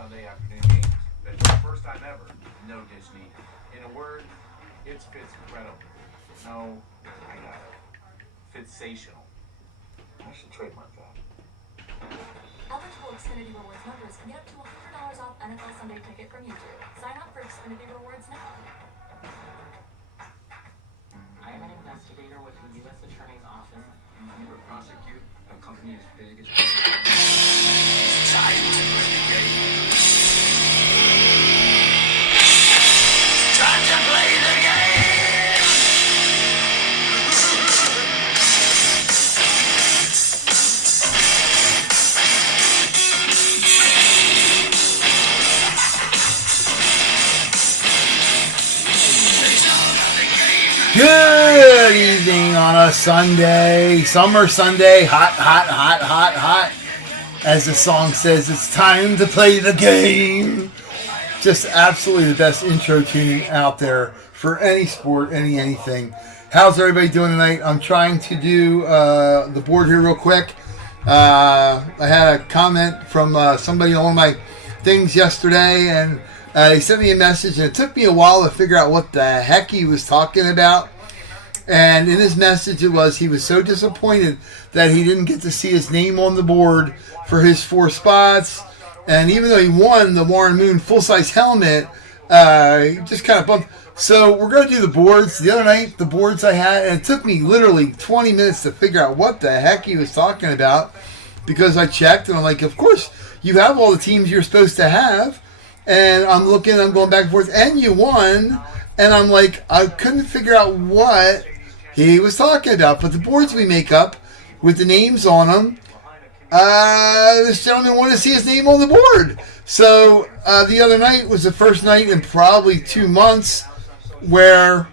Sunday afternoon games. That's the first time ever. No Disney. In a word, it's Fitz-credible. No, I got it. Fitz-sational. I should trademark that. Eligible Xfinity Rewards members can get up to $100 off NFL Sunday Ticket from YouTube. Sign up for Xfinity Rewards now. I am an investigator with the U.S. Attorney's Office. You would prosecute a company as big as... Time to play the game. Time to play the game. Good evening on a Sunday, summer Sunday, hot, hot, hot, hot, hot. As the song says, it's time to play the game. Just absolutely the best intro tune out there for any sport, anything. How's everybody doing tonight? I'm trying to do the board here real quick. I had a comment from somebody on one of my things yesterday, and he sent me a message, and it took me a while to figure out what the heck he was talking about. And in his message, it was he was so disappointed that he didn't get to see his name on the board for his 4 spots. And even though he won the Warren Moon full-size helmet, he just kind of bumped. So we're going to do the boards. The other night, the boards I had, and it took me literally 20 minutes to figure out what the heck he was talking about, because I checked, and I'm like, of course, you have all the teams you're supposed to have. And I'm looking, I'm going back and forth, and you won. And I'm like, I couldn't figure out what he was talking about. But the boards we make up with the names on them, this gentleman wanted to see his name on the board. So the other night was the first night in probably 2 months where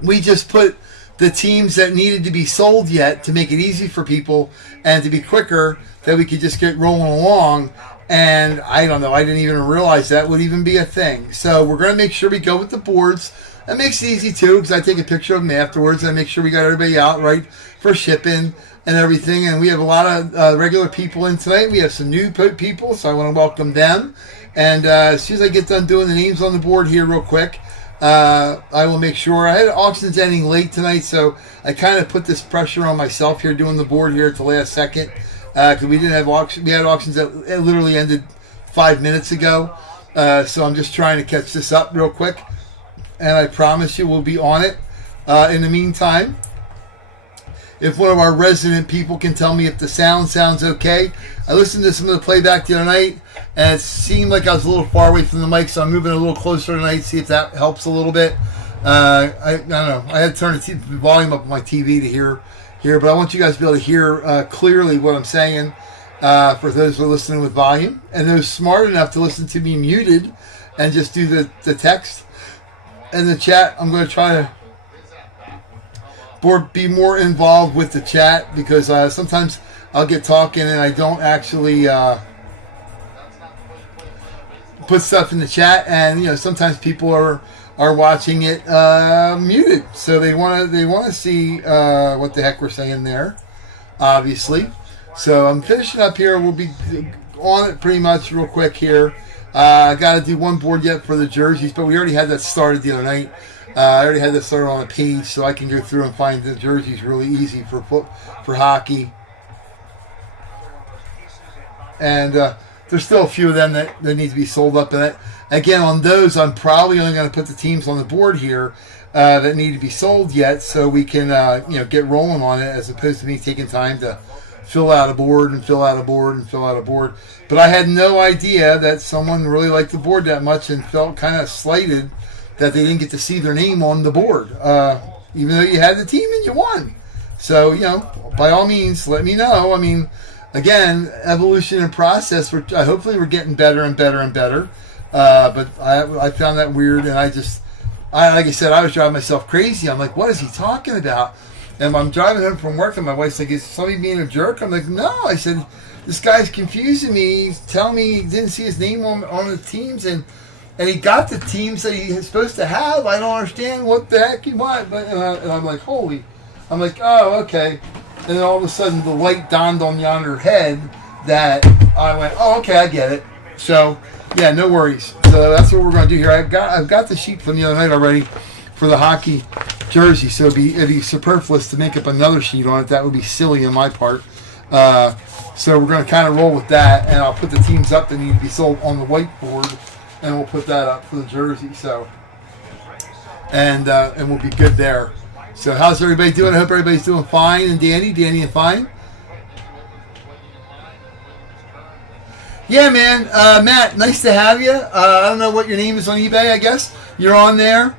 we just put the teams that needed to be sold yet to make it easy for people and to be quicker, that we could just get rolling along. And I don't know, I didn't even realize that would even be a thing. So we're going to make sure we go with the boards. That makes it easy too, because I take a picture of them afterwards and I make sure we got everybody out right for shipping and everything. And we have a lot of regular people in tonight. We have some new people, so I want to welcome them. And as soon as I get done doing the names on the board here real quick, I will make sure. I had auctions ending late tonight, so I kind of put this pressure on myself here doing the board here at the last second. Because we didn't have auctions. We had auctions that literally ended 5 minutes ago. So I'm just trying to catch this up real quick. And I promise you we'll be on it. In the meantime, if one of our resident people can tell me if the sound sounds okay. I listened to some of the playback the other night, and it seemed like I was a little far away from the mic, so I'm moving a little closer tonight, see if that helps a little bit. I don't know. I had to turn the volume up on my TV to hear here, but I want you guys to be able to hear clearly what I'm saying for those who are listening with volume, and those smart enough to listen to me muted and just do the text and the chat. I'm going to try to be more involved with the chat, because sometimes I'll get talking and I don't actually put stuff in the chat, and sometimes people are watching it muted, so they want to see what the heck we're saying there, obviously. So I'm finishing up here. We'll be on it pretty much real quick here. I got to do one board yet for the jerseys, but we already had that started the other night. I already had that started on a page, so I can go through and find the jerseys really easy for hockey. And there's still a few of them that need to be sold up in it. Again, on those, I'm probably only going to put the teams on the board here that need to be sold yet, so we can get rolling on it, as opposed to me taking time to fill out a board and fill out a board and fill out a board. But I had no idea that someone really liked the board that much and felt kind of slighted that they didn't get to see their name on the board, even though you had the team and you won. So, by all means, let me know. I mean, again, evolution and process, hopefully we're getting better and better and better. But I found that weird, and like I said, I was driving myself crazy. I'm like, what is he talking about? And I'm driving home from work, and my wife's like, is somebody being a jerk? I'm like, no. I said, this guy's confusing me. He's telling me he didn't see his name on the teams, and he got the teams that he's supposed to have. I don't understand what the heck he wants. And I'm like, oh, okay. And then all of a sudden, the light dawned on yonder head that I went, oh, okay, I get it. So yeah, no worries. So that's what we're going to do here. I've got the sheet from the other night already for the hockey jersey. So it'd be superfluous to make up another sheet on it. That would be silly on my part. So we're going to kind of roll with that, and I'll put the teams up that need to be sold on the whiteboard, and we'll put that up for the jersey. So and we'll be good there. So how's everybody doing? I hope everybody's doing fine. And Danny and fine. Yeah, man. Matt, nice to have you. I don't know what your name is on eBay. I guess you're on there.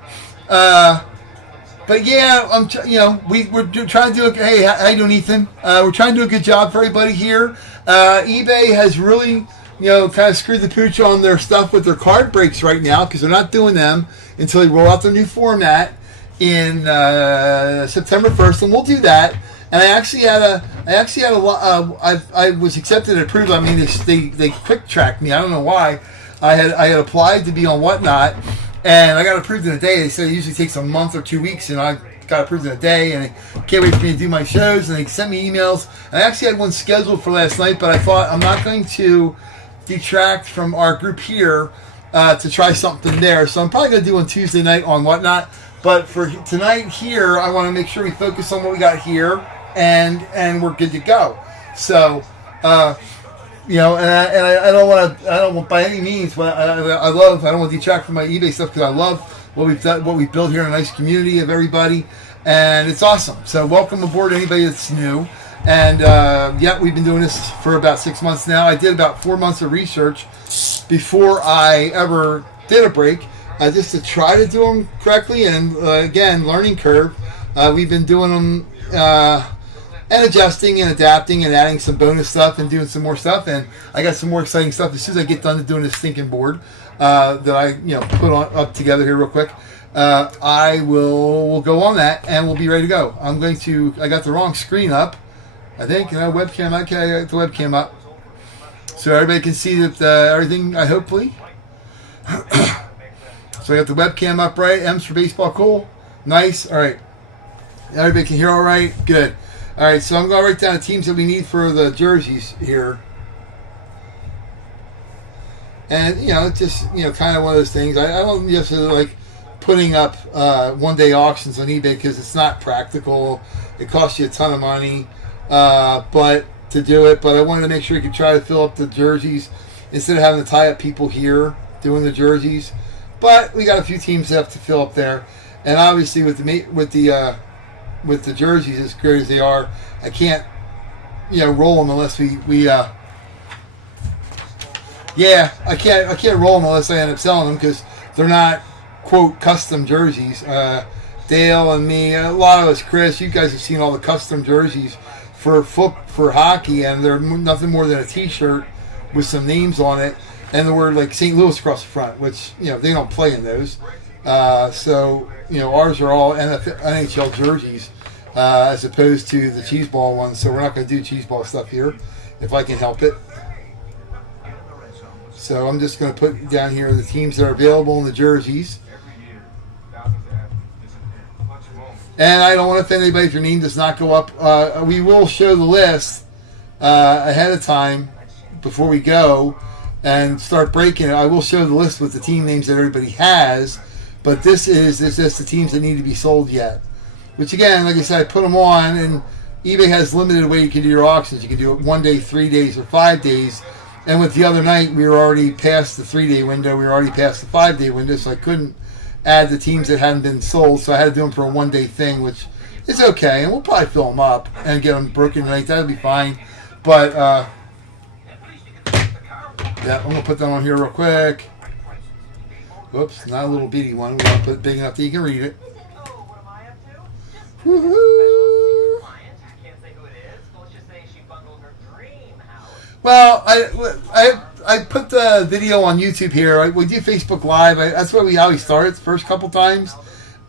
But yeah, we're trying to do. Hey, how you doing, Ethan? We're trying to do a good job for everybody here. eBay has really, kind of screwed the pooch on their stuff with their card breaks right now because they're not doing them until they roll out their new format in September 1st, and we'll do that. And I was accepted and approved. I mean, they quick tracked me. I don't know why. I had applied to be on Whatnot, and I got approved in a day. They said it usually takes a month or 2 weeks, and I got approved in a day. And they can't wait for me to do my shows. And they sent me emails. I actually had one scheduled for last night, but I thought I'm not going to detract from our group here to try something there. So I'm probably going to do one Tuesday night on Whatnot. But for tonight here, I want to make sure we focus on what we got here. And we're good to go. So, and I don't want by any means, but I don't want to detract from my eBay stuff because I love what we've done, what we've built here in a nice community of everybody, and it's awesome. So welcome aboard anybody that's new. And we've been doing this for about 6 months now. I did about 4 months of research before I ever did a break, just to try to do them correctly. And again, learning curve. We've been doing them. And adjusting and adapting and adding some bonus stuff and doing some more stuff. And I got some more exciting stuff as soon as I get done doing this stinking board that I put up together here real quick. I will go on that and we'll be ready to go. I got the wrong screen up. I think webcam. Okay, I got the webcam up so everybody can see that everything. Hopefully. So I got the webcam up right. M's for baseball. Cool. Nice. All right. Everybody can hear all right. Good. All right, so I'm going to write down the teams that we need for the jerseys here. And, it's just, kind of one of those things. I don't just like putting up one-day auctions on eBay because it's not practical. It costs you a ton of money but to do it. But I wanted to make sure you could try to fill up the jerseys instead of having to tie up people here doing the jerseys. But we got a few teams that have to fill up there. And obviously with the jerseys as great as they are, I can't, roll them unless I can't roll them unless I end up selling them because they're not quote custom jerseys. Dale and me, a lot of us, Chris, you guys have seen all the custom jerseys for hockey, and they're nothing more than a T-shirt with some names on it and the word like St. Louis across the front, which they don't play in those. So ours are all NHL jerseys as opposed to the cheese ball ones. So we're not going to do cheese ball stuff here if I can help it. So I'm just going to put down here the teams that are available in the jerseys. And I don't want to offend anybody if your name does not go up. We will show the list ahead of time before we go and start breaking it. I will show the list with the team names that everybody has. But this is just the teams that need to be sold yet. Which again, like I said, I put them on, and eBay has limited way you can do your auctions. You can do it 1 day, 3 days, or 5 days. And with the other night, we were already past the 3-day window. We were already past the 5-day window, so I couldn't add the teams that hadn't been sold. So I had to do them for a 1 day thing, which is okay. And we'll probably fill them up and get them broken tonight. That'll be fine. But I'm gonna put that on here real quick. Whoops, not a little bitty one. We're going to put it big enough that you can read it. Woohoo! Well, I put the video on YouTube here. We do Facebook Live. That's where we always started the first couple times.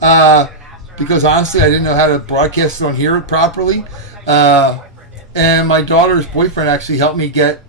Because honestly, I didn't know how to broadcast it on here properly. And my daughter's boyfriend actually helped me get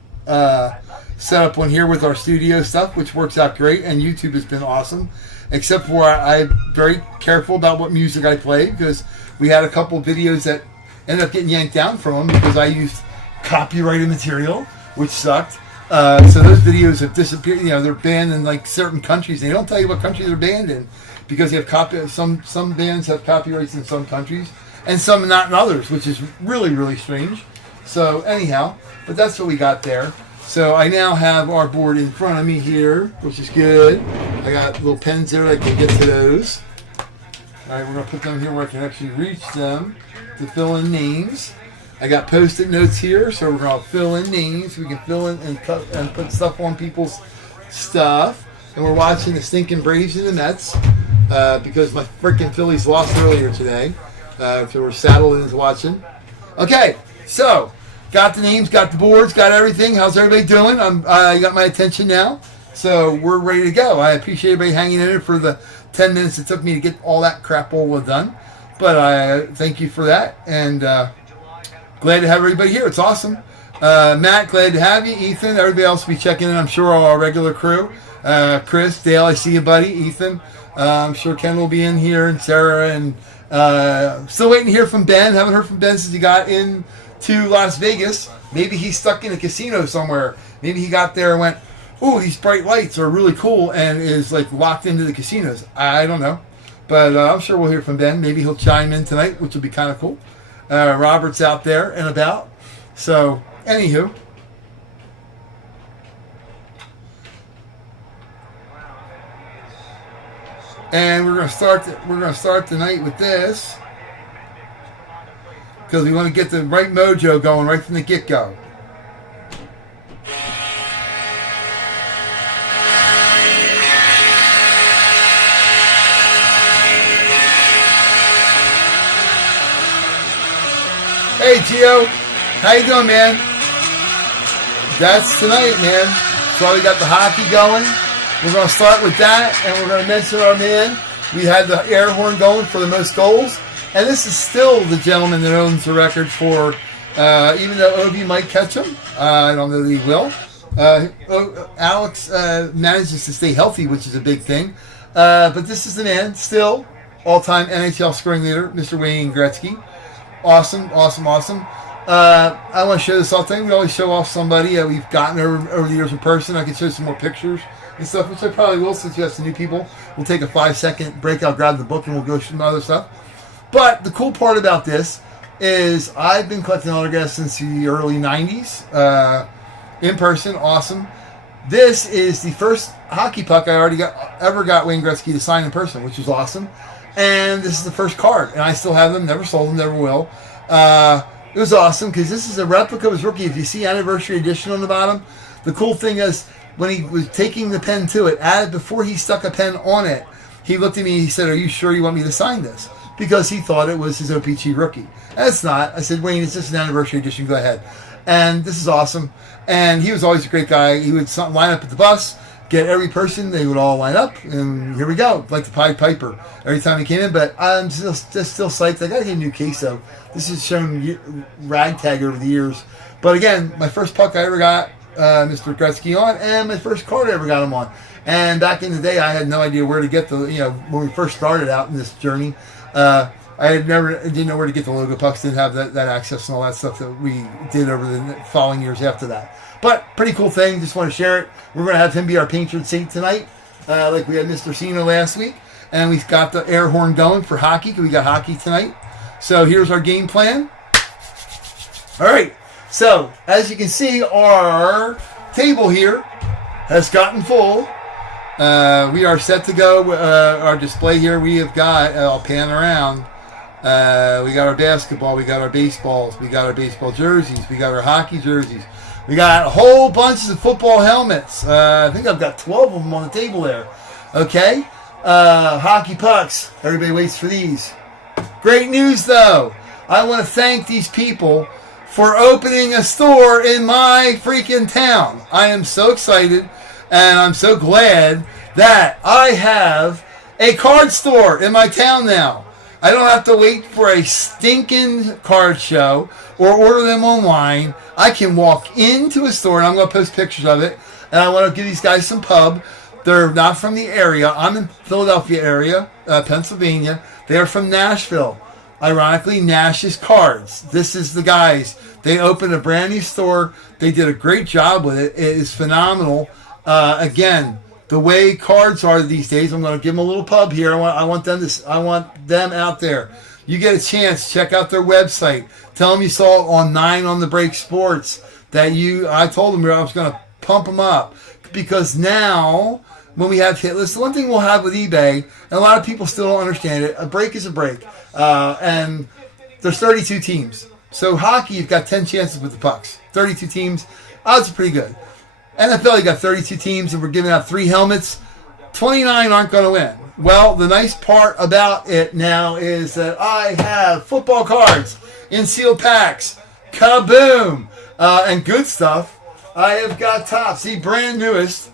set up one here with our studio stuff, which works out great, and YouTube has been awesome, except for I'm very careful about what music I play because we had a couple videos that ended up getting yanked down from them because I used copyrighted material, which sucked. So those videos have disappeared. You know, they're banned in like certain countries. They don't tell you what countries they're banned in because they have some bands have copyrights in some countries and some not in others, which is really, really strange. So anyhow, but that's what we got there. So I now have our board in front of me here, which is good. I got little pens there. I can get to those. All right, we're going to put them here where I can actually reach them to fill in names. I got Post-it notes here, so we're going to fill in names. We can fill in and put stuff on people's stuff. And we're watching the stinking Braves and the Mets because my freaking Phillies lost earlier today. So we're saddled into watching. Okay, so got the names, got the boards, got everything. How's everybody doing? I got my attention now, so we're ready to go. I appreciate everybody hanging in there for the 10 minutes it took me to get all that crap all done. But I thank you for that, and glad to have everybody here. It's awesome. Matt, glad to have you. Ethan, everybody else will be checking in. I'm sure all our regular crew. Chris, Dale, I see you, buddy. Ethan, I'm sure Ken will be in here, and Sarah, and still waiting to hear from Ben. Haven't heard from Ben since he got into Las Vegas. Maybe he's stuck in a casino somewhere. Maybe he got there and went, ooh, these bright lights are really cool, and is like locked into the casinos. I don't know. But I'm sure we'll hear from Ben. Maybe he'll chime in tonight, which will be kind of cool. Robert's out there and about. So, anywho. And we're gonna start the night with this because we want to get the right mojo going right from the get-go. Hey Gio, how you doing, man? That's tonight, man. So we got the hockey going. We're going to start with that, and we're going to mention our man. We had the air horn going for the most goals, and this is still the gentleman that owns the record for, even though Ovi might catch him, I don't know that he will. Alex manages to stay healthy, which is a big thing. But this is the man, still, all-time NHL scoring leader, Mr. Wayne Gretzky. Awesome. I want to show this all the time. We always show off somebody we've gotten over the years in person. I can show some more pictures and stuff, which I probably will since you have some new people. We'll take a 5-second break. I'll grab the book and we'll go through some other stuff. But the cool part about this is I've been collecting autographs since the early 90s. In person, awesome. This is the first hockey puck I ever got Wayne Gretzky to sign in person, which was awesome. And this is the first card, and I still have them. Never sold them, never will. It was awesome because this is a replica of his rookie. If you see anniversary edition on the bottom, the cool thing is when he was taking the pen to it, before he stuck a pen on it, he looked at me and he said, "Are you sure you want me to sign this?" Because he thought it was his OPG rookie. And it's not. I said, "Wayne, it's just an anniversary edition. Go ahead." And this is awesome. And he was always a great guy. He would line up at the bus, get every person, they would all line up, and here we go, like the Pied Piper every time he came in. But I'm still psyched. I got to get a new queso. This has shown ragtag over the years. But again, my first puck I ever got Mr. Gretzky on, and my first card I ever got him on. And back in the day, I had no idea where to get when we first started out in this journey, I didn't know where to get the logo pucks, didn't have that access and all that stuff that we did over the following years after that. But pretty cool thing, just want to share it. We're going to have him be our patron saint tonight, like we had Mr. Cena last week. And we've got the air horn going for hockey, because we got hockey tonight. So here's our game plan. All right, so as you can see, our table here has gotten full. We are set to go. Our display here, we have got, I'll pan around. We got our basketball, we got our baseballs, we got our baseball jerseys, we got our hockey jerseys. We got a whole bunch of football helmets. I think I've got 12 of them on the table there. Okay. Hockey pucks. Everybody waits for these. Great news, though. I want to thank these people for opening a store in my freaking town. I am so excited, and I'm so glad that I have a card store in my town now. I don't have to wait for a stinking card show or order them online. I can walk into a store, and I'm going to post pictures of it, and I want to give these guys some pub. They're not from the area. I'm in Philadelphia area, Pennsylvania. They are from Nashville. ironically, Nash's Cards. This is the guys. They opened a brand new store. They did a great job with it. It is phenomenal. Again, the way cards are these days, I'm going to give them a little pub here. I want them out there. You get a chance, check out their website. Tell them you saw it on 9 on the Break Sports. I told them I was going to pump them up. Because now, when we have hit lists, the one thing we'll have with eBay, and a lot of people still don't understand it, a break is a break. And there's 32 teams. So hockey, you've got 10 chances with the pucks. 32 teams, odds are pretty good. NFL, you got 32 teams, and we're giving out 3 helmets. 29 aren't going to win. Well, the nice part about it now is that I have football cards in sealed packs. Kaboom! And good stuff. I have got Topps, the brand newest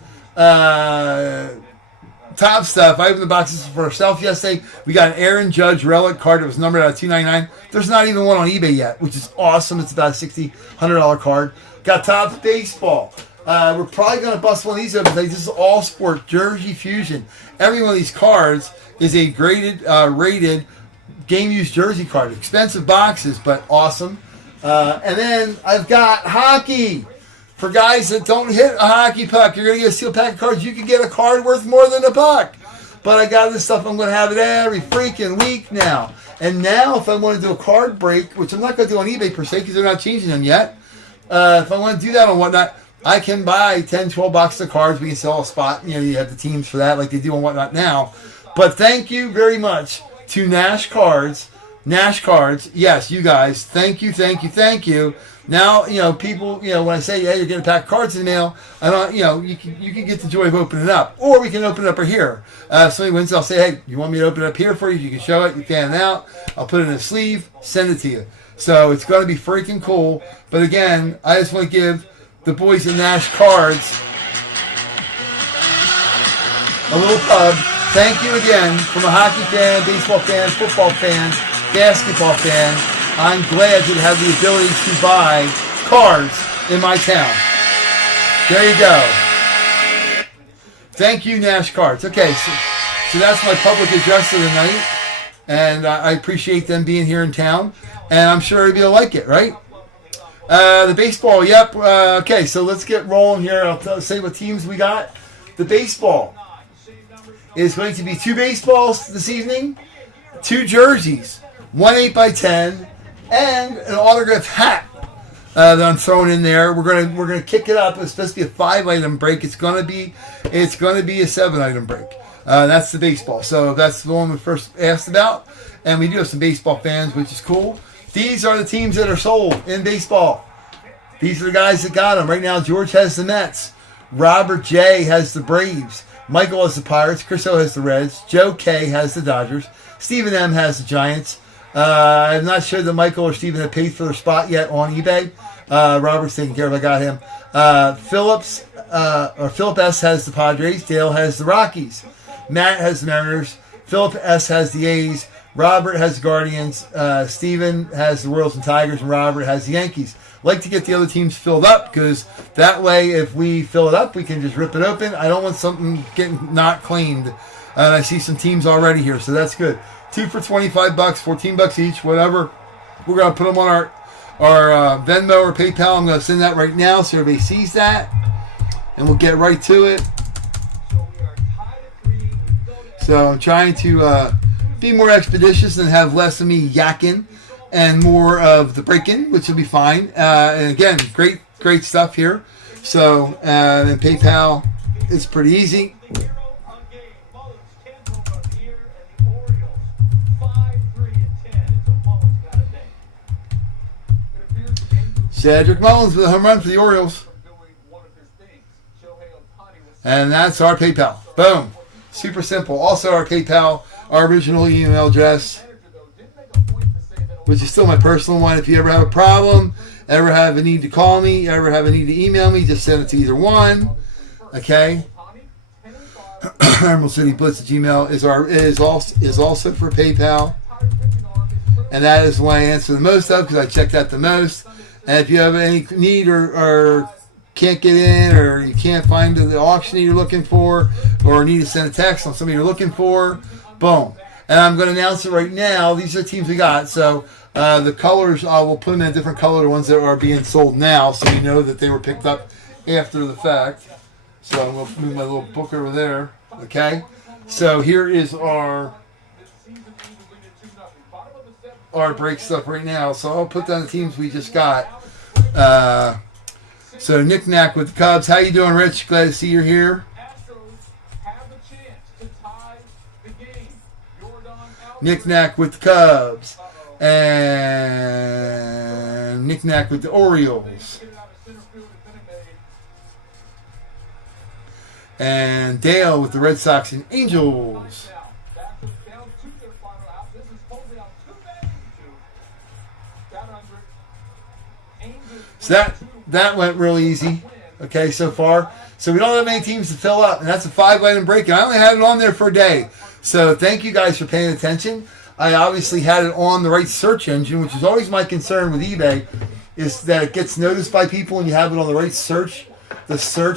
Top stuff. I opened the boxes for ourselves yesterday. We got an Aaron Judge relic card that was numbered out of 299. There's not even one on eBay yet, which is awesome. It's about a $60, $100 card. Got Topps baseball. We're probably going to bust one of these open. This is All Sport Jersey Fusion. Every one of these cards is a rated game used jersey card. Expensive boxes, but awesome. And then I've got hockey. For guys that don't hit a hockey puck, you're going to get a sealed pack of cards. You can get a card worth more than a puck. But I got this stuff. I'm going to have it every freaking week now. And now if I want to do a card break, which I'm not going to do on eBay per se because they're not changing them yet. If I want to do that on Whatnot, I can buy 10, 12 boxes of cards. We can sell a spot. You have the teams for that like they do on Whatnot now. But thank you very much to Nash Cards. Nash Cards. Yes, you guys. Thank you, thank you, thank you. Now, people, when I say, you're getting a pack of cards in the mail, I don't, you can get the joy of opening it up. Or we can open it up here. Somebody wins, I'll say, hey, you want me to open it up here for you? You can show it, you fan it out. I'll put it in a sleeve, send it to you. So it's going to be freaking cool. But again, I just want to give the boys at Nash Cards a little pub. Thank you again from a hockey fan, baseball fan, football fan, basketball fan. I'm glad to have the ability to buy cards in my town. There you go. Thank you, Nash Cards. Okay, so that's my public address of the night, and I appreciate them being here in town, and I'm sure everybody will like it, right? The baseball, yep. Okay, so let's get rolling here. I'll say what teams we got. The baseball is going to be 2 baseballs this evening, 2 jerseys, 1 8x10, and an autographed hat that I'm throwing in there. We're gonna kick it up. It's supposed to be a 5-item break. It's gonna be a 7-item break. That's the baseball. So that's the one we first asked about, and we do have some baseball fans, which is cool. These are the teams that are sold in baseball. These are the guys that got them right now. George has the Mets. Robert J has the Braves. Michael has the Pirates. Chris O has the Reds. Joe K has the Dodgers. Stephen M has the Giants. I'm not sure that Michael or Steven have paid for their spot yet on eBay. Robert's taking care of it. I got him. Philip S has the Padres. Dale has the Rockies. Matt has the Mariners. Philip S has the A's. Robert has the Guardians. Steven has the Royals and Tigers. And Robert has the Yankees. Like to get the other teams filled up because that way if we fill it up, we can just rip it open. I don't want something getting not claimed. And I see some teams already here, so that's good. 2 for $25, $14 each, whatever. We're going to put them on our Venmo or PayPal. I'm going to send that right now so everybody sees that. And we'll get right to it. So I'm trying to be more expeditious and have less of me yakking and more of the break-in, which will be fine. And again, great stuff here. So and PayPal is pretty easy. Cedric Mullins with a home run for the Orioles. And that's our PayPal. Boom. Super simple. Also our PayPal, our original email address, which is still my personal one. If you ever have a problem, ever have a need to call me, ever have a need to email me, just send it to either one. Okay? Emerald City Blitz at Gmail is also for PayPal. And that is the one I answer the most of because I check that the most. And if you have any need or can't get in or you can't find the auction that you're looking for or need to send a text on somebody you're looking for, boom. And I'm going to announce it right now. These are the teams we got. So the colors, we'll put them in a different color, the ones that are being sold now, so you know that they were picked up after the fact. So I'm going to move my little book over there. Okay? So here is our break stuff right now. So I'll put down the teams we just got. So Nick Knack with the Cubs. How you doing, Rich? Glad to see you're here. Nick Knack with the Cubs. And Nick Knack with the Orioles. And Dale with the Red Sox and Angels. So that went real easy, okay, so far. So we don't have many teams to fill up, and that's a 5-item break, and I only had it on there for a day. So thank you guys for paying attention. I obviously had it on the right search engine, which is always my concern with eBay, is that it gets noticed by people and you have it on the right search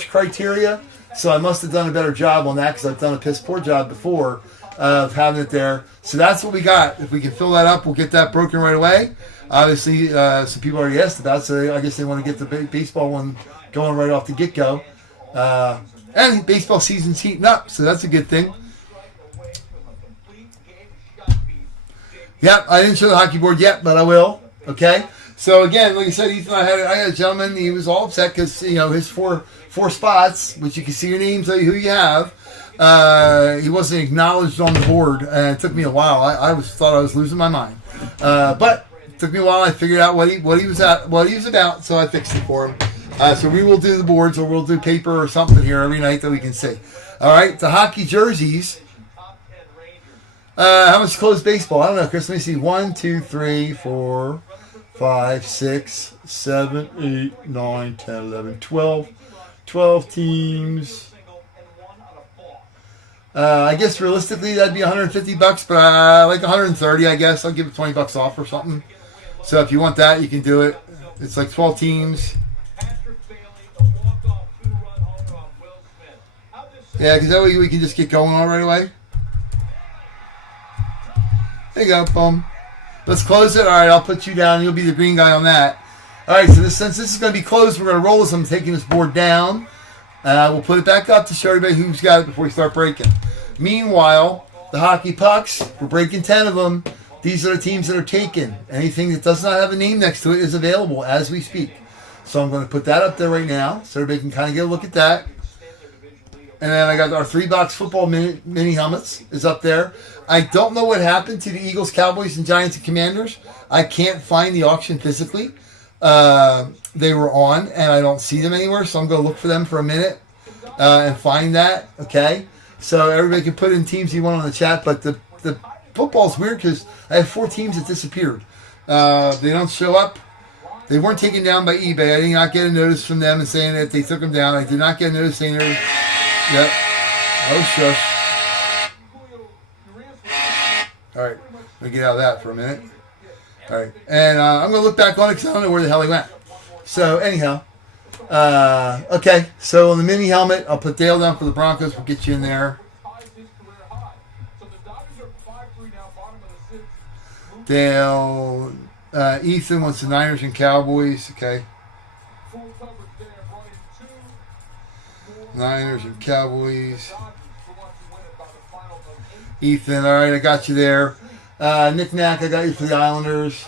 criteria. So I must have done a better job on that because I've done a piss poor job before of having it there. So that's what we got. If we can fill that up, we'll get that broken right away. Obviously, some people already asked about it, so I guess they want to get the baseball one going right off the get-go. And baseball season's heating up, so that's a good thing. Yep, I didn't show the hockey board yet, but I will. Okay? So, again, like I said, Ethan, I had a gentleman, he was all upset because, his four spots, which you can see your names, who you have, he wasn't acknowledged on the board, and it took me a while. I thought I was losing my mind. But it took me a while. I figured out what he was about, so I fixed it for him. So we will do the boards, or we'll do paper or something here every night that we can see. All right, the hockey jerseys. How much closed baseball? I don't know, Chris. Let me see. 1, 2, 3, 4, 5, 6, 7, 8, 9, 10, 11, 12. 12 teams. I guess realistically that'd be $150, but I like 130. I guess I'll give it $20 off or something. So if you want that, you can do it. It's like 12 teams. Yeah, because that way we can just get going on right away. There you go, boom. Let's close it. All right, I'll put you down. You'll be the green guy on that. All right, so since this is going to be closed, we're going to roll this. I'm taking this board down. We'll put it back up to show everybody who's got it before we start breaking. Meanwhile, the hockey pucks, we're breaking 10 of them. These are the teams that are taken. Anything that does not have a name next to it is available as we speak. So I'm going to put that up there right now so everybody can kind of get a look at that. And then I got our 3-box football mini helmets is up there. I don't know what happened to the Eagles, Cowboys, and Giants and Commanders. I can't find the auction physically. They were on, and I don't see them anywhere, so I'm going to look for them for a minute and find that, okay? So everybody can put in teams you want on the chat, but the football's weird because I have 4 teams that disappeared. They don't show up. They weren't taken down by eBay. I did not get a notice from them and saying that they took them down. I did not get a notice saying they were... Yep. Oh, shush. All right. Let me get out of that for a minute. All right. And I'm going to look back on it because I don't know where the hell he went. So, anyhow. Okay. So, on the mini helmet, I'll put Dale down for the Broncos. We'll get you in there. Dale. Ethan wants the Niners and Cowboys. Okay. Niners and Cowboys. Ethan, all right, I got you there. Nick Knack, I got you for the Islanders.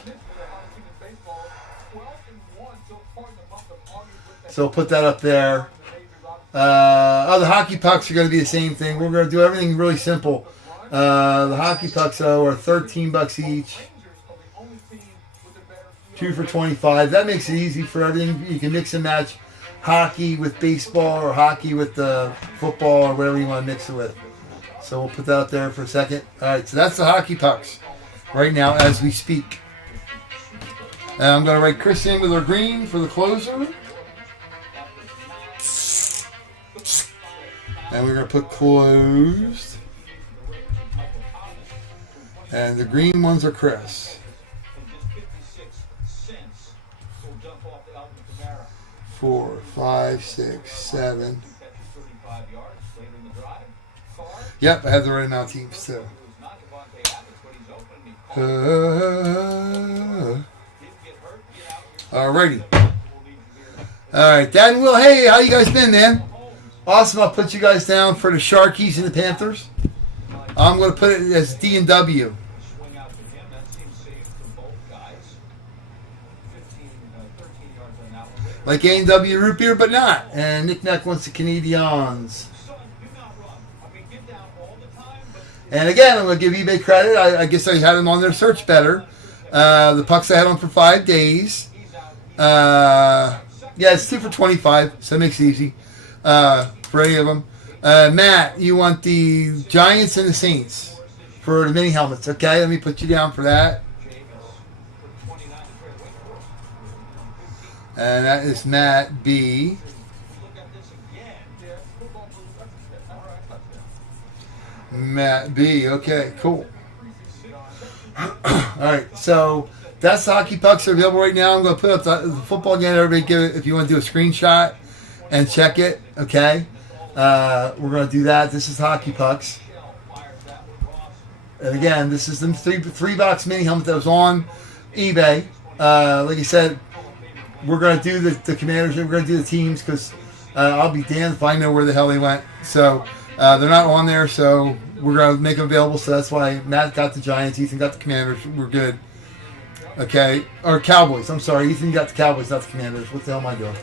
So I'll put that up there. The hockey pucks are going to be the same thing. We're going to do everything really simple. The hockey pucks, though, are $13 each. 2 for $25. That makes it easy for everything. You can mix and match hockey with baseball or hockey with football or whatever you want to mix it with. So we'll put that up there for a second. All right, so that's the hockey pucks right now as we speak. And I'm going to write Chris in with our green for the closer. And we're going to put closed. And the green ones are Chris. 4, 5, 6, 7. Yep, I have the right amount of teams too. Alrighty. Alright, Dad and Will, hey, how you guys been, man? Awesome, I'll put you guys down for the Sharkies and the Panthers. I'm going to put it as D and W. Swing out to him. That seems safe to both guys. 13 yards on that one. Like A and W root beer, but not. And Nick Nack wants the Canadians. Son, do not run. I mean, get down all the time, but And again, I'm going to give eBay credit. I guess I had them on their search better. The pucks I had on for 5 days. Yeah, it's 2 for 25, so it makes it easy for any of them. Matt, you want the Giants and the Saints for the mini helmets. Okay, let me put you down for that. And that is Matt B. look at this again. Yeah, football blue. All right. Matt B. Okay, cool. All right, so that's the hockey pucks are available right now. I'm going to put up the football again. Everybody, give it if you want to do a screenshot and check it. Okay, we're going to do that. This is hockey pucks, and again, this is the three box mini helmet that was on eBay. Like I said, we're going to do the Commanders. We're going to do the teams because I'll be damned if I know where the hell they went. So they're not on there. So we're going to make them available. So that's why Matt got the Giants. Ethan got the Commanders. We're good. Okay. Or Cowboys. I'm sorry. Ethan got the Cowboys, not the Commanders. What the hell am I doing?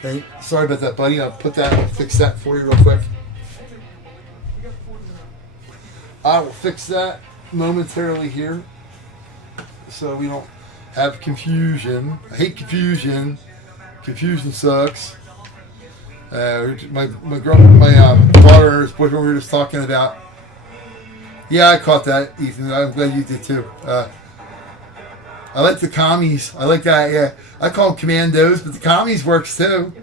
Hey, sorry about that, buddy. I'll fix that for you real quick. I will fix that momentarily here so we don't have confusion. I hate confusion. Confusion sucks. My daughter and his boyfriend we were just talking about. Yeah, I caught that, Ethan. I'm glad you did too. I like the commies. I like that. Yeah, I call them commandos, but the commies works too.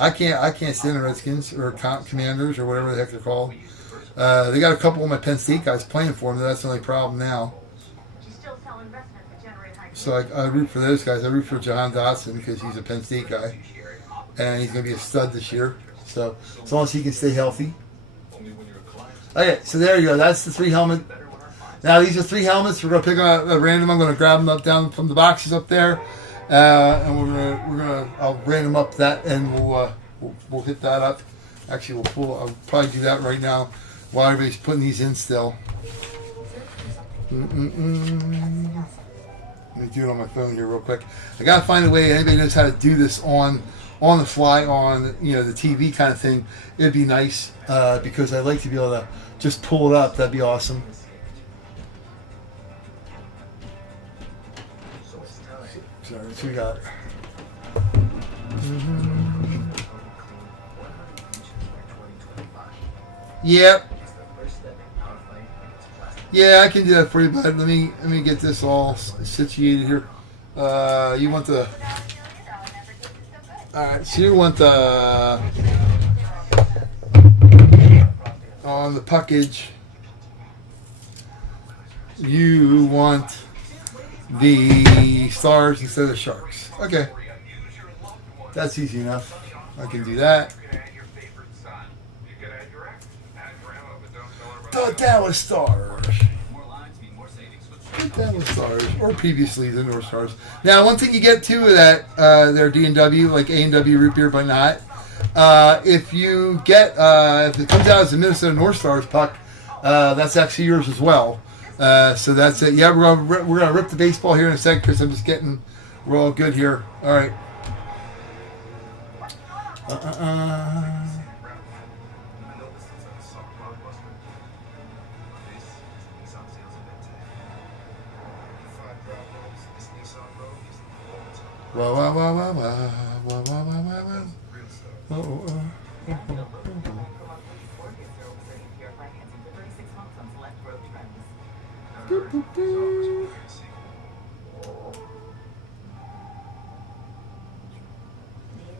I can't stand the Redskins or Commanders or whatever the heck they're called. They got a couple of my Penn State guys playing for them. That's the only problem now. So I root for those guys. I root for John Dotson because he's a Penn State guy, and he's going to be a stud this year. So as long as he can stay healthy. Okay, so there you go. That's the 3 helmet. Now these are 3 helmets. We're going to pick on a random. I'm going to grab them up down from the boxes up there, and I'll random up that, and we'll hit that up. Actually, I'll probably do that right now while everybody's putting these in still. Let me do it on my phone here real quick. I gotta find a way. Anybody knows how to do this on the fly on the TV kind of thing? It'd be nice because I'd like to be able to just pull it up. That'd be awesome. Sorry, what we got? Yep. Yeah, I can do that for you, bud. Let me get this all situated here. You want the... Alright, so you want the... On the package, you want the stars instead of the sharks. Okay. That's easy enough. I can do that. The Dallas Stars. The Dallas Stars, or previously the North Stars. Now, one thing you get too with that, their D&W, like A&W root beer, but not. If you get, if it comes out as a Minnesota North Stars puck, that's actually yours as well. So that's it. Yeah, we're gonna rip the baseball here in a second because I'm just getting, we're all good here. All right. Wow, wow, wow, wow, wow, wow, wow, wow, wow. The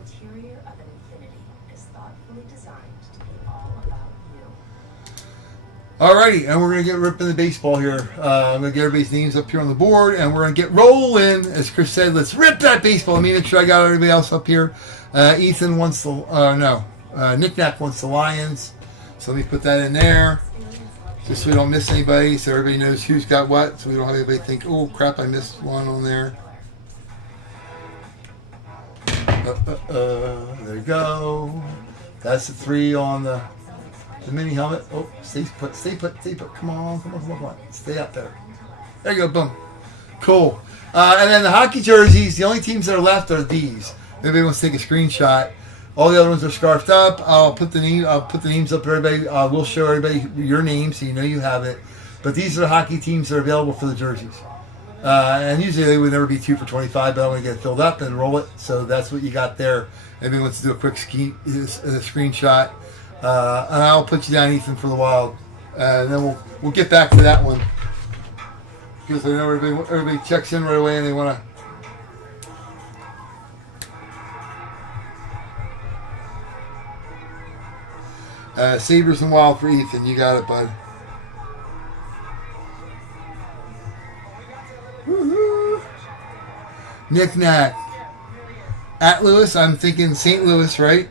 interior of an Infinity is thoughtfully designed to be all about you. Alrighty, and we're going to get ripping the baseball here. I'm going to get everybody's names up here on the board, and we're going to get rolling. As Chris said, let's rip that baseball. Let me make sure I got everybody else up here. Ethan wants the, Nick Nack wants the Lions. So let me put that in there. Just so we don't miss anybody, so everybody knows who's got what, so we don't have anybody think, oh crap, I missed one on there. There you go. That's the 3 on the mini helmet. Oh, stay put. Come on. Stay up there. There you go, boom. Cool. And then the hockey jerseys, the only teams that are left are these. Everybody wants to take a screenshot. All the other ones are scarfed up. I'll put the names up for everybody. We'll show everybody your name so you know you have it. But these are the hockey teams that are available for the jerseys. And usually they would never be 2 for $25, but I want to get it filled up and roll it. So that's what you got there. Everybody wants to do a quick screenshot. And I'll put you down, Ethan, for the Wild. And then we'll get back to that one. Because I know everybody checks in right away and they want to. Sabres and Wild for Ethan. You got it, bud. Woo-hoo. Knick-knack. At Louis, I'm thinking St. Louis, right?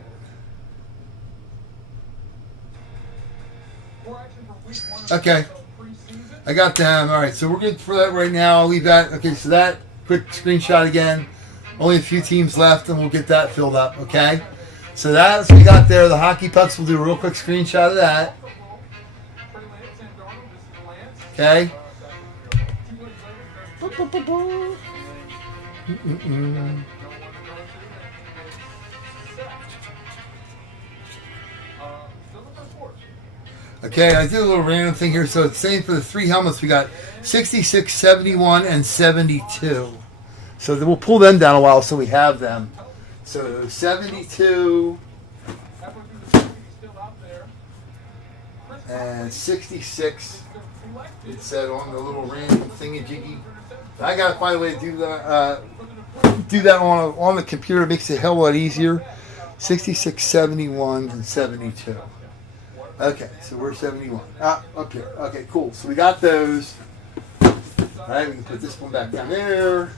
Okay. I got them. All right, so we're good for that right now. I'll leave that. Okay, so that quick screenshot again. Only a few teams left, and we'll get that filled up, okay? So that's what we got there. The hockey pucks, we'll do a real quick screenshot of that. Okay. Okay, I did a little random thing here. So it's saying for the 3 helmets, we got 66, 71, and 72. So then we'll pull them down a while so we have them. So 72 and 66. It said on the little random thingy-jiggy. I got to find a way to do that on the computer. It makes it a hell of a lot easier. 66, 71, and 72. Okay, so we're 71. Up here. Okay, cool. So we got those. All right, we can put this one back down there.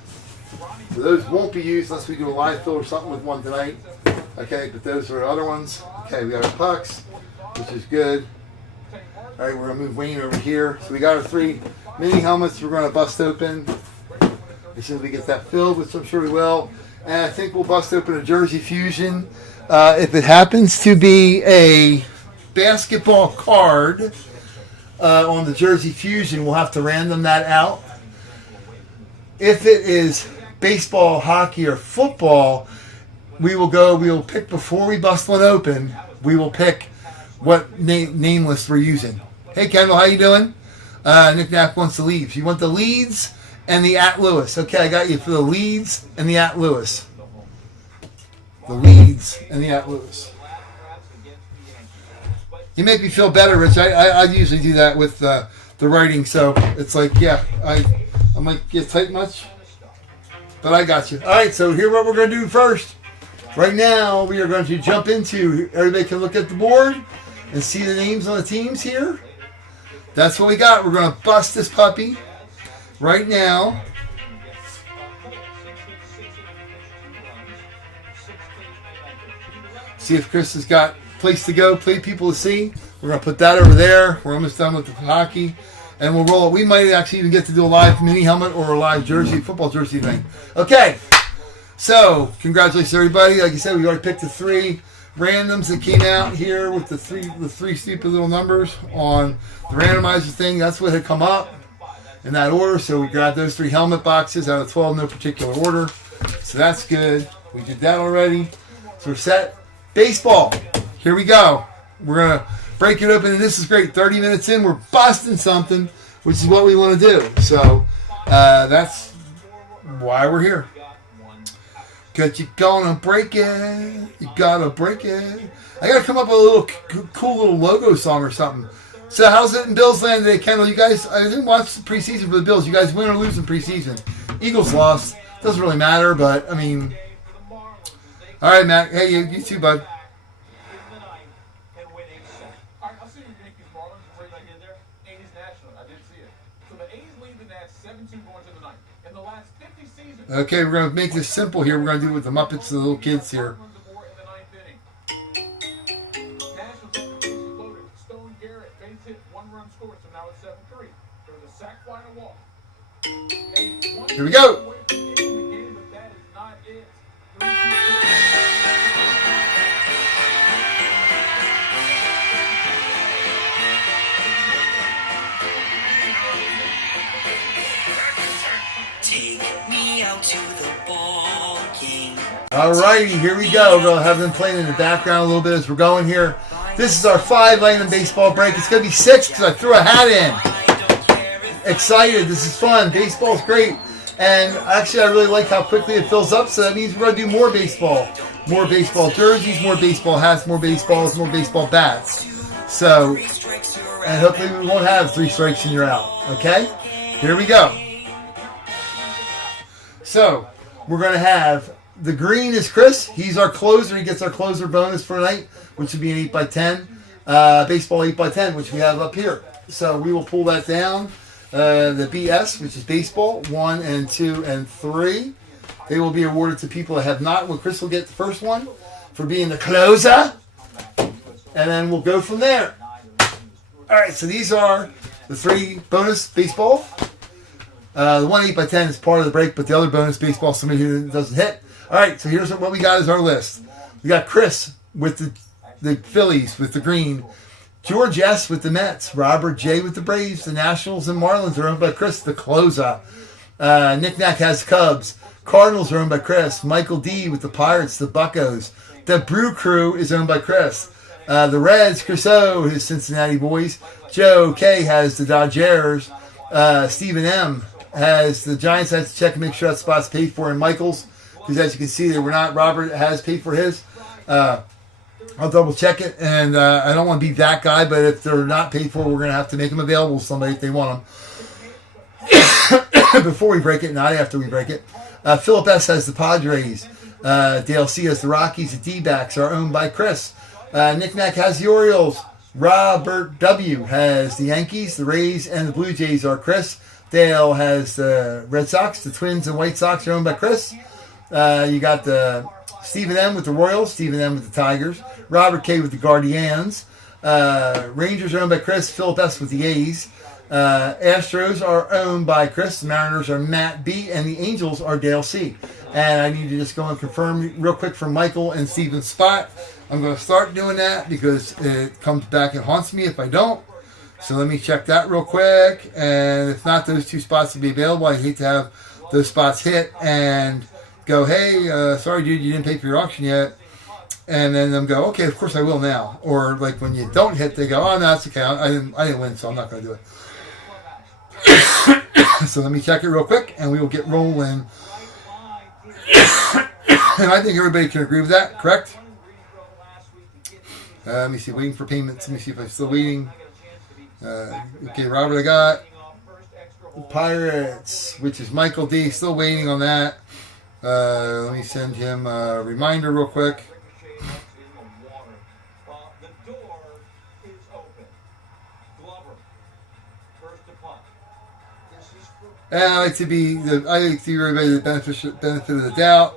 So those won't be used unless we do a live fill or something with one tonight. Okay, but those are other ones. Okay, we got our pucks, which is good. All right, we're going to move Wayne over here. So we got our 3 mini helmets we're going to bust open as soon as we get that filled, which I'm sure we will. And I think we'll bust open a Jersey Fusion. If it happens to be a basketball card on the Jersey Fusion, we'll have to random that out. If it is baseball, hockey, or football, we will pick before we bust one open. We will pick what name list we're using. Hey Kendall, how you doing? Nick Knapp wants the leads. You want the leads and the at Lewis. Okay, I got you for the leads and the at Lewis. The leads and the at Lewis. You make me feel better, Rich. I usually do that with the writing, so it's like, yeah, I might get tight much, but I got you. All right, so here's what we're going to do first. Right now, we are going to jump into, everybody can look at the board and see the names on the teams here. That's what we got. We're going to bust this puppy right now. See if Chris has got place to go, play people to see. We're going to put that over there. We're almost done with the hockey. And we'll roll it. We might actually even get to do a live mini helmet or a live jersey, football jersey thing. Okay. So, congratulations, everybody. Like I said, we already picked the 3 randoms that came out here with the three stupid little numbers on the randomizer thing. That's what had come up in that order. So we grabbed those 3 helmet boxes out of 12, no particular order. So that's good. We did that already. So we're set. Baseball. Here we go. We're going to break it open, and this is great. 30 minutes in, we're busting something, which is what we want to do. So that's why we're here. Because you're going to break it. You got to break it. I got to come up with a little cool little logo song or something. So how's it in Bills land today, Kendall? You guys, I didn't watch the preseason for the Bills. You guys win or lose in preseason? Eagles lost. Doesn't really matter, but, I mean. All right, Matt. Hey, you too, bud. Okay, we're going to make this simple here. We're going to do it with the Muppets, the little kids here. National loaded. Stone Garrett, base hit, 1-run score. So Here we go. Take me out to the ball game. Alrighty, here we go. We're going to have them playing in the background a little bit as we're going here. This is our 5 Langland baseball break. It's going to be 6 because I threw a hat in. Excited. This is fun. Baseball's great. And actually, I really like how quickly it fills up, so that means we're going to do more baseball. More baseball jerseys, more baseball hats, more baseballs, more baseball bats. So, and hopefully we won't have 3 strikes and you're out. Okay? Here we go. So, we're going to have the green is Chris. He's our closer. He gets our closer bonus for tonight, which would be an 8x10. Baseball 8x10, which we have up here. So, we will pull that down. The BS, which is baseball, 1 and 2 and 3. They will be awarded to people that have not. Well, Chris will get the first one for being the closer. And then we'll go from there. All right, so these are the 3 bonus baseball. The 1 8x10 is part of the break, but the other bonus baseball, somebody who doesn't hit. All right, so here's what we got as our list. We got Chris with the Phillies with the green. George S. with the Mets. Robert J. with the Braves. The Nationals and Marlins are owned by Chris, the closer. Nick Nack has Cubs. Cardinals are owned by Chris. Michael D. with the Pirates, the Buccos. The Brew Crew is owned by Chris. The Reds, Chris O., his Cincinnati boys. Joe K. has the Dodgers. Stephen M. has the Giants. I have to check and make sure that spot's paid for in Michael's, because as you can see, they were not. Robert has paid for his. I'll double check it, and I don't want to be that guy, but if they're not paid for, we're going to have to make them available to somebody if they want them. Before we break it, not after we break it. Philip S. has the Padres. Dale C. has the Rockies. The D-backs are owned by Chris. Nick Nack has the Orioles. Robert W. has the Yankees. The Rays and the Blue Jays are Chris. Dale has the Red Sox. The Twins and White Sox are owned by Chris. You got the Stephen M. with the Royals. Stephen M. with the Tigers. Robert K. with the Guardians. Rangers are owned by Chris. Philip S. with the A's. Astros are owned by Chris. The Mariners are Matt B. And the Angels are Dale C. And I need to just go and confirm real quick for Michael and Steven's spot. I'm going to start doing that because it comes back and haunts me if I don't. So let me check that real quick. And if not, those 2 spots will be available. I hate to have those spots hit and go, hey, sorry, dude, you didn't pay for your auction yet. And then them go, okay, of course I will now. Or like when you don't hit, they go, oh, no, it's okay. I didn't win, so I'm not going to do it. So let me check it real quick, and we will get rolling. And I think everybody can agree with that, correct? Let me see, waiting for payments. Let me see if I'm still waiting. Okay, Robert, I got Pirates, which is Michael D. Still waiting on that. Let me send him a reminder real quick. The door is open. Glover, first to punt. This is for And I like to give everybody the benefit of the doubt.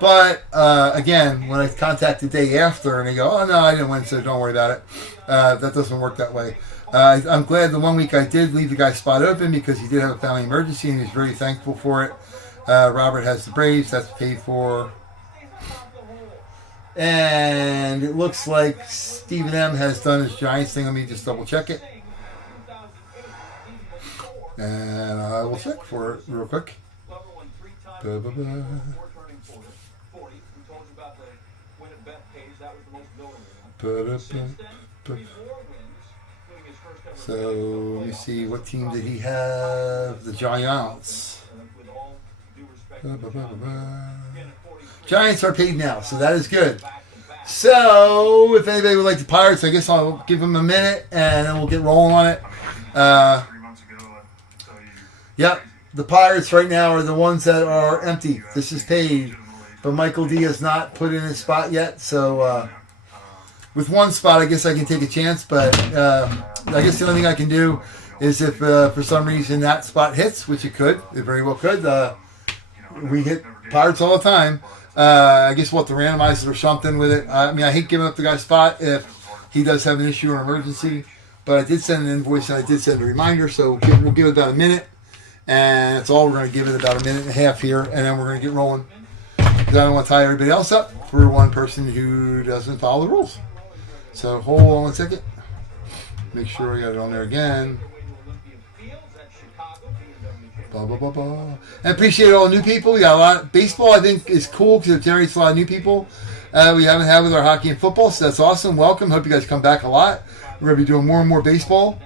But again, when I contact the day after and they go, oh no, I didn't win, so don't worry about it. That doesn't work that way. I'm glad the 1 week I did leave the guy's spot open because he did have a family emergency and he was very thankful for it. Robert has the Braves, that's paid for. And it looks like Stephen M. has done his Giants thing. Let me just double check it. And I will check for it real quick. So let me see, what team did he have? The Giants. Giants are paid now, so that is good. So if anybody would like the Pirates, I guess I'll give them a minute and then we'll get rolling on it. 3 months ago, I tell you. Yep, the Pirates right now are the ones that are empty. This is paid, but Michael D has not put in his spot yet. So with 1 spot, I guess I can take a chance. But I guess the only thing I can do is if for some reason that spot hits, which it could, it very well could. We hit Pirates all the time. I guess we'll have to randomize it or something with it. I mean, I hate giving up the guy's spot if he does have an issue or an emergency. But I did send an invoice and I did send a reminder, so we'll give it about a minute. And that's all. We're going to give it about a minute and a half here, and then we're going to get rolling. Because I don't want to tie everybody else up for one person who doesn't follow the rules. So hold on 1 second. Make sure we got it on there again. Blah, blah, blah, blah. And appreciate all the new people. We got a lot. Baseball, I think, is cool because it generates a lot of new people we haven't had with our hockey and football. So that's awesome. Welcome. Hope you guys come back a lot. We're going to be doing more and more baseball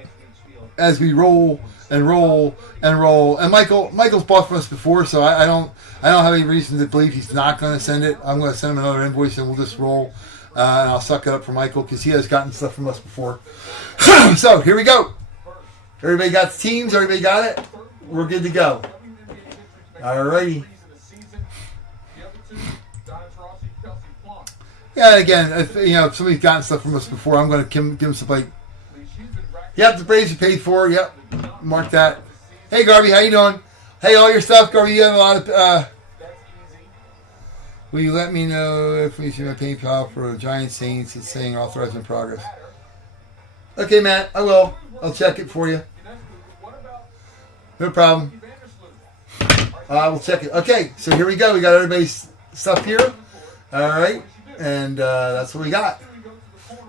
as we roll and roll and roll. And Michael's bought from us before, so I don't have any reason to believe he's not going to send it. I'm going to send him another invoice and we'll just roll. And I'll suck it up for Michael because he has gotten stuff from us before. So here we go. Everybody got the teams. Everybody got it. We're good to go. Alrighty. Yeah, again, if somebody's gotten stuff from us before, I'm going to give them some, like, yep, the Braves are paid for. Yep, mark that. Hey, Garvey, how you doing? Hey, all your stuff, Garvey, you have a lot of, will you let me know if we see my PayPal for the Giant Saints? It's saying authorized in progress. Okay, Matt, I will. I'll check it for you. No problem. We'll check it. Okay, so here we go. We got everybody's stuff here. All right, and that's what we got.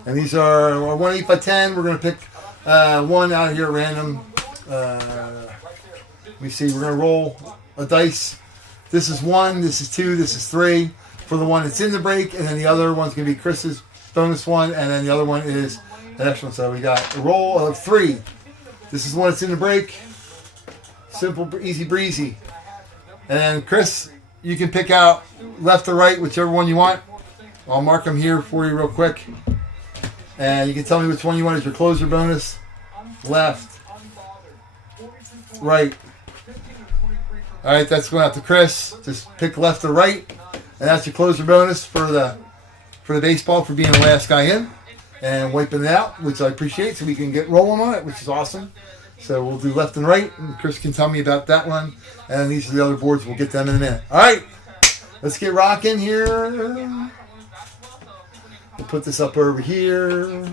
And these are our 1 8 by 10. We're going to pick one out here at random. Let me see. We're going to roll a dice. This is 1. This is 2. This is 3 for the one that's in the break, and then the other one's going to be Chris's bonus one, and then the other one is an extra one. So we got a roll of 3. This is the one that's in the break. Simple, easy breezy. And then Chris, you can pick out left or right, whichever one you want. I'll mark them here for you real quick. And you can tell me which one you want as your closer bonus. Left. Right. Alright, that's going out to Chris. Just pick left or right. And that's your closer bonus for the baseball for being the last guy in. And wiping it out, which I appreciate, so we can get rolling on it, which is awesome. So we'll do left and right, and Chris can tell me about that one. And these are the other boards. We'll get them in a minute. All right, let's get rocking here. We'll put this up over here.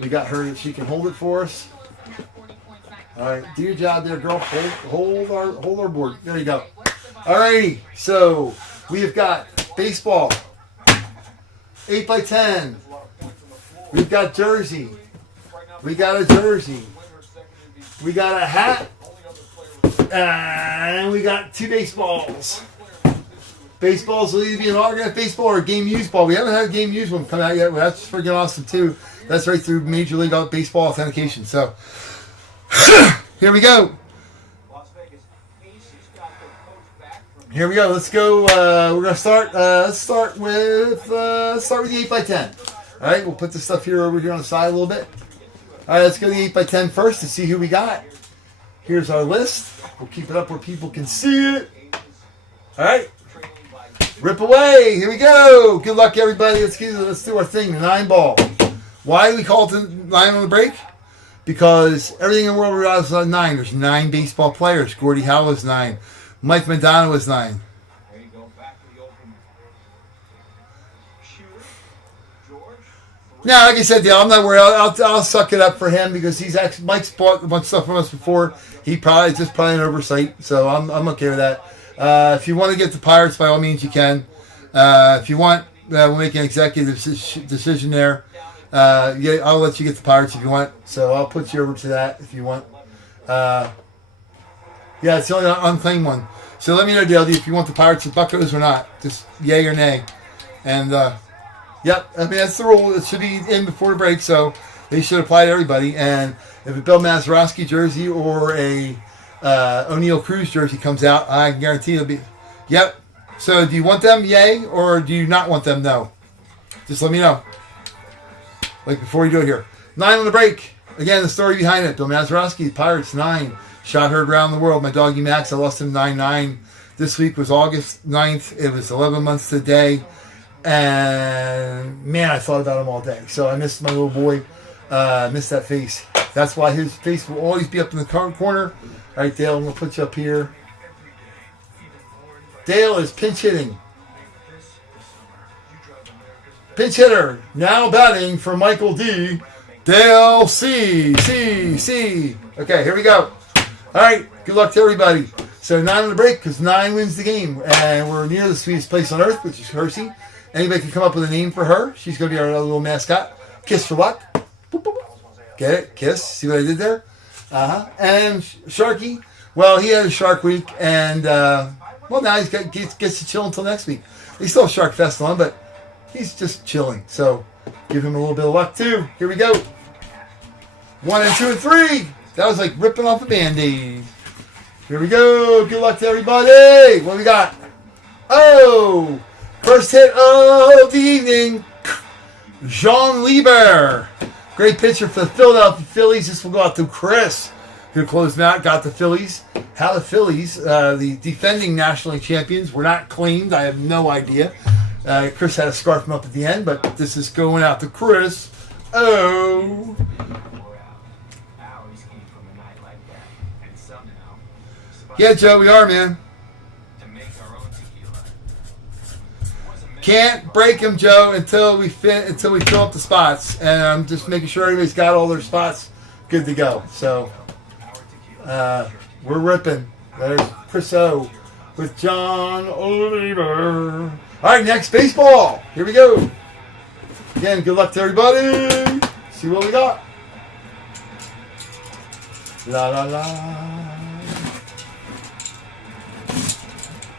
We got her that she can hold it for us. All right, do your job there, girl. Hold our board. There you go. All righty, so we have got baseball, 8 by 10. We've got jersey. We got a jersey. We got a hat. And we got 2 baseballs. Baseballs will either be an autograph baseball or a game used ball. We haven't had a game used one come out yet. Well, that's freaking awesome, too. That's right through Major League Baseball authentication. So, here we go. Here we go. Let's go. We're gonna start. Let's start with the 8 by 10. All right. We'll put the stuff over here on the side a little bit. All right. Let's go to the 8 by 10 first to see who we got. Here's our list. We'll keep it up where people can see it. All right. Rip away. Here we go. Good luck, everybody. Let's do our thing. The 9 ball. Why do we call it the 9 on the break? Because everything in the world relies on 9. There's 9 baseball players. Gordie Howe was 9. Mike Madonna was 9. There you go. Back to the open shooter. George. Now, like I said, Dale, I'm not worried. I'll suck it up for him because Mike's bought a bunch of stuff from us before. It's just probably an oversight, so I'm okay with that. If you want to get the Pirates, by all means, you can. If you want, we'll make an executive decision there. Yeah, I'll let you get the Pirates if you want. So I'll put you over to that if you want. Yeah, it's the only unclaimed one. So let me know, Dale, if you want the Pirates or Buccos or not. Just yay or nay. And, yep, I mean, that's the rule. It should be in before the break, so they should apply to everybody. And if a Bill Mazeroski jersey or a O'Neill Cruz jersey comes out, I can guarantee it'll be... Yep. So do you want them, yay, or do you not want them, no? Just let me know. Like before you do it here. 9 on the break. Again, the story behind it. Bill Mazeroski, Pirates, 9. Shot heard around the world. My doggy Max, I lost him 9-9. This week was August 9th. It was 11 months today. And, man, I thought about him all day. So I missed my little boy. Missed that face. That's why his face will always be up in the corner. All right, Dale, I'm going to put you up here. Dale is pinch hitting. Pinch hitter. Now batting for Michael D. Dale C. Okay, here we go. All right, good luck to everybody. So 9 on the break because 9 wins the game. And we're near the sweetest place on earth, which is Hersey. Anybody can come up with a name for her. She's going to be our little mascot. Kiss for luck. Boop, boop, boop. Get it? Kiss. See what I did there? And Sharky, well, he had a Shark Week. And, well, now gets to chill until next week. He's still Shark Fest on, but he's just chilling. So give him a little bit of luck, too. Here we go. 1 and 2 and 3. That was like ripping off a Band-Aid. Here we go. Good luck to everybody. What we got? Oh, first hit of the evening. Jean Lieber. Great pitcher for the Philadelphia Phillies. This will go out to Chris, who closed them out. Got the Phillies. How the Phillies, the defending national league champions, were not claimed. I have no idea. Chris had to scarf them up at the end, but this is going out to Chris. Oh. Yeah, Joe, we are, man. Can't break them, Joe, until we fill up the spots, and I'm just making sure everybody's got all their spots good to go. So we're ripping. There's Chris O with John Lieber. All right, next baseball. Here we go. Again, good luck to everybody. See what we got. La la la.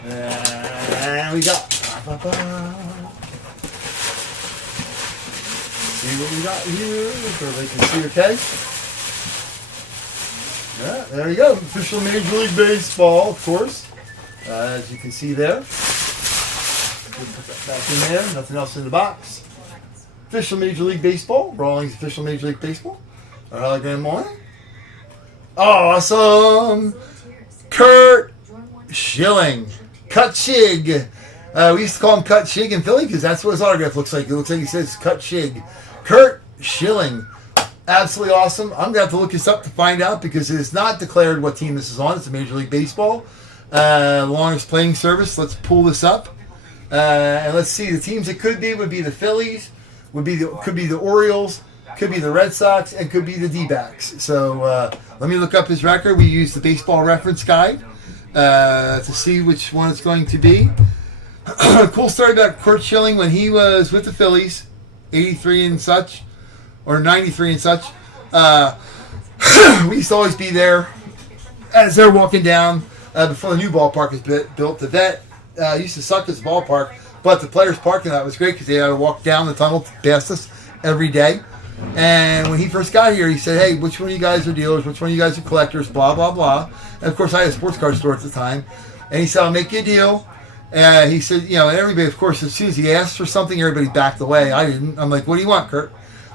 And we got. See what we got here. So they can see, okay? Yeah, there you go. Official Major League Baseball, of course. As you can see there. Put that back in there. Nothing else in the box. Official Major League Baseball. Rawlings Official Major League Baseball. Our hologram on. Awesome. Kurt Schilling. Cut Shig. We used to call him Cut Shig in Philly because that's what his autograph looks like. It looks like he says Cut Shig. Kurt Schilling. Absolutely awesome. I'm going to have to look this up to find out because it is not declared what team this is on. It's a Major League Baseball. Longest playing service. Let's pull this up. And let's see. The teams it could be would be the Phillies, could be the Orioles, could be the Red Sox, and could be the D-backs. So let me look up his record. We use the Baseball Reference Guide to see which one it's going to be. Cool story about Kurt Schilling when he was with the Phillies, 83 and such, or 93 and such. We used to always be there as they're walking down before the new ballpark was built. The vet used to suck this ballpark, but the players' parking lot was great because they had to walk down the tunnel past us every day. And when he first got here, he said, hey, which one of you guys are dealers? Which one of you guys are collectors? Blah, blah, blah. And, of course, I had a sports car store at the time. And he said, I'll make you a deal. He said, and everybody, of course, as soon as he asked for something, everybody backed away. I didn't. I'm like, what do you want, Kurt?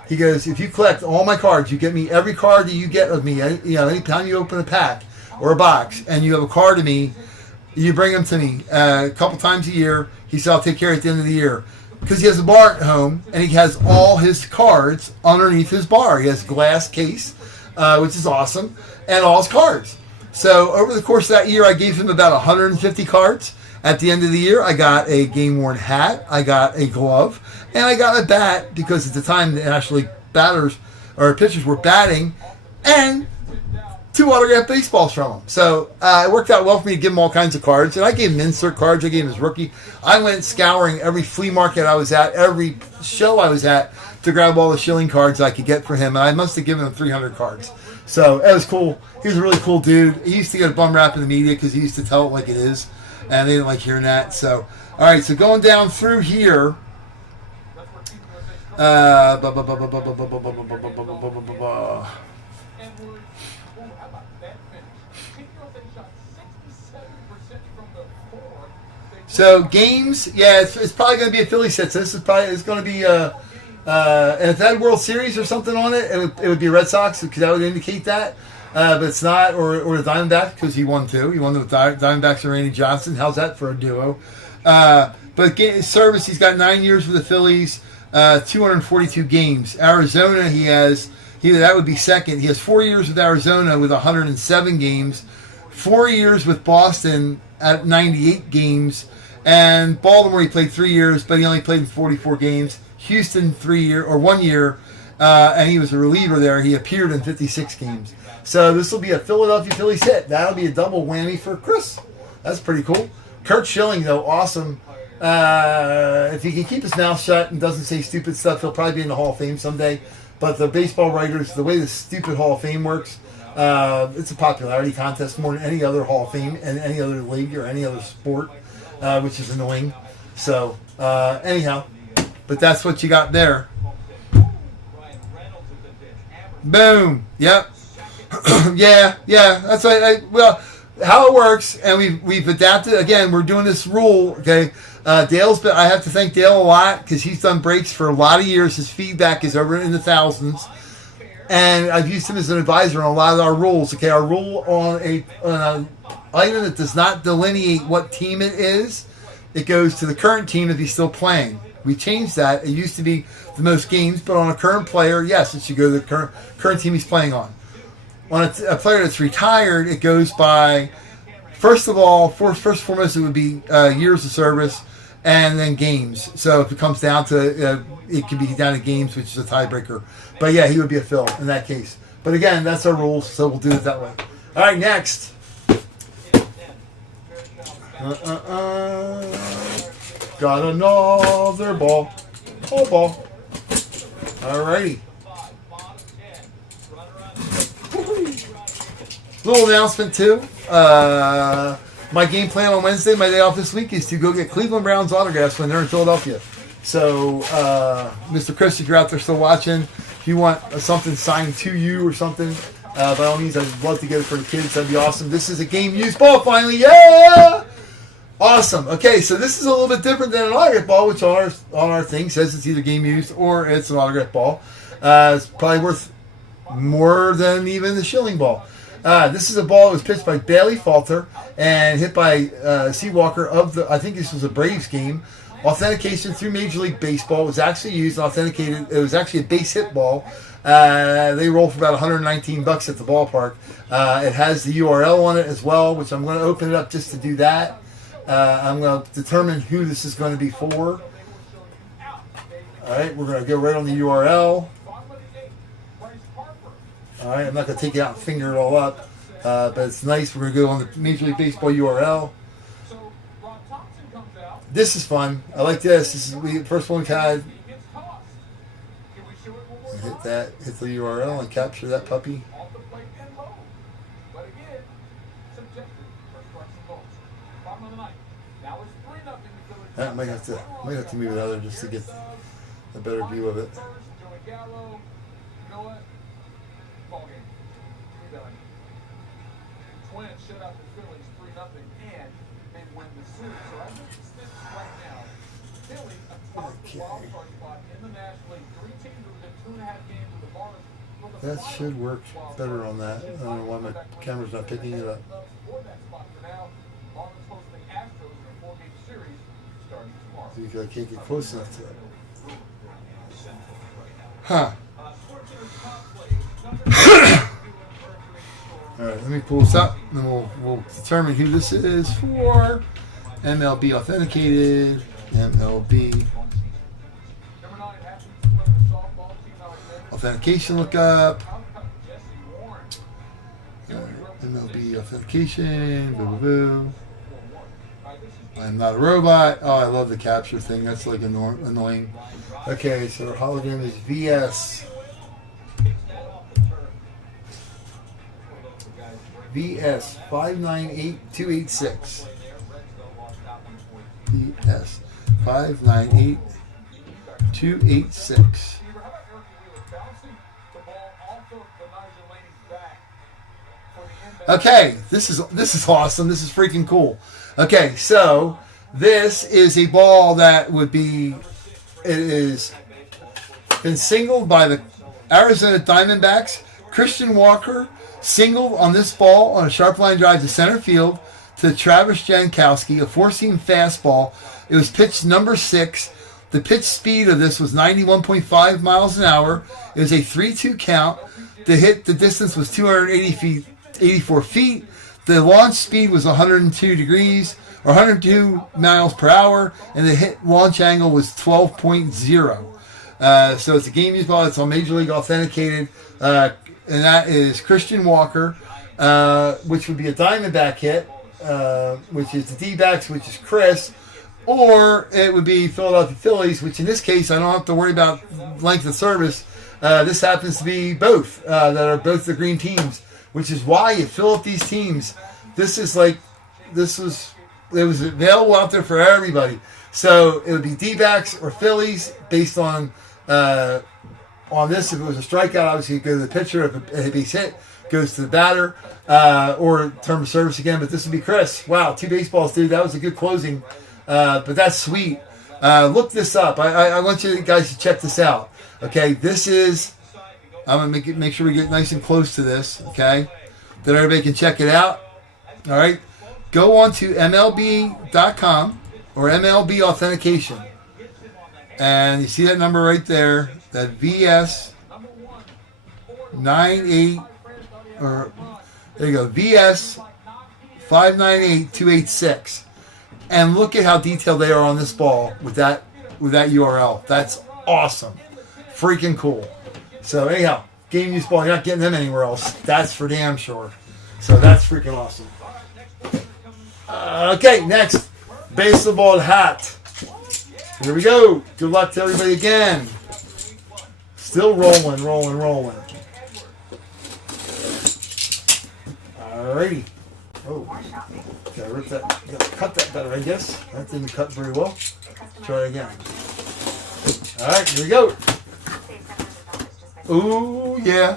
He goes, if you collect all my cards, you get me every card that you get of me. Anytime you open a pack or a box and you have a card of me, you bring them to me a couple times a year. He said, I'll take care at the end of the year. Because he has a bar at home, and he has all his cards underneath his bar. He has a glass case, which is awesome, and all his cards. So over the course of that year, I gave him about 150 cards. At the end of the year, I got a game-worn hat, I got a glove, and I got a bat, because at the time, the National League pitchers were batting, and 2 autographed baseballs from him. So it worked out well for me to give him all kinds of cards. And I gave him insert cards. I gave him his rookie. I went scouring every flea market I was at, every show I was at, to grab all the Schilling cards I could get for him. And I must have given him 300 cards. So it was cool. He was a really cool dude. He used to get a bum rap in the media because he used to tell it like it is. And they didn't like hearing that. So, all right. So going down through here. So games, yeah, it's probably going to be a Philly set. So this is probably going to be and if that had World Series or something on it, it would be Red Sox because that would indicate that. But it's not, or the Diamondbacks because he won 2. He won the Diamondbacks and Randy Johnson. How's that for a duo? But service, he's got 9 years with the Phillies, 242 games. Arizona, that would be second. He has 4 years with Arizona with 107 games, 4 years with Boston at 98 games. And Baltimore, he played 3 years, but he only played in 44 games. Houston, 1 year, and he was a reliever there. He appeared in 56 games. So this will be a Philadelphia Phillies hit. That'll be a double whammy for Chris. That's pretty cool. Kurt Schilling, though, awesome. If he can keep his mouth shut and doesn't say stupid stuff, he'll probably be in the Hall of Fame someday. But the baseball writers, the way the stupid Hall of Fame works, it's a popularity contest more than any other Hall of Fame and any other league or any other sport, which is annoying. So, anyhow, but that's what you got there. Boom. Yep. yeah. That's right. Well, how it works, and we've adapted. Again, we're doing this rule. Okay. Dale's been. I have to thank Dale a lot because he's done breaks for a lot of years. His feedback is over in the thousands, and I've used him as an advisor on a lot of our rules. Okay, our rule on an item that does not delineate what team it is, it goes to the current team if he's still playing. We changed that. It used to be the most games, but on a current player, yes, it should go to the current team he's playing on. On a player that's retired, it goes by, first of all, first and foremost, it would be years of service and then games. So if it comes down to, it could be down to games, which is a tiebreaker. But yeah, he would be a Phil in that case. But again, that's our rules, so we'll do it that way. All right, next. Got another ball. Oh, ball. All righty. Little announcement too. My game plan on Wednesday, my day off this week, is to go get Cleveland Browns autographs when they're in Philadelphia. So, Mr. Chris, if you're out there still watching, if you want something signed to you or something, by all means, I'd love to get it for the kids. That'd be awesome. This is a game-used ball finally. Yeah! Awesome. Okay, so this is a little bit different than an autograph ball, which on our thing says it's either game-used or it's an autograph ball. It's probably worth more than even the Schilling ball. This is a ball that was pitched by Bailey Falter and hit by C. Walker of the, I think this was a Braves game. Authentication through Major League Baseball was actually used and authenticated. It was actually a base hit ball. They roll for about $119 at the ballpark. It has the URL on it as well, which I'm going to open it up just to do that. I'm going to determine who this is going to be for. All right, we're going to go right on the URL. All right, I'm not going to take it out and finger it all up, but it's nice. We're going to go on the Major League Baseball URL. This is fun. I like this. This is the first one we've had. Hit that. Hit the URL and capture that puppy. I might have to move it other just to get a better view of it. Twins shut out the Phillies 3-0 and they win the series. So as it stands right now, Philly atop the wild card spot in the National League. 3 teams within 2.5 games of the Marlins. That should work better on that. I don't know why my camera's not picking it up. For that spot for now, Marlins hosting the Astros in a 4-game series starting tomorrow. Because I can't get close enough to it. Huh. All right, let me pull this up, and then we'll determine who this is for. MLB authenticated. MLB authentication lookup. MLB authentication. Boo boo boo. I'm not a robot. Oh, I love the capture thing. That's like annoying. Okay, so our hologram is VS. VS 598286. VS 598286. Okay, this is awesome. This is freaking cool. Okay, so this is a ball that would be, it is been singled by the Arizona Diamondbacks. Christian Walker singled on this ball on a sharp line drive to center field to Travis Jankowski, a 4-seam fastball. It was pitched number 6. The pitch speed of this was 91.5 miles an hour. It was a 3-2 count. The distance was 284 feet. The launch speed was 102 degrees or 102 miles per hour, and the hit launch angle was 12.0. So it's a game used ball. It's on Major League authenticated. and that is Christian Walker, which would be a Diamondback hit, which is the D-backs, which is Chris, or it would be Philadelphia Phillies, which in this case I don't have to worry about length of service. This happens to be both that are both the green teams, which is why you fill up these teams. It was available out there for everybody. So it would be D-backs or Phillies based on this. If it was a strikeout, obviously you go to the pitcher. If a base hit, goes to the batter, or term of service again. But this would be Chris. Wow, 2 baseballs, dude. That was a good closing. But that's sweet. Look this up. I want you guys to check this out. Okay, this is. I'm gonna make sure we get nice and close to this. Okay, that everybody can check it out. All right, go on to MLB.com or MLB Authentication, and you see that number right there. That VS 98 or there you go, VS 598286, and look at how detailed they are on this ball with that URL. That's awesome, freaking cool. So anyhow, game use ball, you're not getting them anywhere else. That's for damn sure. So that's freaking awesome. Okay, next, baseball hat. Here we go. Good luck to everybody again. Still rolling. Alrighty. Oh, gotta rip that. Gotta cut that better, I guess. That didn't cut very well. Try it again. Alright, here we go. Ooh, yeah.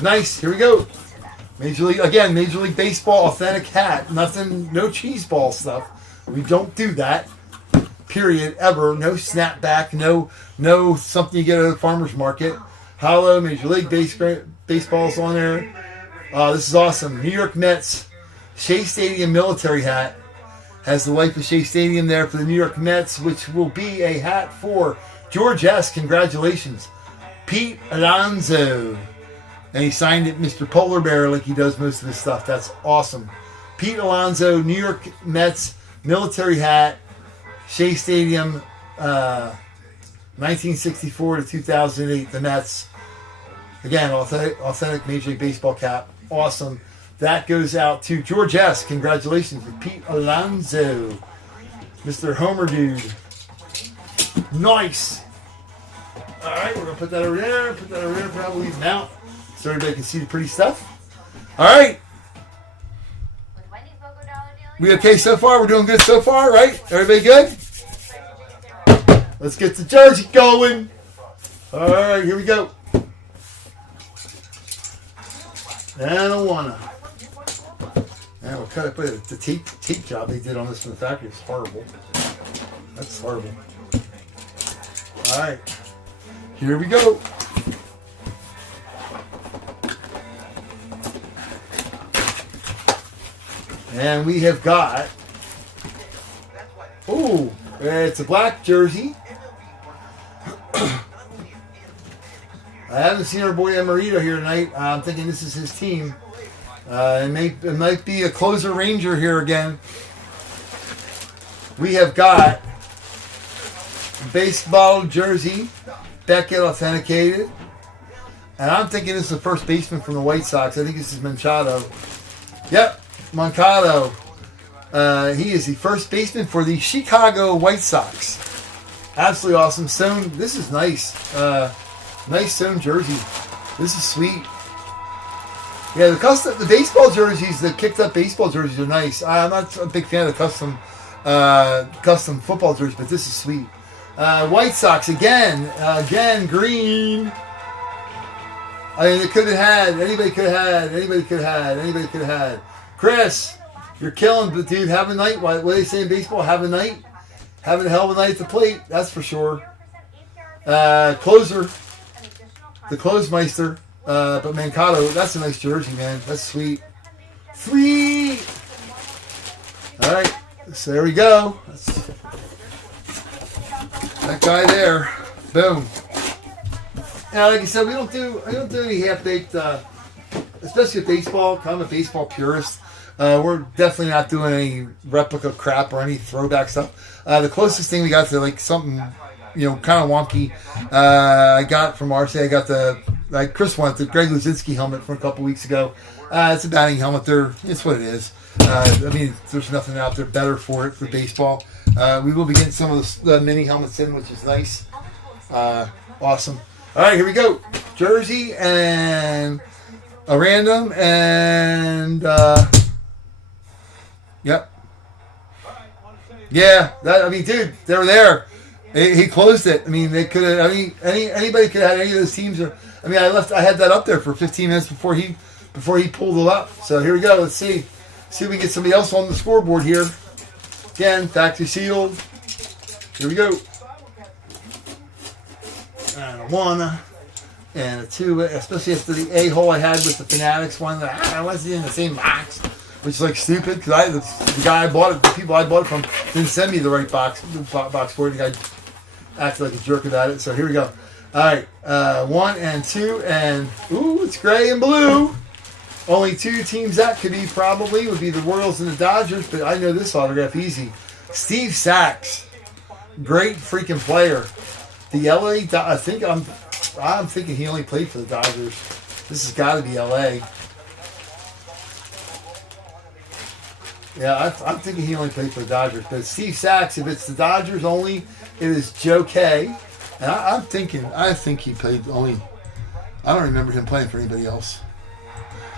Nice. Here we go. Major League Baseball authentic hat. Nothing, no cheese ball stuff. We don't do that. Period. Ever. No snapback. No something you get at the farmer's market. Hollow Major League Baseball's on there. This is awesome. New York Mets Shea Stadium military hat. Has the life of Shea Stadium there for the New York Mets, which will be a hat for George S. Congratulations. Pete Alonso. And he signed it Mr. Polar Bear like he does most of his stuff. That's awesome. Pete Alonso, New York Mets military hat. Shea Stadium, 1964 to 2008, the Mets. Again, authentic Major League Baseball cap. Awesome. That goes out to George S. Congratulations to Pete Alonso. Mr. Homer Dude. Nice. All right, we're going to put that over there. Probably leave them out so everybody can see the pretty stuff. All right. We okay so far? We're doing good so far, right? Everybody good? Let's get the jersey going. All right, here we go. And I wanna. And we'll cut it. But the tape job they did on this from the factory is horrible. That's horrible. All right, here we go. And we have got, oh, it's a black jersey. I haven't seen our boy Amarito here tonight. I'm thinking this is his team. It might be a closer Ranger here again. We have got baseball jersey, Beckett authenticated. And I'm thinking this is the first baseman from the White Sox. I think this is Machado. Yep. Moncado, he is the first baseman for the Chicago White Sox. Absolutely awesome. Sewn. This is nice. Nice sewn jersey. This is sweet. Yeah, the baseball jerseys, the kicked up baseball jerseys are nice. I'm not a big fan of the custom football jerseys, but this is sweet. White Sox again green. I mean, it could have had. Anybody could have had. Chris, you're killing, but dude, have a night. What do they say in baseball? Have a night. Having a hell of a night at the plate, that's for sure. Closer, the Closemeister, but Mancado, that's a nice jersey, man. That's sweet. Sweet. All right, so there we go. That guy there. Boom. Yeah, like I said, I don't do any half-baked, especially with baseball. I'm a baseball purist. We're definitely not doing any replica crap or any throwback stuff. The closest thing we got to like something, kind of wonky, I got from RC. I got the like Chris wanted the Greg Luzinski helmet from a couple weeks ago. It's a batting helmet. It's what it is. I mean, there's nothing out there better for it for baseball. We will be getting some of the mini helmets in, which is nice. Awesome. All right, here we go. Jersey and a random and yep. Yeah, I mean, dude, they were there. He closed it. I mean, they could have. I mean, anybody could have had any of those teams. I had that up there for 15 minutes before he pulled it up. So here we go. Let's see if we can get somebody else on the scoreboard here. Again, factory sealed. Here we go. And a 1 and a 2, especially after the a-hole I had with the Fanatics one. I wasn't in the same box, which is like stupid because the guy I bought it, the people I bought it from, didn't send me the right box for it. The guy acted like a jerk about it. So here we go. All right, 1 and 2, and ooh, it's gray and blue. Only 2 teams that could be probably would be the Royals and the Dodgers, but I know this autograph easy. Steve Sachs, great freaking player. The I think I'm thinking he only played for the Dodgers. This has got to be LA. Yeah, I'm thinking he only played for the Dodgers. But Steve Sachs, if it's the Dodgers only, it is Joe K. And I think he played only. I don't remember him playing for anybody else.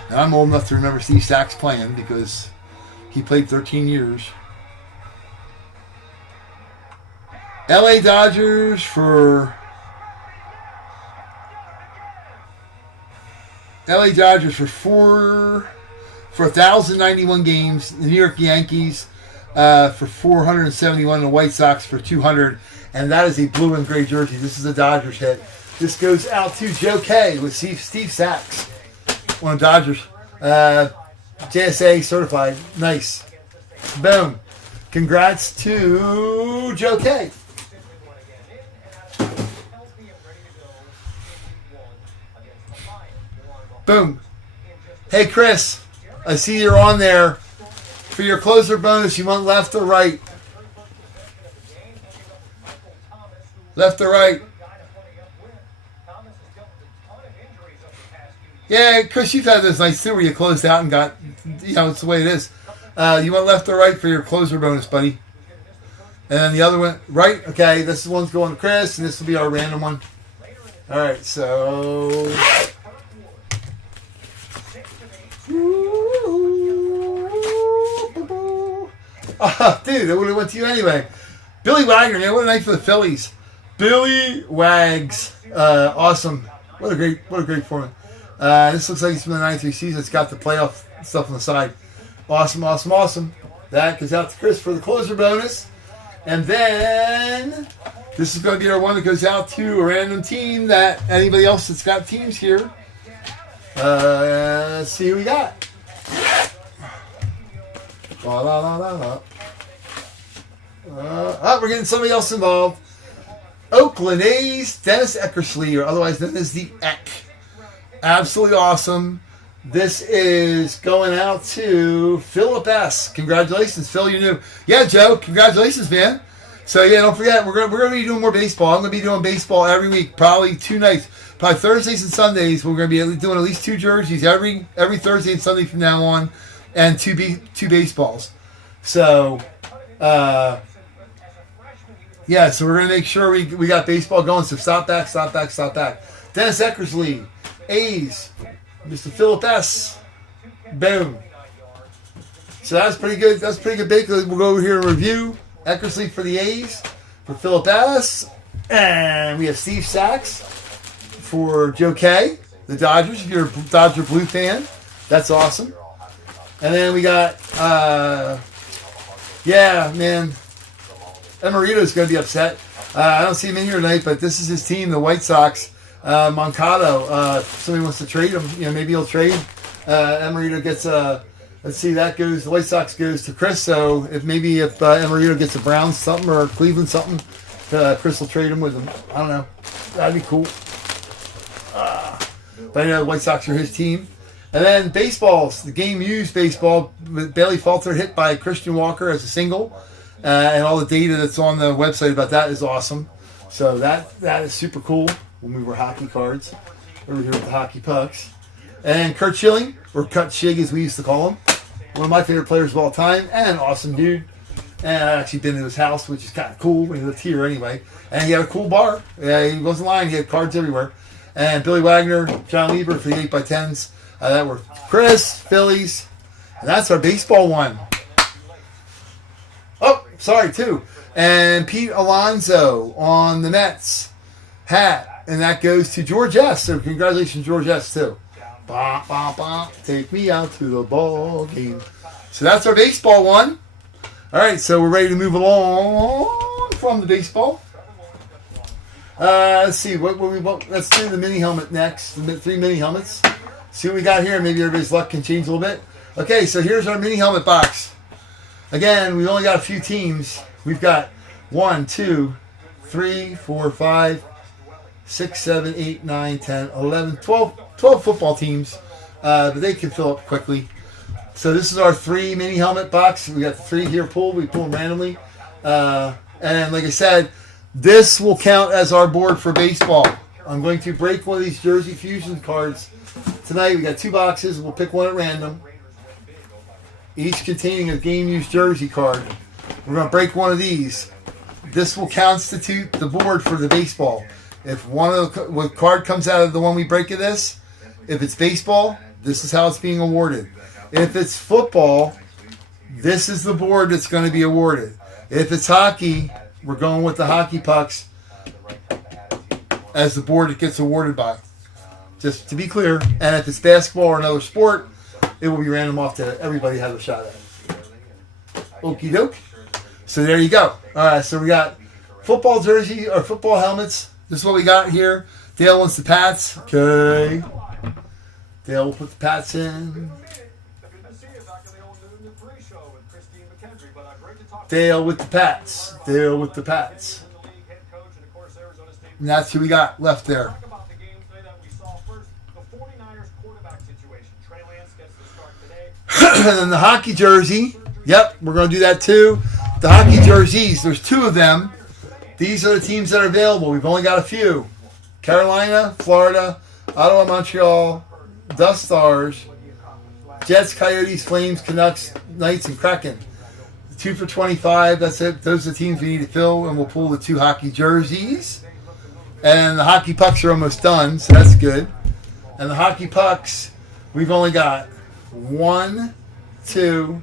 And I'm old enough to remember Steve Sachs playing because he played 13 years. LA Dodgers for 1,091 games. The New York Yankees for 471. The White Sox for 200. And that is a blue and gray jersey. This is a Dodgers hit. This goes out to Joe K with Steve Sachs. One of the Dodgers. JSA certified. Nice. Boom. Congrats to Joe K. Boom. Hey, Chris. I see you're on there. For your closer bonus, you want left or right? Left or right? Yeah, Chris, you've had those nights too where you closed out and got, it's the way it is. You want left or right for your closer bonus, buddy? And then the other one, right? Okay, this one's going to Chris, and this will be our random one. All right, so... dude, it would have went to you anyway. Billy Wagner, man, what a night for the Phillies. Billy Wags, awesome. What a great format. This looks like it's from the 93 season. It's got the playoff stuff on the side. Awesome. That goes out to Chris for the closer bonus. And then this is going to be our one that goes out to a random team that anybody else that's got teams here. Let's see who we got. We're getting somebody else involved. Oakland A's, Dennis Eckersley, or otherwise known as the Eck. Absolutely awesome. This is going out to Philip S. Congratulations, Phil, you're new. Yeah, Joe, congratulations, man. So, yeah, don't forget, we're going to be doing more baseball. I'm going to be doing baseball every week, probably 2 nights. Probably Thursdays and Sundays. We're going to be doing at least 2 jerseys every Thursday and Sunday from now on, and 2 baseballs. So, yeah, so we're going to make sure we got baseball going. So stop back. Dennis Eckersley, A's, Mr. Philip S. Boom. So that's pretty good. That's pretty good basically. We'll go over here and review Eckersley for the A's, for Philip S. And we have Steve Sachs for Joe K. The Dodgers, if you're a Dodger Blue fan. That's awesome. And then we got, yeah, man, Emerito's going to be upset. I don't see him in here tonight, but this is his team, the White Sox. Moncado, if somebody wants to trade him, maybe he'll trade. Emerito gets let's see, that goes, the White Sox goes to Chris, so if Emerito gets a Browns something or Cleveland something, Chris will trade him with him. I don't know. That'd be cool. But I know the White Sox are his team. And then baseballs, the game used baseball, Bailey Falter hit by Christian Walker as a single, and all the data that's on the website about that is awesome. So that is super cool. We'll move our hockey cards over here with the Hockey Pucks. And Kurt Schilling, or Cut Shig as we used to call him. One of my favorite players of all time, and an awesome dude. And I've actually been to his house, which is kind of cool when he lived here anyway. And he had a cool bar. Yeah, he wasn't lying. He had cards everywhere. And Billy Wagner, John Lieber for the 8x10s. That were Chris, Phillies. And that's our baseball one. Oh, sorry, too. And Pete Alonso on the Mets hat. And that goes to George S. So congratulations, George S. too. Bah, bah, bah. Take me out to the ball game. So that's our baseball one. All right, so we're ready to move along from the baseball. Let's see. Let's do the mini helmet next. The 3 mini helmets. See what we got here. Maybe everybody's luck can change a little bit. Okay, so here's our mini helmet box. Again, we only got a few teams. We've got 1, 2, 3, 4, 5, 6, 7, 8, 9, 10, 11, 12 football teams. But they can fill up quickly. So this is our 3 mini helmet box. We got the 3 here pulled. We pull them randomly. And like I said, this will count as our board for baseball. I'm going to break one of these Jersey Fusion cards tonight. We got 2 boxes. We'll pick one at random, each containing a game-used jersey card. We're going to break one of these. This will constitute the board for the baseball. If one of the card comes out of the one we break of this, if it's baseball, this is how it's being awarded. If it's football, this is the board that's going to be awarded. If it's hockey, we're going with the Hockey Pucks as the board it gets awarded by. Just to be clear. And if it's basketball or another sport, it will be random off to everybody has a shot at it. Okie doke. So there you go. All right, so we got football jersey or football helmets. This is what we got here. Dale wants the Pats. Okay. Dale will put the Pats in. Dale with the Pats. Dale with the Pats. And that's who we got left there. And then the hockey jersey. Yep, we're going to do that too. The hockey jerseys, there's 2 of them. These are the teams that are available. We've only got a few. Carolina, Florida, Ottawa, Montreal, Dust Stars, Jets, Coyotes, Flames, Canucks, Knights, and Kraken. 2 for $25. That's it. Those are the teams we need to fill, and we'll pull the 2 hockey jerseys. And the Hockey Pucks are almost done, so that's good. And the Hockey Pucks, we've only got 1, 2,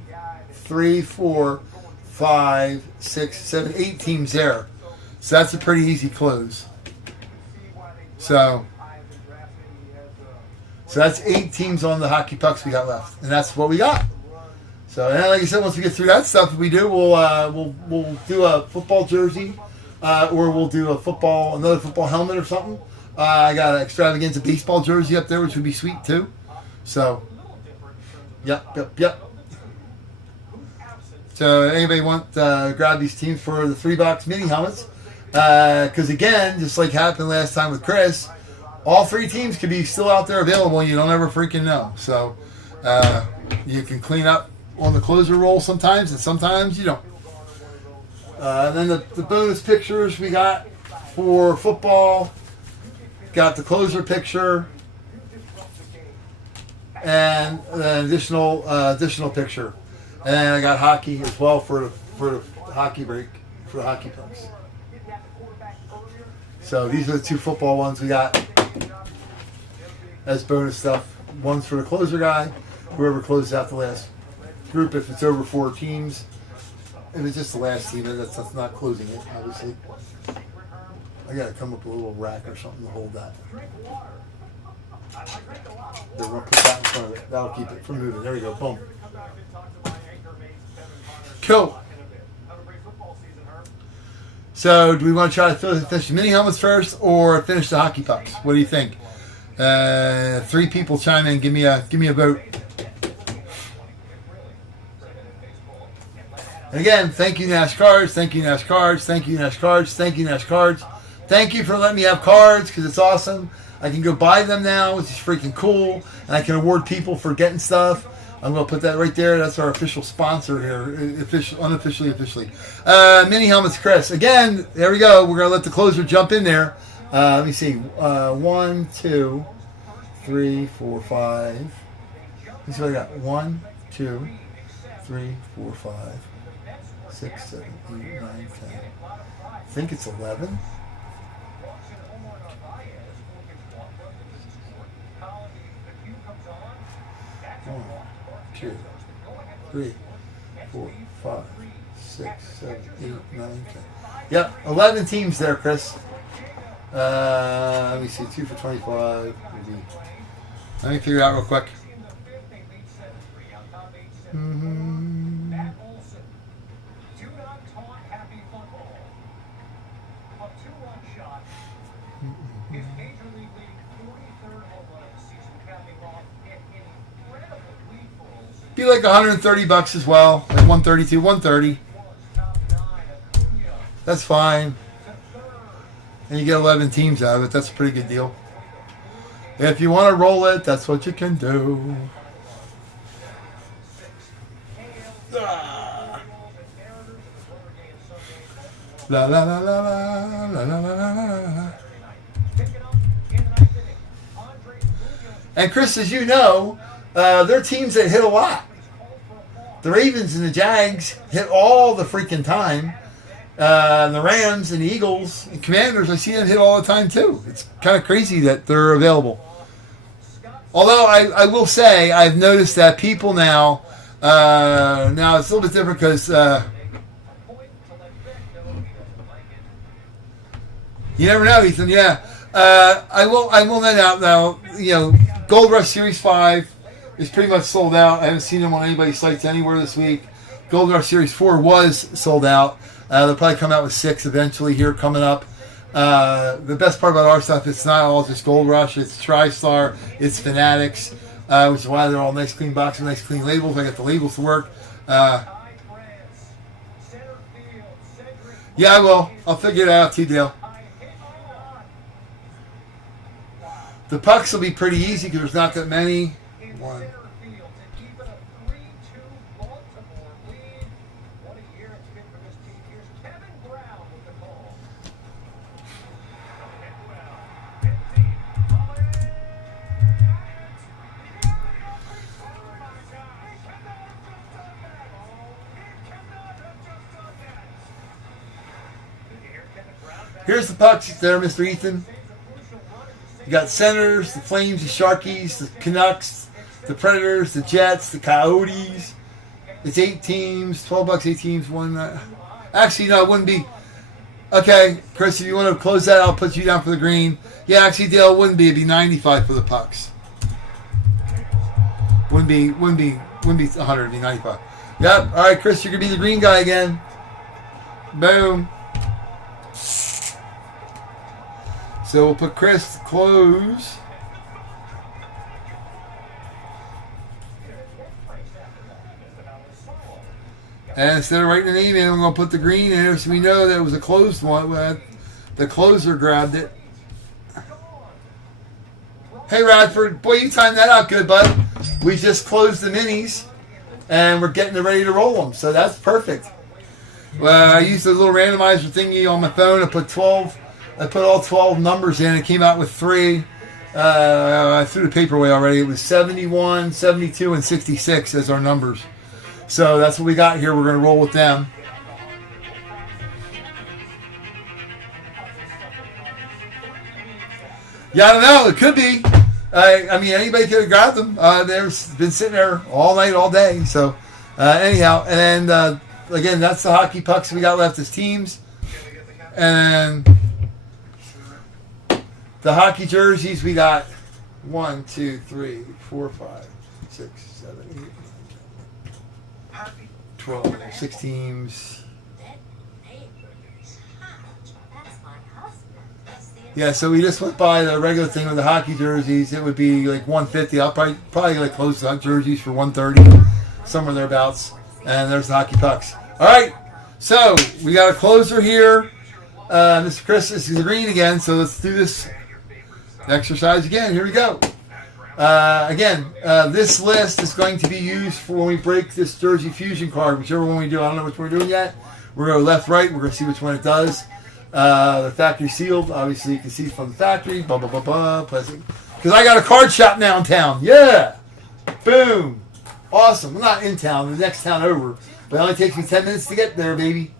3, 4, 5, 6, 7, 8 teams there. So that's a pretty easy close. So that's 8 teams on the Hockey Pucks we got left, and that's what we got. So, and like I said, once we get through that stuff, we do we'll do a football jersey, or we'll do another football helmet or something. I got an extravaganza baseball jersey up there, which would be sweet too. So, yep. So, anybody want to grab these teams for the 3-box mini helmets? Because again, just like happened last time with Chris, all 3 teams could be still out there available, and you don't ever freaking know. So, you can clean up on the closer roll sometimes, and sometimes you don't. And then the bonus pictures we got for football, got the closer picture, and an additional picture. And I got hockey as well for the hockey break, for the Hockey Pucks. So these are the 2 football ones we got as bonus stuff. One's for the closer guy, whoever closes out the last group. If it's over 4 teams, if it's just the last team, that's not closing it, obviously. I gotta come up with a little rack or something to hold that. We're gonna put that in front of it. That'll keep it from moving. There we go. Boom. Cool. So, do we want to try to finish the mini helmets first, or finish the Hockey Pucks? What do you think? 3 people chime in. Give me a vote. And again, thank you, Nash Cards. Thank you, Nash Cards. Thank you, Nash Cards. Thank you, Nash Cards. Thank you for letting me have cards, because it's awesome. I can go buy them now, which is freaking cool, and I can award people for getting stuff. I'm going to put that right there. That's our official sponsor here, unofficially, officially. Mini helmets, Chris. Again, there we go. We're going to let the closer jump in there. Let me see. 1, 2, 3, 4, 5. Let's see what I got. 1, 2, 3, 4, 5, 6, 7, 8, 9, 10. I think it's 11. 1, 2, 3, 4, 5, 6, 7, 8, 9, 10. Yep, 11 teams there, Chris. Let me see, 2 for 25. Maybe. Let me figure it out real quick. Be like $130 as well, like 132, 130. That's fine. And you get 11 teams out of it. That's a pretty good deal. If you want to roll it, that's what you can do. La la la la la la la la la. And Chris, as you know, they're teams that hit a lot. The Ravens and the Jags hit all the freaking time. And the Rams and the Eagles and Commanders, I see them hit all the time too. It's kind of crazy that they're available. Although I will say, I've noticed that people now it's a little bit different because you never know, Ethan. Yeah, I will net out now. You know, Gold Rush Series 5 is pretty much sold out. I haven't seen them on anybody's sites anywhere this week. Gold Rush Series 4 was sold out. They'll probably come out with 6 eventually here coming up. The best part about our stuff, it's not all just Gold Rush. It's TriStar, it's Fanatics, which is why they're all nice clean boxes, nice clean labels. I got the labels to work. Yeah, I will. I'll figure it out, T-Dale. The pucks will be pretty easy because there's not that many. 1. Here's the pucks there, Mr. Ethan. You got Senators, the Flames, the Sharkies, the Canucks, the Predators, the Jets, the Coyotes. It's 8 teams, $12, 8 teams, one. Actually, no, it wouldn't be. Okay, Chris, if you want to close that, I'll put you down for the green. Yeah, actually, Dale, it wouldn't be. It'd be 95 for the pucks. Wouldn't be 100. It'd be 95. Yep. All right, Chris, you're gonna be the green guy again. Boom. So we'll put Chris to close. And instead of writing the name in, I'm going to put the green in there so we know that it was a closed one. The closer grabbed it. Hey, Radford. Boy, you timed that out good, bud. We just closed the minis, and we're getting ready to roll them. So that's perfect. I used a little randomizer thingy on my phone. I put all 12 numbers in. It came out with 3. I threw the paper away already. It was 71, 72, and 66 as our numbers. So that's what we got here. We're going to roll with them. Yeah, I don't know. It could be. I mean, anybody could have grabbed them. They've been sitting there all night, all day. So anyhow, and then again, that's the hockey pucks we got left as teams. And the hockey jerseys, we got 1, 2, 3, 4, 5, 6, 7, 8, 9, 10, 12, 6 teams. Yeah, so we just went by the regular thing with the hockey jerseys. It would be like 150. I'll probably like close the jerseys for 130, somewhere thereabouts. And there's the hockey pucks. All right, so we got a closer here. Mr. Chris, this is green again, so let's do this exercise again. Here we go. This list is going to be used for when we break this Jersey Fusion card, whichever one we do. I don't know which one we're doing yet. We're going to go left, right. We're going to see which one it does. The factory sealed. Obviously, you can see from the factory. Blah, blah, blah, blah. Because I got a card shop now in town. Yeah. Boom. Awesome. I'm not in town, the next town over. But it only takes me 10 minutes to get there, baby.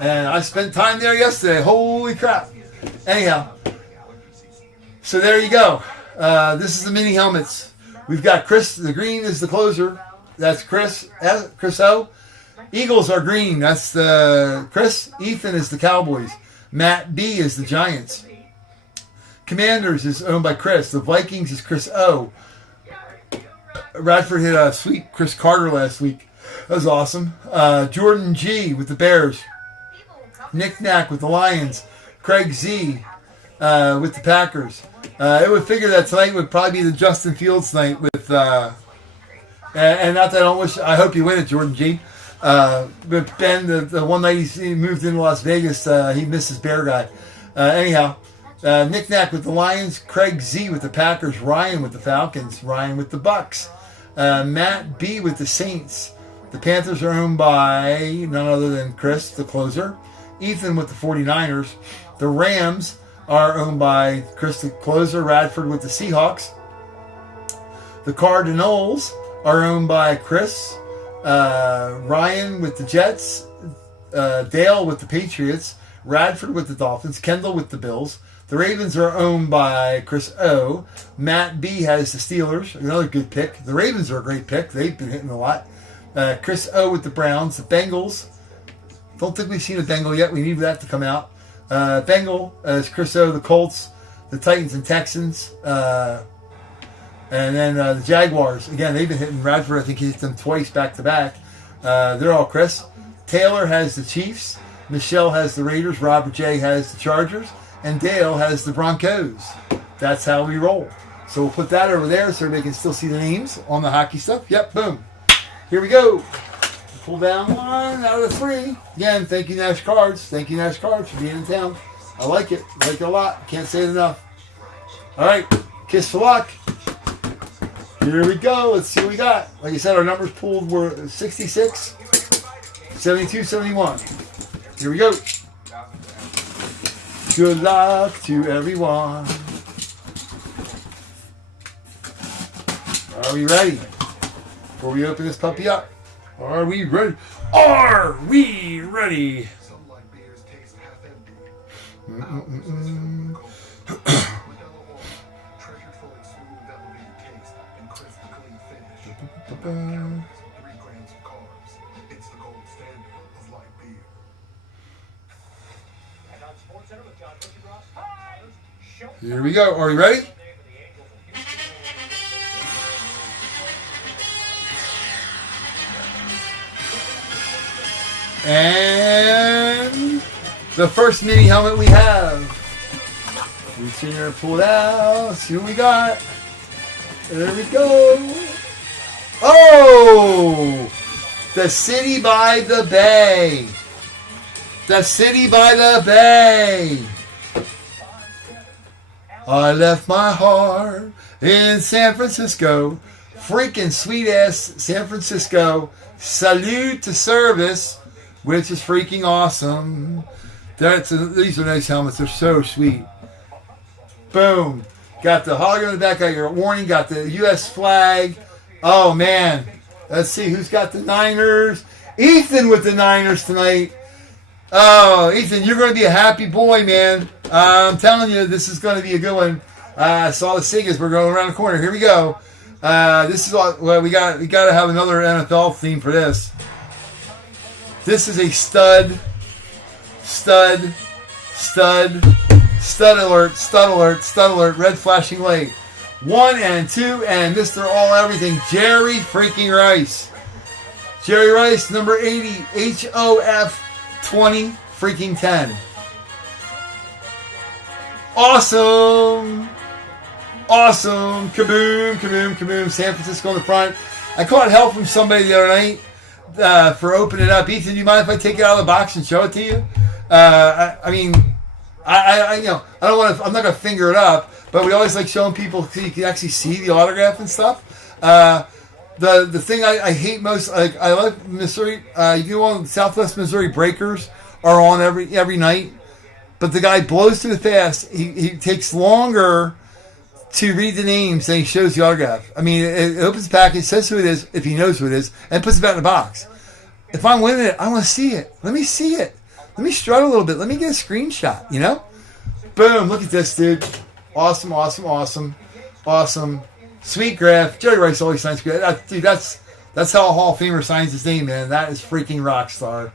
And I spent time there yesterday. Holy crap. Anyhow. So there you go. This is the mini helmets. We've got Chris. The green is the closer. That's Chris O. Eagles are green. That's the Chris. Ethan is the Cowboys. Matt B is the Giants. Commanders is owned by Chris. The Vikings is Chris O. Radford hit a sweet Chris Carter last week. That was awesome. Jordan G with the Bears. Nick Knack with the Lions. Craig Z with the Packers. It would figure that tonight would probably be the Justin Fields night with, and not that I don't wish, I hope you win it, Jordan G. But Ben, the one night he moved into Las Vegas, he missed his Bear guy. Anyhow, Nick Knack with the Lions, Craig Z with the Packers, Ryan with the Falcons, Ryan with the Bucks, Matt B with the Saints. The Panthers are owned by none other than Chris, the closer. Ethan with the 49ers. The Rams are owned by Chris, the closer. Radford with the Seahawks. The Cardinals are owned by Chris. Ryan with the Jets. Dale with the Patriots. Radford with the Dolphins. Kendall with the Bills. The Ravens are owned by Chris O. Matt B has the Steelers. Another good pick. The Ravens are a great pick. They've been hitting a lot. Chris O with the Browns. The Bengals. Don't think we've seen a Bengal yet. We need that to come out. Bengal is Chris O. The Colts. The Titans and Texans. And then the Jaguars. Again, they've been hitting Radford. I think he hit them twice back to back. They're all Chris. Taylor has the Chiefs. Michelle has the Raiders. Robert J has the Chargers. And Dale has the Broncos. That's how we roll. So we'll put that over there so everybody can still see the names on the hockey stuff. Yep, boom. Here we go. Pull down 1 out of 3. Again, thank you, Nash Cards. Thank you, Nash Cards, for being in town. I like it. I like it a lot. Can't say it enough. All right. Kiss for luck. Here we go. Let's see what we got. Like I said, our numbers pulled were 66, 72, 71. Here we go. Good luck to everyone. Are we ready? Before we open this puppy up. Are we ready? Are we ready? Some light beers taste half empty. Treasured full of smooth, elevated taste and crisp, clean finish. 3 grams of carbs. It's the gold standard of light beer. Here we go. Are we ready? And the first mini helmet we have. Reach in here and pull it out. See what we got. There we go. Oh! The City by the Bay. The City by the Bay. I left my heart in San Francisco. Freaking sweet ass San Francisco. Salute to service, which is freaking awesome. These are nice helmets. They're so sweet. Boom. Got the hologram in the back. Got your warning. Got the U.S. flag. Oh, man. Let's see who's got the Niners. Ethan with the Niners tonight. Oh, Ethan, you're going to be a happy boy, man. I'm telling you, this is going to be a good one. I saw the Sigas. We're going around the corner. Here we go. This is all, well, we got to have another NFL theme for this. This is a stud alert, red flashing light. 1 and 2 and Mr. All Everything, Jerry freaking Rice. Jerry Rice, number 80, HOF 20 freaking 10. Awesome. Kaboom, kaboom, kaboom. San Francisco in the front. I caught hell from somebody the other night for opening it up. Ethan, do you mind if I take it out of the box and show it to you? I mean, I don't want to. I'm not gonna finger it up, but we always like showing people so you can actually see the autograph and stuff. The thing I hate most, like I like Missouri. You know, Southwest Missouri Breakers are on every night, but the guy blows too fast. He takes longer to read the names, and he shows the autograph. I mean, it opens the package, says who it is, if he knows who it is, and puts it back in the box. If I'm winning it, I want to see it. Let me see it. Let me strut a little bit. Let me get a screenshot, you know? Boom, look at this, dude. Awesome, awesome, awesome. Awesome. Sweet graph. Jerry Rice always signs good. Dude, that's how a Hall of Famer signs his name, man. That is freaking rock star.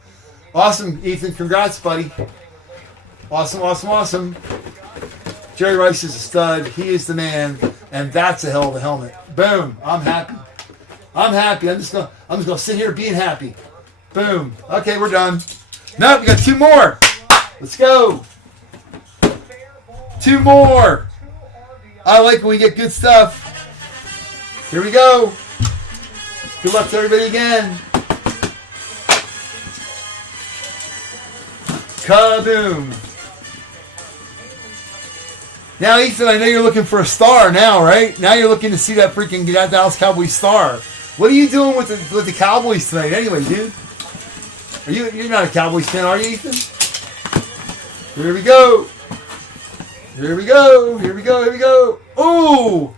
Awesome, Ethan. Congrats, buddy. Awesome, awesome, awesome. Jerry Rice is a stud. He is the man, and that's a hell of a helmet. Boom. I'm happy. I'm happy. I'm just gonna sit here being happy. Boom. Okay, we're done. Nope, we got two more. Let's go. Two more. I like when we get good stuff. Here we go. Good luck to everybody again. Kaboom. Now, Ethan, I know you're looking for a star now, right? Now you're looking to see that freaking Dallas Cowboys star. What are you doing with the Cowboys tonight anyway, dude? You're not a Cowboys fan, are you, Ethan? Here we go. Here we go. Here we go. Here we go. Ooh.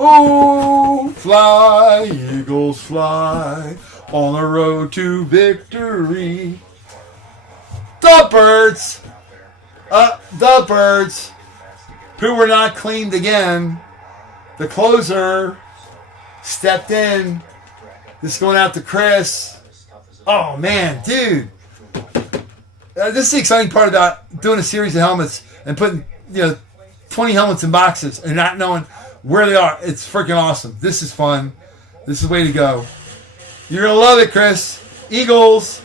Oh, fly, Eagles, fly on the road to victory. The Birds. The Birds, who were not claimed again. The closer stepped in. This is going out to Chris. Oh, man, dude. This is the exciting part about doing a series of helmets and putting, 20 helmets in boxes and not knowing where they are. It's freaking awesome. This is fun. This is the way to go. You're going to love it, Chris. Eagles.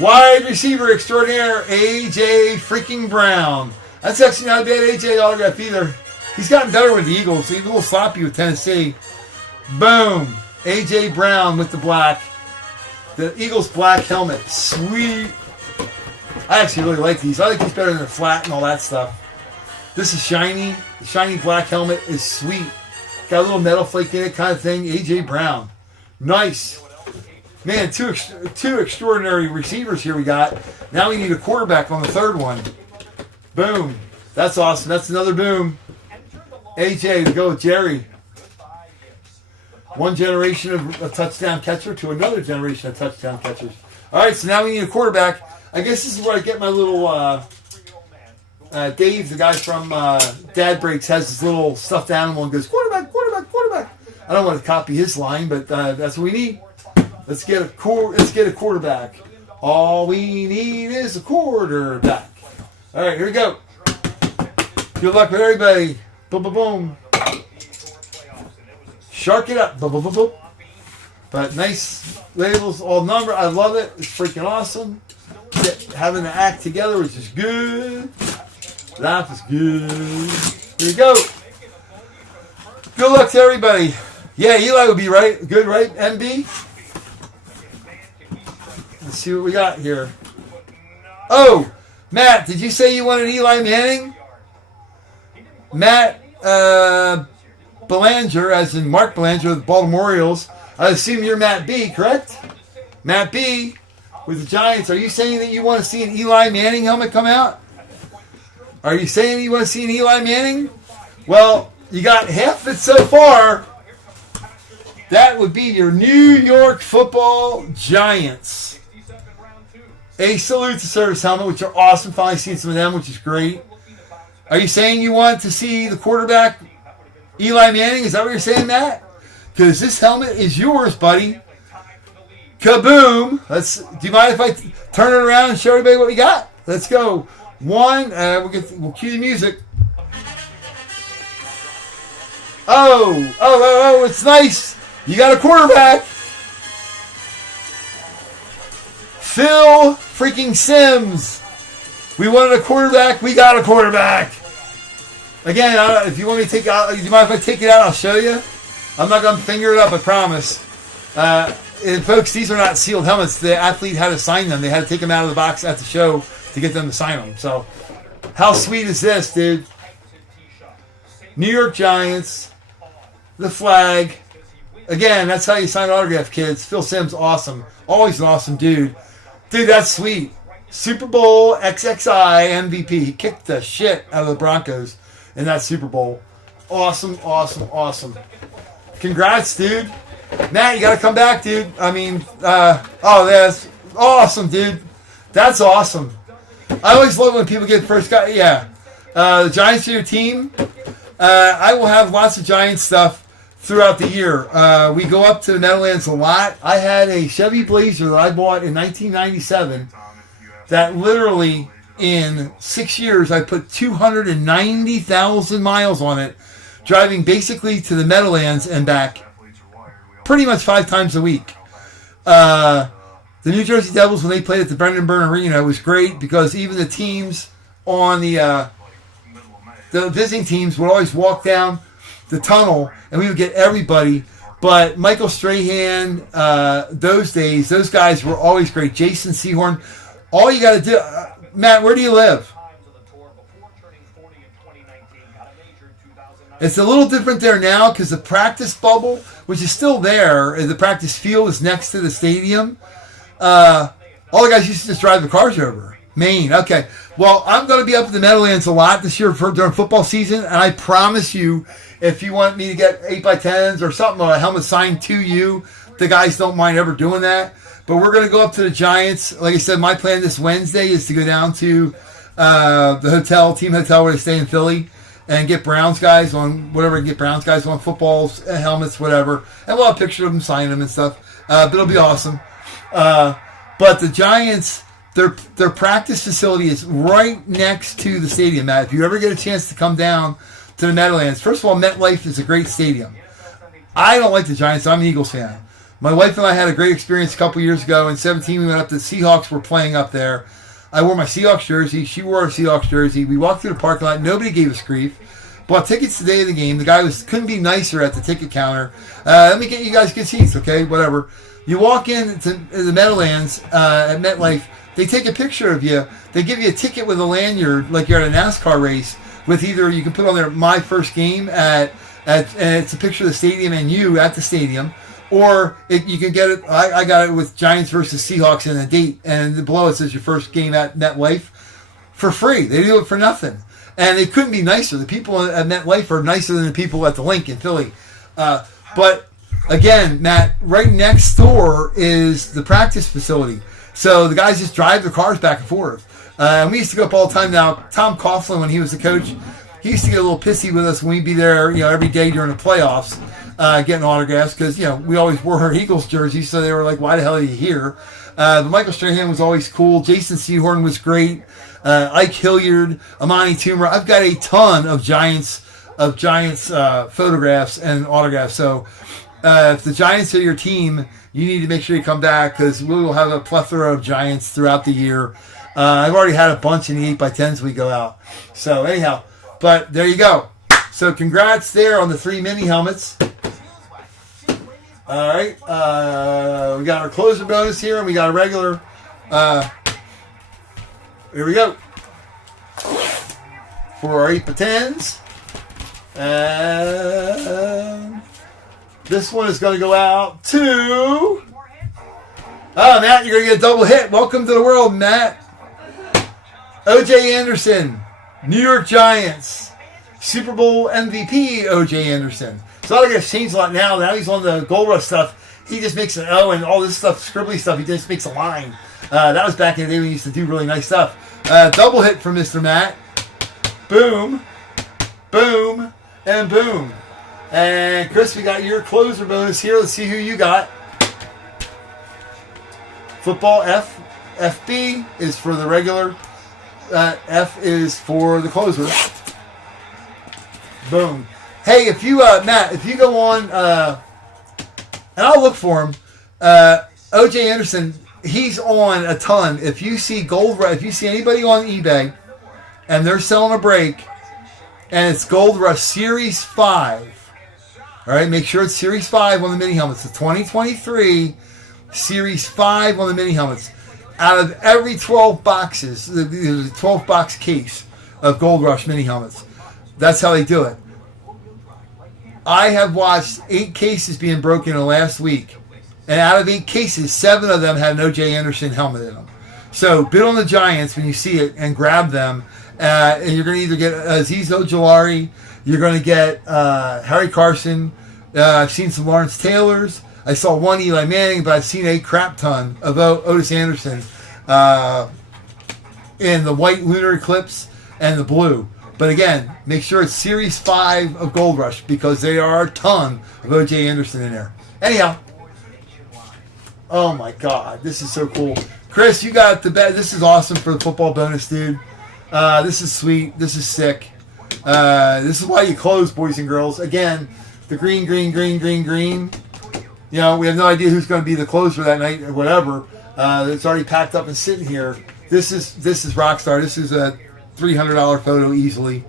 Wide receiver extraordinaire, A.J. freaking Brown. That's actually not a bad A.J. autograph either. He's gotten better with the Eagles. He's a little sloppy with Tennessee. Boom. A.J. Brown with the black. The Eagles black helmet. Sweet. I actually really like these. I like these better than the flat and all that stuff. This is shiny. The shiny black helmet is sweet. Got a little metal flake in it kind of thing. A.J. Brown. Nice. Man, two extraordinary receivers here we got. Now we need a quarterback on the third one. Boom. That's awesome. That's another boom. A.J. to go with Jerry. One generation of a touchdown catcher to another generation of touchdown catchers. All right, so now we need a quarterback. I guess this is where I get my little... Dave, the guy from Dad Breaks, has this little stuffed animal and goes, quarterback, quarterback, quarterback. I don't want to copy his line, but that's what we need. Let's get a quarterback. All we need is a quarterback. All right, here we go. Good luck with everybody. Boom, boom, boom. Shark it up. Boom, boom, boom, boom. But nice labels, all number. I love it. It's freaking awesome. Having to act together, which is good. Laugh is good. Here we go. Good luck to everybody. Yeah, Eli would be right. Good, right, MB? Let's see what we got here. Oh, Matt, did you say you wanted Eli Manning? Matt Belanger, as in Mark Belanger of the Baltimore Orioles. I assume you're Matt B, correct? Matt B with the Giants. Are you saying that you want to see an Eli Manning helmet come out? Are you saying you want to see an Eli Manning? Well, you got half of it so far. That would be your New York Football Giants. A salute to service helmet, which are awesome. Finally seen some of them, which is great. Are you saying you want to see the quarterback, Eli Manning? Is that what you're saying, Matt? Because this helmet is yours, buddy. Kaboom. Do you mind if I turn it around and show everybody what we got? Let's go. One, we'll cue the music. Oh, it's nice. You got a quarterback. Phil freaking Simms. We wanted a quarterback. We got a quarterback. Again, if you want me to take it out, do you mind if I take it out? I'll show you. I'm not going to finger it up, I promise. And folks, these are not sealed helmets. The athlete had to sign them. They had to take them out of the box at the show to get them to sign them. So, how sweet is this, dude? New York Giants, the flag. Again, that's how you sign autograph, kids. Phil Simms, awesome. Always an awesome dude. Dude, that's sweet. Super Bowl XXI MVP. He kicked the shit out of the Broncos in that Super Bowl. Awesome, awesome, awesome. Congrats, dude. Matt, you got to come back, dude. I mean, that's awesome, dude. That's awesome. I always love when people get first guy. Yeah. The Giants are your team. I will have lots of Giants stuff throughout the year. We go up to the Meadowlands a lot. I had a Chevy Blazer that I bought in 1997 that literally in 6 years I put 290,000 miles on it, driving basically to the Meadowlands and back pretty much 5 times a week. The New Jersey Devils, when they played at the Brendan Byrne Arena, it was great because even the teams on the visiting teams would always walk down the tunnel and we would get everybody. But Michael Strahan, those days, those guys were always great. Jason Sehorn. All you got to do, Matt, where do you live? It's a little different there now because the practice bubble, which is still there, the practice field is next to the stadium. All the guys used to just drive the cars over. Maine, okay. Well, I'm going to be up at the Meadowlands a lot this year during football season, and I promise you, if you want me to get 8x10s or something, or a helmet signed to you, the guys don't mind ever doing that. But we're going to go up to the Giants. Like I said, my plan this Wednesday is to go down to the team hotel where they stay in Philly, and get Browns guys on whatever, get Browns guys on footballs, helmets, whatever. And we'll have a picture of them, sign them and stuff. But it'll be awesome. But the Giants, their practice facility is right next to the stadium, Matt. If you ever get a chance to come down to the Meadowlands, first of all, MetLife is a great stadium. I don't like the Giants. I'm an Eagles fan. My wife and I had a great experience a couple years ago. In 2017, we went up to the Seahawks. Were playing up there. I wore my Seahawks jersey. She wore a Seahawks jersey. We walked through the parking lot. Nobody gave us grief. Bought tickets the day of the game. The guy couldn't be nicer at the ticket counter. Let me get you guys good seats, okay? Whatever. You walk in to the Meadowlands at MetLife. They take a picture of you. They give you a ticket with a lanyard, like you're at a NASCAR race. With either you can put on there my first game and it's a picture of the stadium and you at the stadium, or you can get it. I got it with Giants versus Seahawks and a date, and below it says your first game at MetLife for free. They do it for nothing, and they couldn't be nicer. The people at MetLife are nicer than the people at the Link in Philly. But again, Matt, right next door is the practice facility, so the guys just drive their cars back and forth. And we used to go up all the time. Now, Tom Coughlin, when he was the coach, he used to get a little pissy with us when we'd be there, every day during the playoffs, getting autographs because, we always wore our Eagles jerseys, so they were like, why the hell are you here? But Michael Strahan was always cool. Jason Sehorn was great. Ike Hilliard, Amani Toomer. I've got a ton of Giants photographs and autographs. So if the Giants are your team, you need to make sure you come back because we will have a plethora of Giants throughout the year. I've already had a bunch in the 8x10s we go out. So anyhow, but there you go. So congrats there on the 3 mini helmets. All right. We got our closer bonus here, and we got a regular. Here we go. For our 8x10s. This one is going to go out to... Oh, Matt, you're going to get a double hit. Welcome to the world, Matt. O.J. Anderson, New York Giants, Super Bowl MVP O.J. Anderson. So I guess changed a lot now. Now he's on the Gold Rush stuff. He just makes an O and all this stuff, scribbly stuff. He just makes a line. That was back in the day when we used to do really nice stuff. Double hit from Mr. Matt. Boom, boom, and boom. And Chris, we got your closer bonus here. Let's see who you got. Football FB is for the regular. F is for the closer. Boom. Hey, if you, Matt, if you go on, and I'll look for him, O.J. Anderson, he's on a ton. If you see if you see anybody on eBay, and they're selling a break, and it's Gold Rush Series 5, all right, make sure it's Series 5 on the mini helmets. The 2023 Series 5 on the mini helmets. Out of every 12 boxes, there's a 12-box case of Gold Rush mini helmets. That's how they do it. I have watched 8 cases being broken in the last week. And out of 8 cases, 7 of them had an O.J. Anderson helmet in them. So bid on the Giants when you see it and grab them. And you're going to either get Aziz Ojolari, you're going to get Harry Carson. I've seen some Lawrence Taylors. I saw one Eli Manning, but I've seen a crap ton of Otis Anderson in the white lunar eclipse and the blue. But again, make sure it's Series 5 of Gold Rush because there are a ton of O.J. Anderson in there. Anyhow. Oh my God, this is so cool. Chris, you got the bet. This is awesome for the football bonus, dude. This is sweet. This is sick. This is why you close, boys and girls. Again, the green. You know, we have no idea who's going to be the closer that night or whatever. It's already packed up and sitting here. This is Rockstar. This is a $300 photo easily.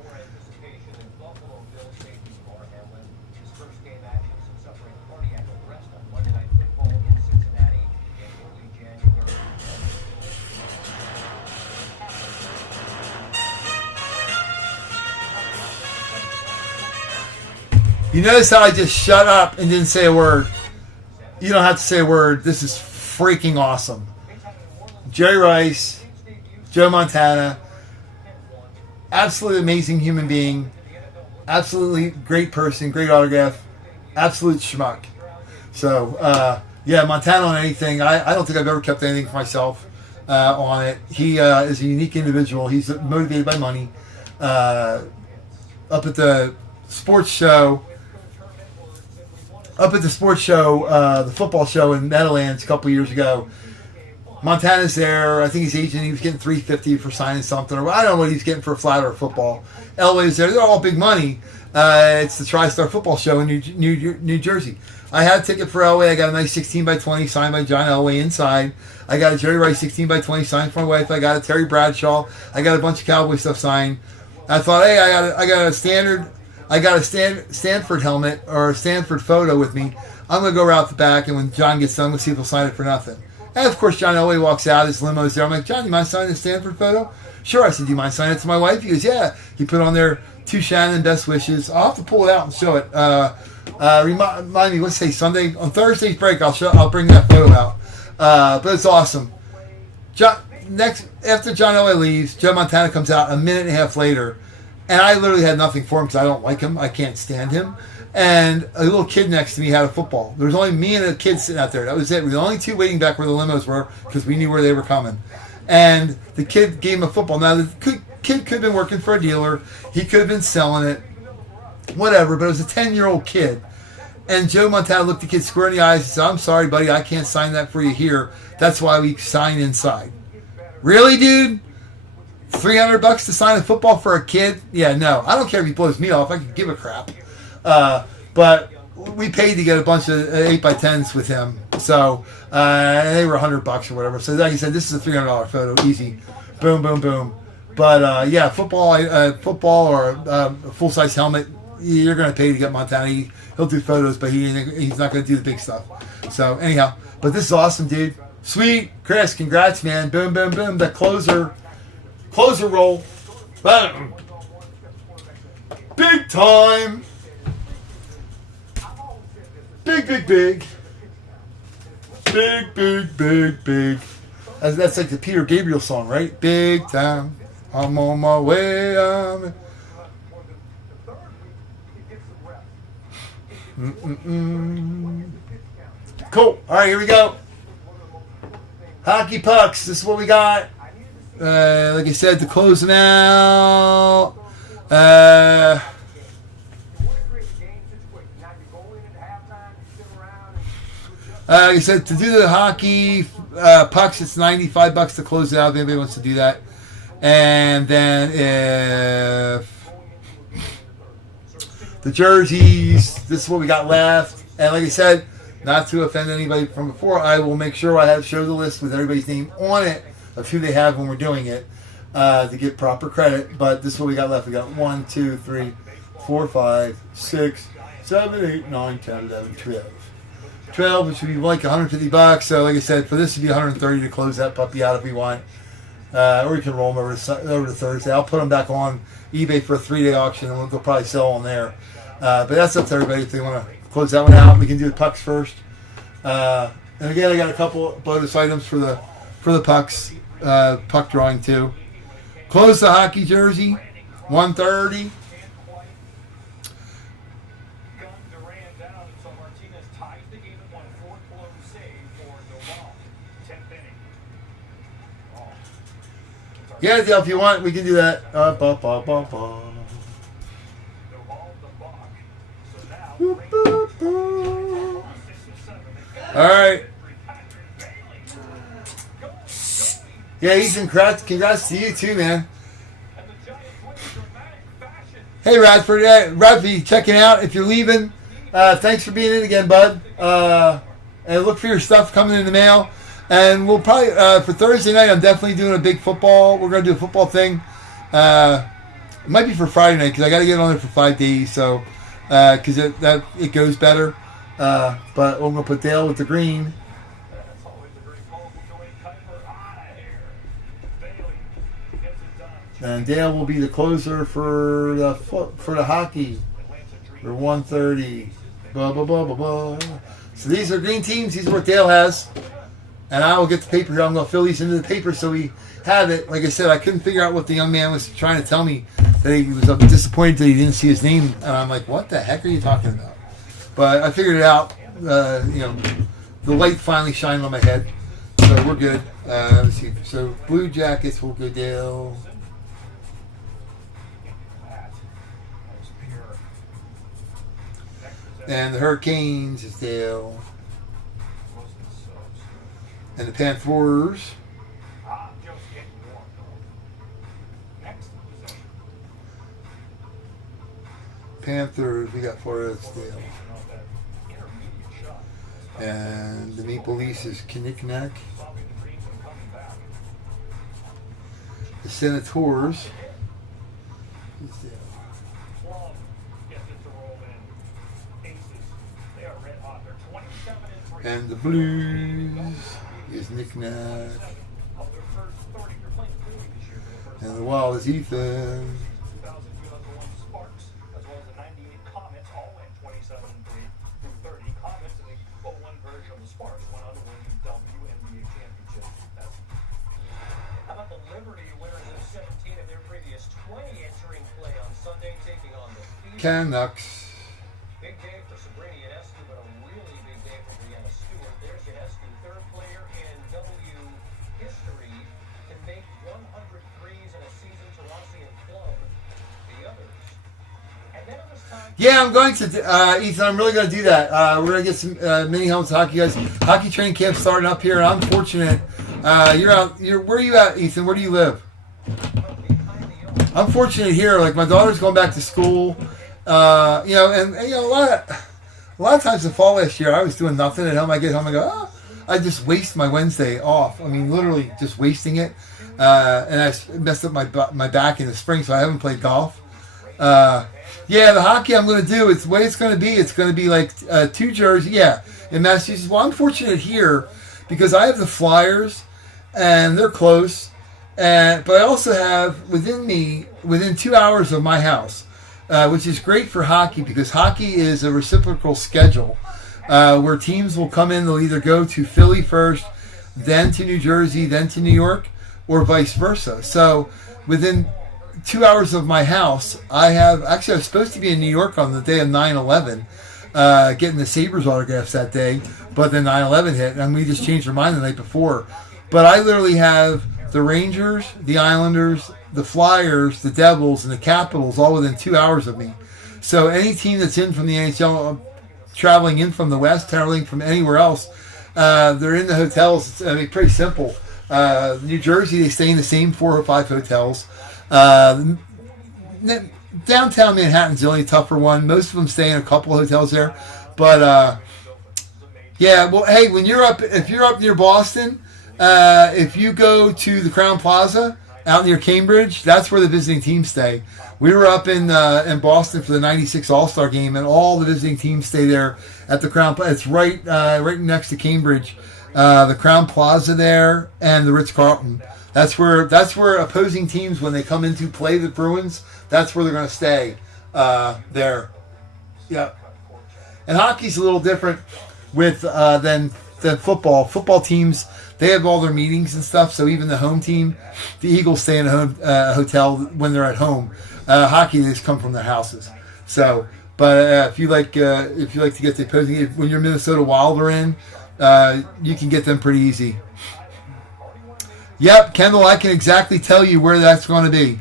You notice how I just shut up and didn't say a word? You don't have to say a word. This is freaking awesome. Jerry Rice, Joe Montana, absolutely amazing human being, absolutely great person, great autograph, absolute schmuck. So, yeah, Montana on anything. I don't think I've ever kept anything for myself on it. He is a unique individual. He's motivated by money. Up at the sports show, the football show in Meadowlands a couple years ago, Montana's there. I think he's agent. He was getting $350 for signing something, or I don't know what he's getting for a flat or football. Elway's there. They're all big money. It's the TriStar Football Show in New Jersey. I had a ticket for Elway. I got a nice 16 by 20 signed by John Elway inside. I got a Jerry Rice 16 by 20 signed for my wife. I got a Terry Bradshaw. I got a bunch of Cowboy stuff signed. I thought, hey, I got a Stanford helmet or a Stanford photo with me. I'm going to go right out the back, and when John gets done, we'll see if he'll sign it for nothing. And, of course, John Elway walks out. His limo's there. I'm like, John, you mind signing the Stanford photo? Sure. I said, do you mind signing it to my wife? He goes, yeah. He put on there, to Shannon, best wishes. I'll have to pull it out and show it. Remind me, let's say Sunday. On Thursday's break, I'll bring that photo out. But it's awesome. After John Elway leaves, Joe Montana comes out a minute and a half later. And I literally had nothing for him because I don't like him. I can't stand him. And a little kid next to me had a football. There was only me and a kid sitting out there. That was it. We were the only two waiting back where the limos were because we knew where they were coming. And the kid gave him a football. Now, the kid could have been working for a dealer. He could have been selling it. Whatever. But it was a 10-year-old kid. And Joe Montana looked the kid square in the eyes and said, I'm sorry, buddy. I can't sign that for you here. That's why we sign inside. Really, dude? $300 to sign a football for a kid? Yeah, no. I don't care if he blows me off. I could give a crap. But we paid to get a bunch of 8x10s with him. So they were $100 or whatever. So like I said, this is a $300 photo. Easy. Boom, boom, boom. But yeah, football or a full-size helmet, you're going to pay to get Montana. He'll do photos, but he's not going to do the big stuff. So anyhow, but this is awesome, dude. Sweet. Chris, congrats, man. Boom, boom, boom. The closer roll. Boom. Big time. Big. Big. That's like the Peter Gabriel song, right? Big time. I'm on my way. Cool. All right, here we go. Hockey pucks. This is what we got. Like I said, to close them out. Like I said, to do the hockey pucks, it's $95 to close it out if anybody wants to do that. And then if the jerseys, this is what we got left. And like I said, not to offend anybody from before, I will make sure I show the list with everybody's name on it of who they have when we're doing it to get proper credit. But this is what we got left. We got 1, 2, 3, 4, 5, 6, 7, 8, 9, 10, 11, 12. 12, which would be like $150. So like I said, for this would be $130 to close that puppy out if we want. Or you can roll them over to Thursday. I'll put them back on eBay for a 3-day auction, and they'll probably sell on there. But that's up to everybody if they want to close that one out. We can do the pucks first. And again, I got a couple bonus items for the pucks, puck drawing too. Close the hockey jersey, 130. Can't quite gun Duran down, and so Martinez ties the game at 1-4. Close save for Doval. 10th inning. Oh. Yeah, Dale, if you want, we can do that. Doval the Bach. So now, Boop, boop, boop. All right. Yeah, Ethan, congrats to you too, man. And the Giants win in dramatic fashion. Hey, Radford. Radford, checking out. If you're leaving, thanks for being in again, bud. And look for your stuff coming in the mail. And we'll probably, for Thursday night, I'm definitely doing a big football. We're going to do a football thing. It might be for Friday night because I got to get on there for 5 days. So, because it goes better. But I'm going to put Dale with the green. That's always a great call. Joey Kuiper out of here. Bailey gets it done. And Dale will be the closer for the hockey for 1:30. Blah blah blah blah blah. So these are green teams. These are what Dale has, and I will get the paper here. I'm going to fill these into the paper so we have it. Like I said, I couldn't figure out what the young man was trying to tell me. That he was disappointed that he didn't see his name, and I'm like, what the heck are you talking about? But I figured it out. The light finally shined on my head, so we're good. Let's see. So Blue Jackets will go Dale. And the Hurricanes is Dale. And the Panthers. Just getting warm. Next possession. Panthers, we got Florida's Dale. Off that intermediate shot. And the Maple Leafs is Kinnicknack. Stopping the Dreams from coming back. The Senators is Dale. Plum gets it to roll in. Aces, they are red hot. They're 27-3. And the Blues is Knick-Knack. Of their first 30, they're playing 40 this year for the first And time. the Wild is Ethan. 2001 Sparks, as well as the 98 Comets, all went 27-3 through 30. Comets in the 01 version of the Sparks went on to win the WNBA championship. How about the Liberty winners of 17 of their previous 20 entering play on Sunday, taking on the Phoenix? Canucks. Big day for Sabrina Ionescu, but a really big day for Brianna Stewart. There's Ionescu, third player in W history, can make 100 threes in a season. Taurasi and Plum, the others. And then it was time. Yeah, I'm going to, Ethan, I'm really going to do that. We're going to get some mini helmets hockey guys. Hockey training camp starting up here, and I'm fortunate. Where are you at, Ethan? Where do you live? I'm fortunate here. Like, my daughter's going back to school. A lot of times in fall last year, I was doing nothing at home. I get home and go, I just waste my Wednesday off. I mean, literally just wasting it. And I messed up my back in the spring, so I haven't played golf. Yeah, the hockey I'm going to do, it's the way it's going to be. It's going to be like 2 jerseys. Yeah, in Massachusetts. Well, I'm fortunate here because I have the Flyers, and they're close. But I also have within 2 hours of my house, which is great for hockey because hockey is a reciprocal schedule where teams will come in. They'll either go to Philly first, then to New Jersey, then to New York, or vice versa. So within 2 hours of my house, I was supposed to be in New York on the day of 9/11, getting the Sabres autographs that day, but then 9/11 hit, and we just changed our mind the night before. But I literally have the Rangers, the Islanders, the Flyers, the Devils, and the Capitals all within 2 hours of me. So any team that's in from the NHL, traveling in from the West, traveling from anywhere else, they're in the hotels. It's pretty simple. New Jersey, they stay in the same 4 or 5 hotels. Downtown Manhattan's the only tougher one. Most of them stay in a couple of hotels there. But, yeah, well, hey, if you're up near Boston, if you go to the Crowne Plaza out near Cambridge, that's where the visiting teams stay. We were up in Boston for the '96 All-Star Game, and all the visiting teams stay there at the Crowne Plaza. It's right next to Cambridge, the Crowne Plaza there, and the Ritz-Carlton. That's where opposing teams, when they come in to play the Bruins, that's where they're going to stay there. Yeah. And hockey's a little different with than the football teams, they have all their meetings and stuff. So even the home team, the Eagles stay in a hotel when they're at home. Hockey, they just come from their houses. So, but if you like to get the opposing, when you're Minnesota Wild are in, you can get them pretty easy. Yep, Kendall, I can exactly tell you where that's going to be.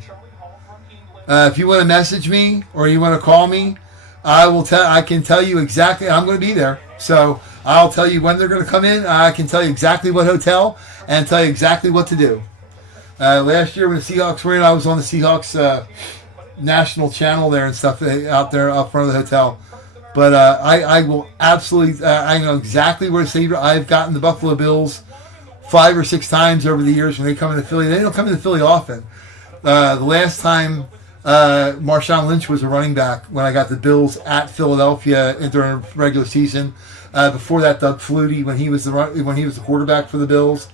If you want to message me or you want to call me, I can tell you exactly. I'm going to be there, so I'll tell you when they're going to come in. I can tell you exactly what hotel and tell you exactly what to do. Last year when the Seahawks were in, I was on the Seahawks national channel there and stuff out there up front of the hotel. But I will absolutely. I know exactly where to stay. I've gotten the Buffalo Bills 5 or 6 times over the years when they come into Philly. They don't come into Philly often. The last time Marshawn Lynch was a running back when I got the Bills at Philadelphia during the regular season. Before that, Doug Flutie when he was the quarterback for the Bills.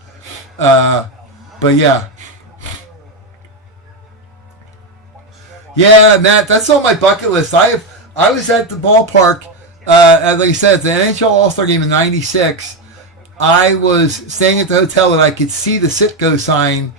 But yeah, Matt, that's on my bucket list. I was at the ballpark, as I said, the NHL All-Star Game in '96. I was staying at the hotel and I could see the Citgo sign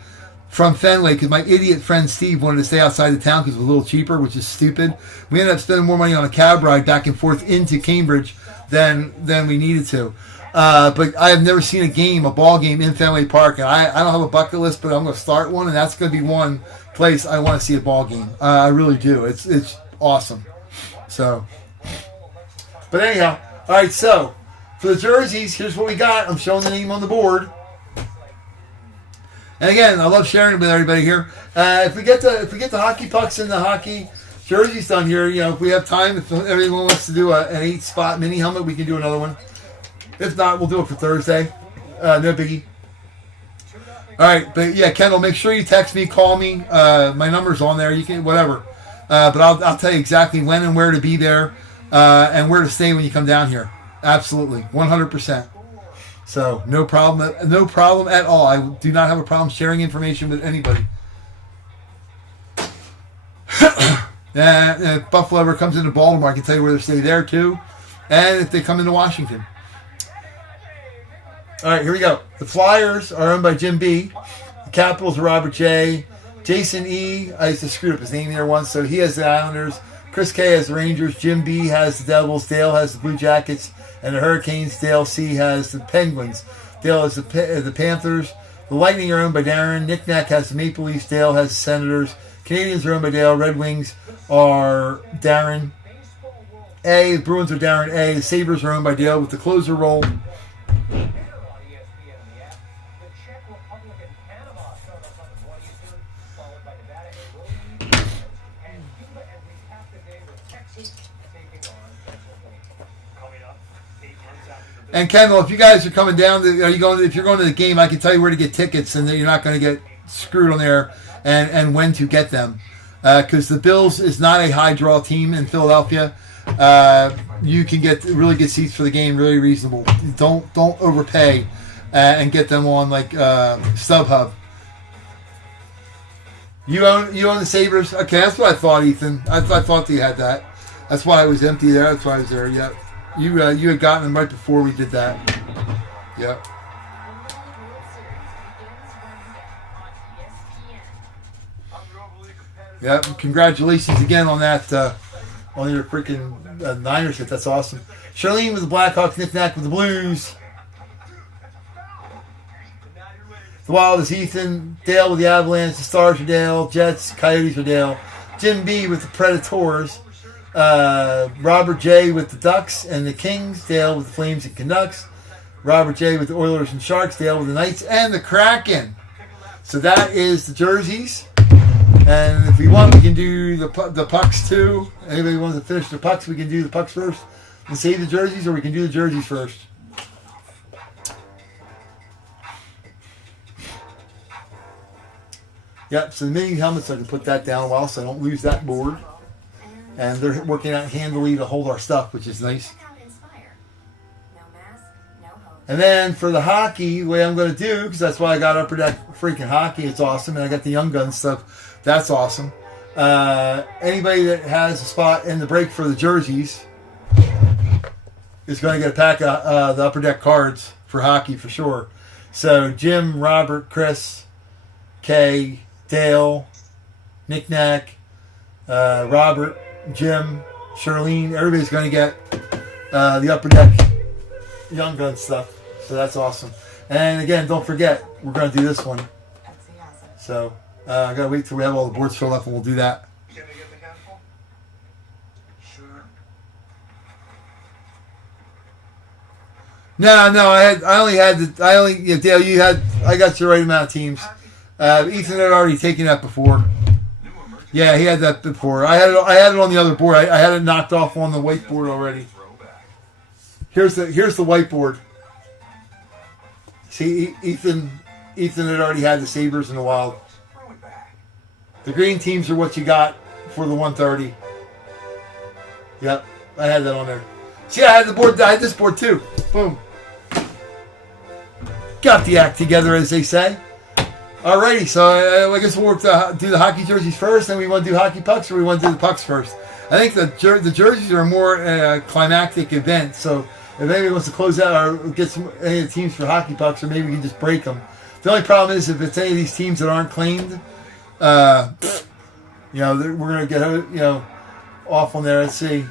from Fenway because my idiot friend Steve wanted to stay outside the town because it was a little cheaper, which is stupid. We ended up spending more money on a cab ride back and forth into Cambridge than we needed to. But I have never seen a ball game in Fenway Park, and I don't have a bucket list, but I'm going to start one, and that's going to be one place I want to see a ball game. I really do. It's awesome. So, but anyhow, all right. So for the jerseys, here's what we got. I'm showing the name on the board. And again, I love sharing it with everybody here. If we get the hockey pucks and the hockey jerseys done here, if we have time, if everyone wants to do an 8-spot mini helmet, we can do another one. If not, we'll do it for Thursday. No biggie. All right, but yeah, Kendall, make sure you text me, call me. My number's on there. You can whatever. But I'll tell you exactly when and where to be there, and where to stay when you come down here. Absolutely, 100%. So no problem at all. I do not have a problem sharing information with anybody. If Buffalo ever comes into Baltimore, I can tell you where to stay there too, and if they come into Washington. All right, here we go. The Flyers are owned by Jim B. The Capitals are Robert J. Jason E. I used to screw up his name there once, so he has the Islanders. Chris K. has the Rangers. Jim B. has the Devils. Dale has the Blue Jackets and the Hurricanes. Dale C. has the Penguins. Dale has the Panthers. The Lightning are owned by Darren. Nick Nack has the Maple Leafs. Dale has the Senators. Canadians are owned by Dale. Red Wings are Darren A. The Bruins are Darren A. The Sabres are owned by Dale with the closer role. And Kendall, if you guys are coming down, if you're going to the game, I can tell you where to get tickets, and that you're not going to get screwed on there, and when to get them, because the Bills is not a high draw team in Philadelphia. You can get really good seats for the game, really reasonable. Don't overpay, and get them on like StubHub. You own the Sabres? Okay, that's what I thought, Ethan. I thought that you had that. That's why it was empty there. That's why I was there. Yeah. You had gotten them right before we did that. Yep. Yep. Congratulations again on that. On your freaking Niners hit. That's awesome. Charlene with the Blackhawks. Nick Nack with the Blues. The Wild is Ethan. Dale with the Avalanche. The Stars are Dale. Jets. Coyotes are Dale. Jim B with the Predators. Robert J with the Ducks and the Kings, Dale with the Flames and Canucks, Robert J with the Oilers and Sharks, Dale with the Knights and the Kraken. So that is the jerseys. And if we want, we can do the pucks too. Anybody wants to finish the pucks, we can do the pucks first and save the jerseys, or we can do the jerseys first. Yep, so the mini helmets, I can put that down a while so I don't lose that board. And they're working out handily to hold our stuff, which is nice. And then for the hockey, the way I'm going to do, because that's why I got Upper Deck freaking hockey, it's awesome. And I got the Young Gun stuff. That's awesome. Anybody that has a spot in the break for the jerseys is going to get a pack of the Upper Deck cards for hockey for sure. So Jim, Robert, Chris, Kay, Dale, Nick Nack, Robert, Jim, Charlene, everybody's going to get the Upper Deck Young Gun stuff. So that's awesome. And again, don't forget, we're going to do this one. So I got to wait till we have all the boards filled up and we'll do that. Can I get the handful? Sure. No, Dale, I got the right amount of teams. Ethan had already taken that before. Yeah, he had that before. I had it on the other board. I had it knocked off on the whiteboard already. Here's the whiteboard. See, Ethan had already had the Sabres in the Wild. The green teams are what you got for the 130. Yep, I had that on there. See, I had this board too. Boom. Got the act together, as they say. Alrighty, so I guess we'll do the hockey jerseys first, and we want to do hockey pucks, or we want to do the pucks first. I think the jerseys are a more climactic event, so if anybody wants to close out or get some any of the teams for hockey pucks, or maybe we can just break them. The only problem is if it's any of these teams that aren't claimed, we're going to get off on there. Let's see.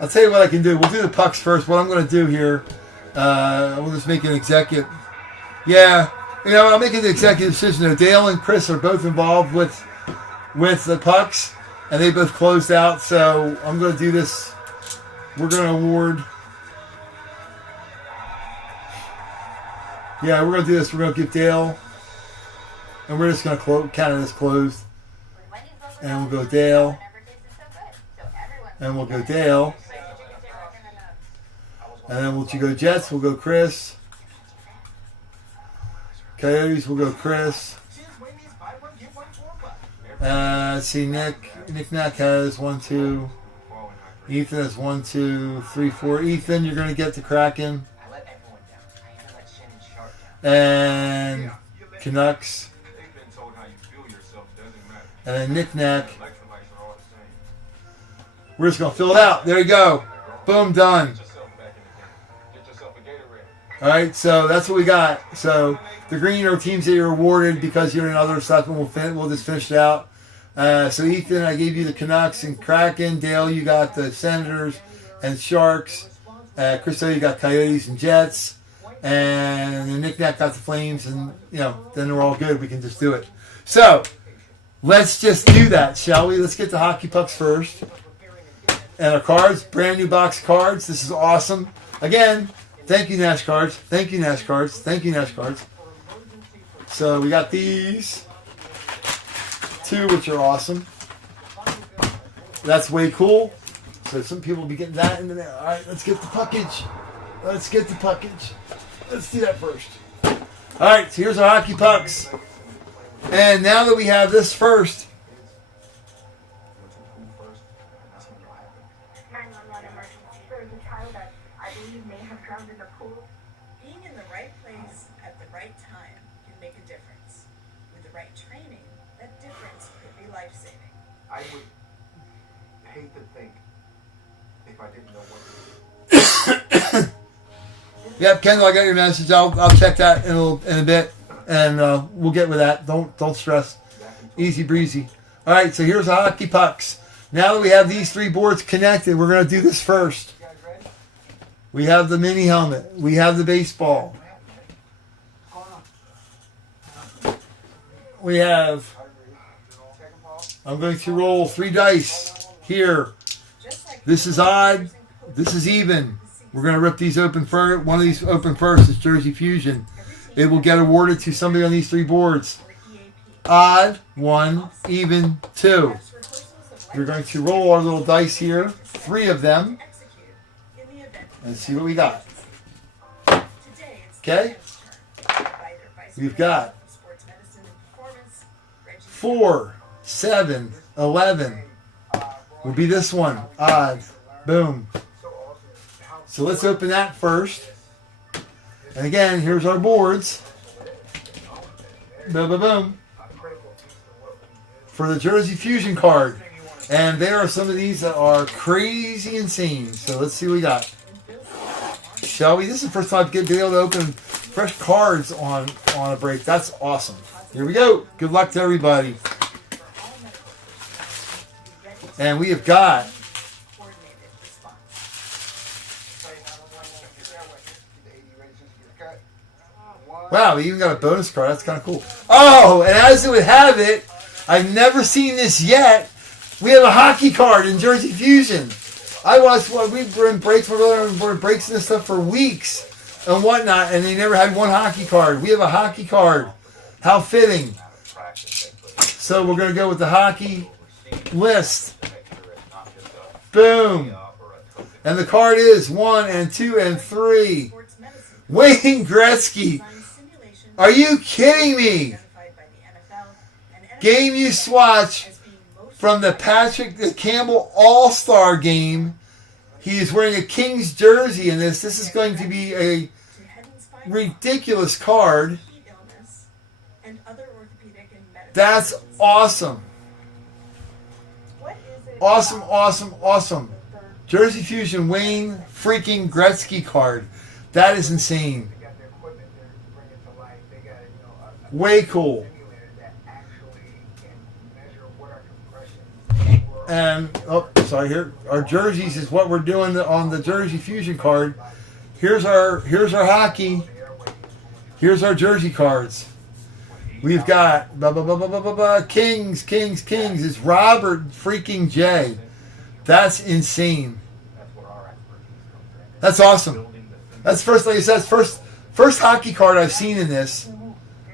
I'll tell you what I can do. We'll do the pucks first. What I'm going to do here, we'll just make an executive. Yeah. I'll make an executive decision. Dale and Chris are both involved with the pucks, and they both closed out. So I'm going to do this. We're going to award. Yeah, we're going to do this. We're going to give Dale, and we're just going to count it as closed. And we'll go Dale, and we'll go Dale, and then we'll go Jets. We'll go Chris. Coyotes will go Chris. Let's see, Nick Nack has 1, 2. Ethan has 1, 2, 3, 4. Ethan, you're going to get the Kraken. And Canucks. And then Nick Nack. We're just going to fill it out. There you go. Boom, done. All right, so that's what we got. So the green are teams that you're awarded because you're in other stuff, and we'll just finish it out. So Ethan, I gave you the Canucks and Kraken. Dale, you got the Senators and Sharks. Christo, you got Coyotes and Jets. And Nick Nack got the Flames, and then we're all good. We can just do it. So let's just do that, shall we? Let's get the hockey pucks first. And our cards, brand new box cards. This is awesome. Again, thank you, Nash Cards. Thank you, Nash Cards. Thank you, Nash Cards. So we got these two, which are awesome. That's way cool. So some people will be getting that into there. All right, let's get the puckage. Let's get the puckage. Let's do that first. All right, so here's our hockey pucks. And now that we have this first, 911 emergency. There is a child that I believe may have drowned in the pool. Being in the right place at the right time can make a difference. With the right training, that difference could be life-saving. I would hate to think if I didn't know what to do. yep, Kendall, I got your message. I'll check that in a bit, and we'll get with that. Don't stress. Easy breezy. All right, so here's the hockey pucks. Now that we have these three boards connected, we're going to do this first. We have the mini helmet. We have the baseball. We have... I'm going to roll 3 dice here. This is odd. This is even. We're going to rip these open first. One of these open first is Jersey Fusion. It will get awarded to somebody on these 3 boards. Odd, 1, even, 2. We're going to roll our little dice here. 3 of them. And see what we got. Okay? We've got 4, 7, 11. Will be this one. Odd. Boom. So let's open that first. And again, here's our boards. Boom, boom, boom. For the Jersey Fusion card. And there are some of these that are crazy insane. So let's see what we got. shall we? This is the first time I've been able to open fresh cards on a break. That's awesome. Here we go. Good luck to everybody. And we have got Coordinated response. wow, we even got a bonus card. That's kind of cool. Oh, and as it would have it, I've never seen this yet. We have a hockey card in Jersey Fusion. I watched we're in breaks and stuff for weeks and whatnot, and they never had one hockey card. We have a hockey card. How fitting. So we're gonna go with the hockey list. Boom. And the card is 1 and 2 and 3. Sports medicine. Wayne Gretzky. Design simulations Are you kidding me? identified by the NFL and NFL Game you swatch as being most from the Patrick Campbell All-Star game. He is wearing a Kings jersey in this. This is going to be a to Heaven's Fire, ridiculous card. heat illness, and other orthopedic and medical That's conditions. awesome. What is it? Awesome, awesome, awesome. Jersey Fusion Wayne freaking Gretzky card. That is insane. They got the equipment there to bring it to life. They got, Way cool. simulator that actually can measure what our compressions were. And, oh, sorry, here, our jerseys is what we're doing on the Jersey Fusion card. Here's our hockey. Here's our jersey cards. We've got Kings. It's Robert freaking J. That's insane. That's awesome. That's first, like I said, first hockey card I've seen in this, in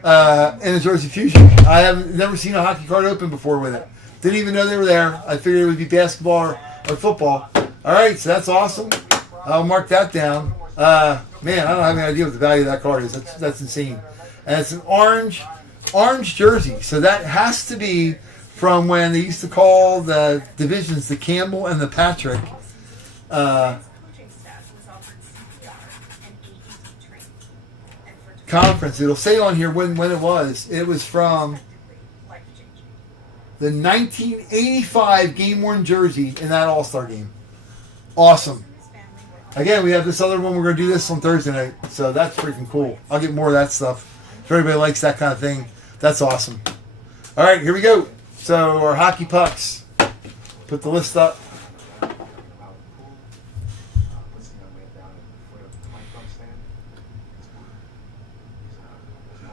the Jersey Fusion. I have never seen a hockey card open before with it. Didn't even know they were there. I figured it would be basketball or football. All right, so that's awesome. I'll mark that down. Man, I don't have any idea what the value of that card is. That's insane. And it's an orange jersey. So that has to be from when they used to call the divisions the Campbell and the Patrick. Coaching staff was offered CPR and AED training. And for Conference. It'll say on here when it was. It was from life-changing. the 1985 game-worn jersey in that All-Star game. Awesome. His family worked Again, we have this other one. We're going to do this on Thursday night. So that's freaking cool. I'll get more of that stuff. If everybody likes that kind of thing, that's awesome. All right, here we go. So our hockey pucks. Put the list up.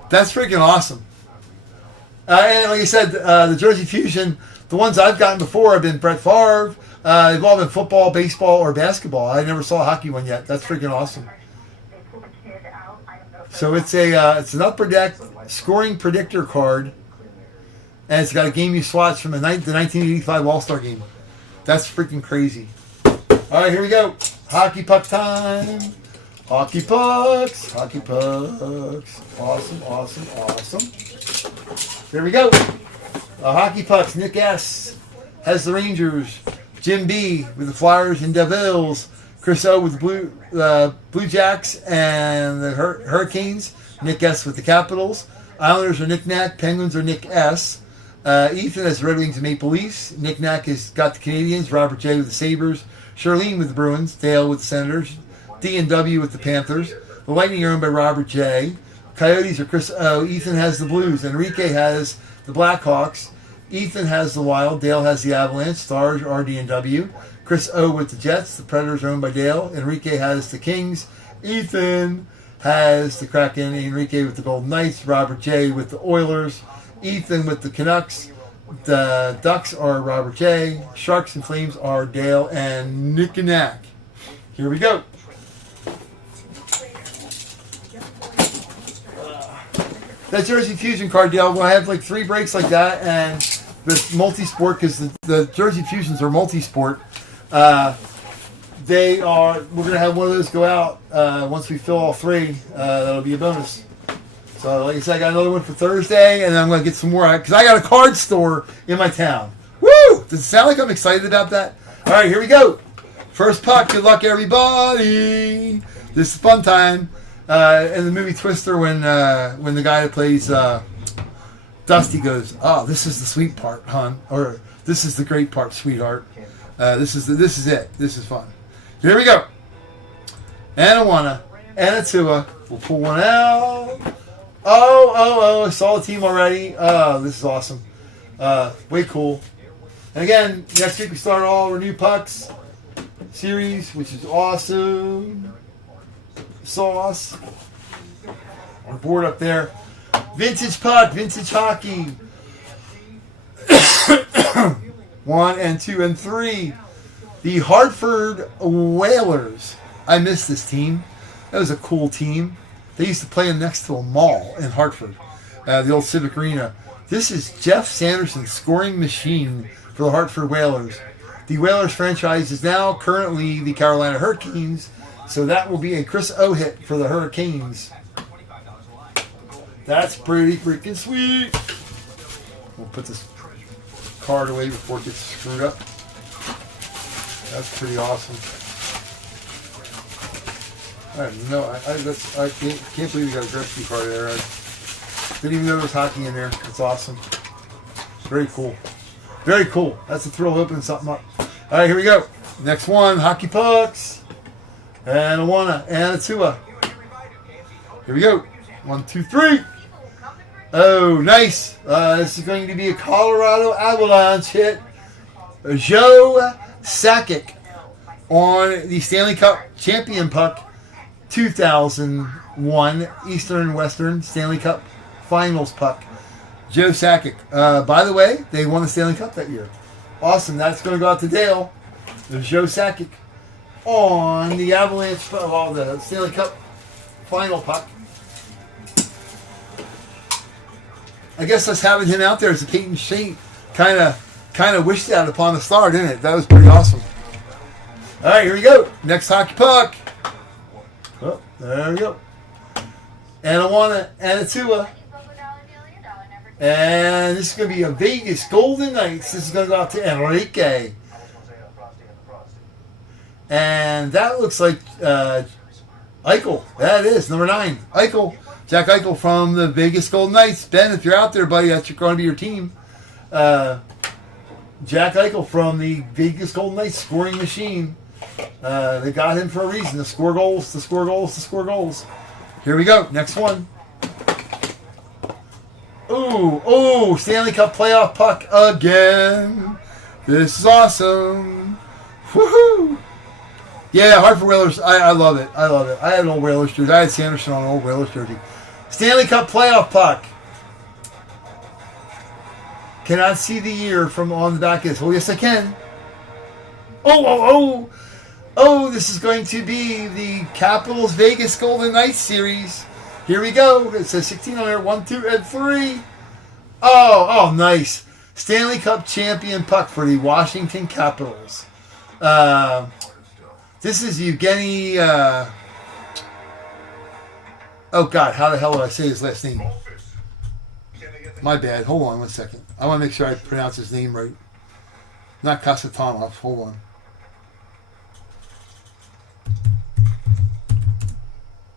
That's freaking awesome. And like I said, the Jersey Fusion, the ones I've gotten before have been Brett Favre. They've all been football, baseball, or basketball. I never saw a hockey one yet. That's freaking awesome. They pull the kid out. I don't know if So it's an upper deck scoring predictor card, and it's got a game you swatch from the 1985 All-Star game. That's freaking crazy. All right, here we go. Hockey puck time. Hockey pucks. Hockey pucks. Awesome, awesome, awesome. Here we go. Hockey pucks. Nick S. has the Rangers. Jim B. with the Flyers and Devils. Chris O. with the Blue Jacks and the Hurricanes. Nick S. with the Capitals. Islanders are Nick Knack. Penguins are Nick S. Ethan has Red Wings and Maple Leafs. Nick Knack has got the Canadians. Robert J. with the Sabres. Charlene with the Bruins. Dale with the Senators. D and W with the Panthers. The Lightning are owned by Robert J. Coyotes are Chris O. Ethan has the Blues. Enrique has the Blackhawks. Ethan has the Wild. Dale has the Avalanche. Stars are D and W. Chris O. with the Jets. The Predators are owned by Dale. Enrique has the Kings. Ethan has the Kraken. Enrique with the Golden Knights. Robert J. with the Oilers. Ethan with the Canucks. The Ducks are Robert J. Sharks and Flames are Dale and Nick and Knack. Here we go. 2 weeks later, a young boy is on the street. That Jersey Fusion card deal, we'll have like 3 breaks like that, and the multi-sport, because the Jersey Fusions are multi-sport. We're going to have one of those go out once we fill all 3. That'll be a bonus. So, like I said, I got another one for Thursday, and then I'm going to get some more, because I got a card store in my town. Woo! Does it sound like I'm excited about that? All right, here we go. First puck. Good luck, everybody. This is fun time. In the movie Twister, when the guy that plays Dusty goes, "Oh, this is the sweet part, hon," or "This is the great part, sweetheart." This is it. This is fun. Here we go. and a Wanna, and a Tua. We'll pull one out. Oh, I saw the team already. Oh, this is awesome. Way cool. And again, next week we start all our new pucks series, which is awesome. Sauce. On board up there. Vintage puck, vintage hockey. 1 and 2 and 3. The Hartford Whalers. I miss this team. That was a cool team. They used to play next to a mall in Hartford, the old Civic Arena. This is Jeff Sanderson's scoring machine for the Hartford Whalers. The Whalers franchise is now currently the Carolina Hurricanes, so that will be a Chris O hit for the Hurricanes. That's pretty freaking sweet. We'll put this card away before it gets screwed up. That's pretty awesome. I can't believe you got a Gretzky card there. I didn't even know there was hockey in there. It's awesome. Very cool. Very cool. That's a thrill of opening something up. All right, here we go. Next one, hockey pucks. And a Wanna, and a Tua. Here we go. 1, 2, 3. Oh, nice. This is going to be a Colorado Avalanche hit. Joe Sakic on the Stanley Cup champion puck. 2001 Eastern Western Stanley Cup Finals puck. Joe Sakic. By the way, they won the Stanley Cup that year. Awesome. That's going to go out to Dale. There's Joe Sakic on the Avalanche, the Stanley Cup final puck. I guess us having him out there as a Peyton Shane kind of wished that upon the star, didn't it? That was pretty awesome. All right, here we go. Next hockey puck. Oh, there we go. And a Wanna, and a Tua. And this is going to be a Vegas Golden Knights. This is going to go out to Enrique. And that looks like Eichel. That is number 9. Eichel. Jack Eichel from the Vegas Golden Knights. Ben, if you're out there, buddy, that's going to be your team. Jack Eichel from the Vegas Golden Knights scoring machine. They got him for a reason. To score goals, to score goals, to score goals. Here we go. Next one. Ooh, Stanley Cup playoff puck again. This is awesome. Woohoo! Yeah, Hartford Whalers. I love it. I love it. I had an old Whalers jersey. I had Sanderson on an old Whalers jersey. Stanley Cup playoff puck. Cannot see the year from on the back of this. Well, yes, I can. Oh, this is going to be the Capitals Vegas Golden Knights series. Here we go. It says 16 on there. 1, 2, and 3. Oh, nice. Stanley Cup champion puck for the Washington Capitals. This is Evgeny. Oh, God. How the hell did I say his last name? My bad. Hold on 1 second. I want to make sure I pronounce his name right. Not Kasatonov. Hold on.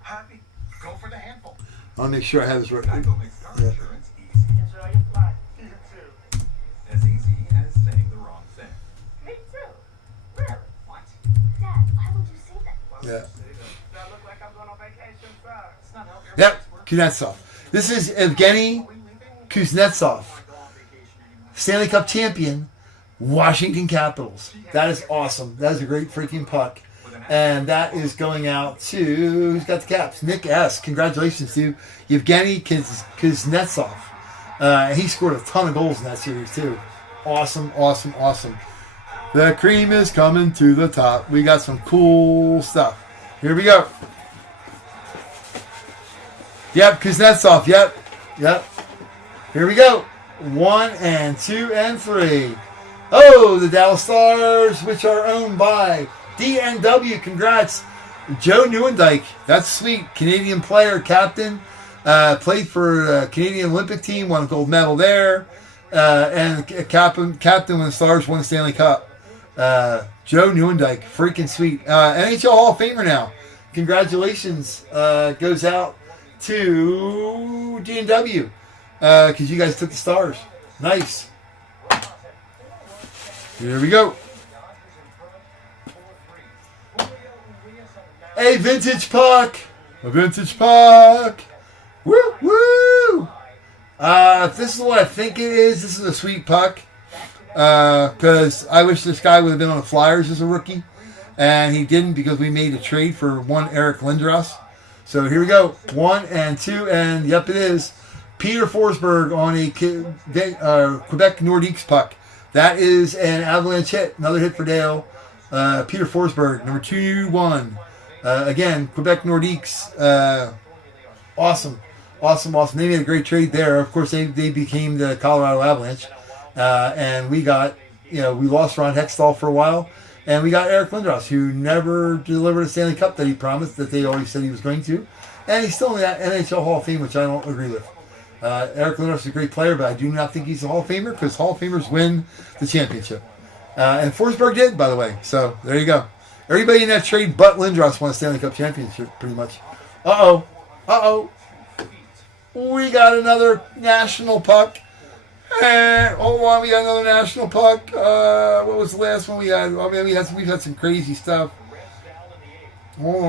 Happy? Go for the handful. I want to make sure I have this right. Geico makes car Yeah. insurance easy. Enjoy your flight. You too. As easy as saying the wrong thing. Me too. Really? What? Dad, why would you say that? Yeah. That look like I'm going on vacation, sir. It's not how Yep. Kuznetsov. This is Evgeny Kuznetsov, Stanley Cup champion, Washington Capitals. That is awesome. That is a great freaking puck. And that is going out to, who's got the caps? Nick S. Congratulations to Evgeny Kuznetsov. He scored a ton of goals in that series, too. Awesome. The cream is coming to the top. We got some cool stuff. Here we go. Yep, Kuznetsov. Yep. Here we go. 1 and 2 and 3. Oh, the Dallas Stars, which are owned by DNW. Congrats. Joe Nieuwendyk. That's sweet. Canadian player, captain. Played for Canadian Olympic team. Won a gold medal there. And captain when the Stars won the Stanley Cup. Joe Nieuwendyk. Freaking sweet. NHL Hall of Famer now. Congratulations. Goes out to DNW. Because you guys took the Stars. Nice. Here we go. a vintage puck. A vintage puck. Woo, woo. If this is what I think it is, this is a sweet puck. Because I wish this guy would have been on the Flyers as a rookie. And he didn't because we made a trade for one Eric Lindros. So here we go. 1 and 2. And yep, it is. Peter Forsberg on a Quebec Nordiques puck. That is an Avalanche hit. Another hit for Dale. Peter Forsberg, number 2-1. Again, Quebec Nordiques. Awesome. They made a great trade there. Of course, they became the Colorado Avalanche. And we got, we lost Ron Hextall for a while. And we got Eric Lindros, who never delivered a Stanley Cup that he promised, that they always said he was going to. And he's still in that NHL Hall of Fame, which I don't agree with. Eric Lindros is a great player, but I do not think he's a Hall of Famer because Hall of Famers win the championship. And Forsberg did, by the way. So there you go. Everybody in that trade but Lindros won a Stanley Cup championship, pretty much. Uh-oh. We got another national puck. Hold on, we got another national puck. What was the last one we had? I mean, we've had some crazy stuff. Hold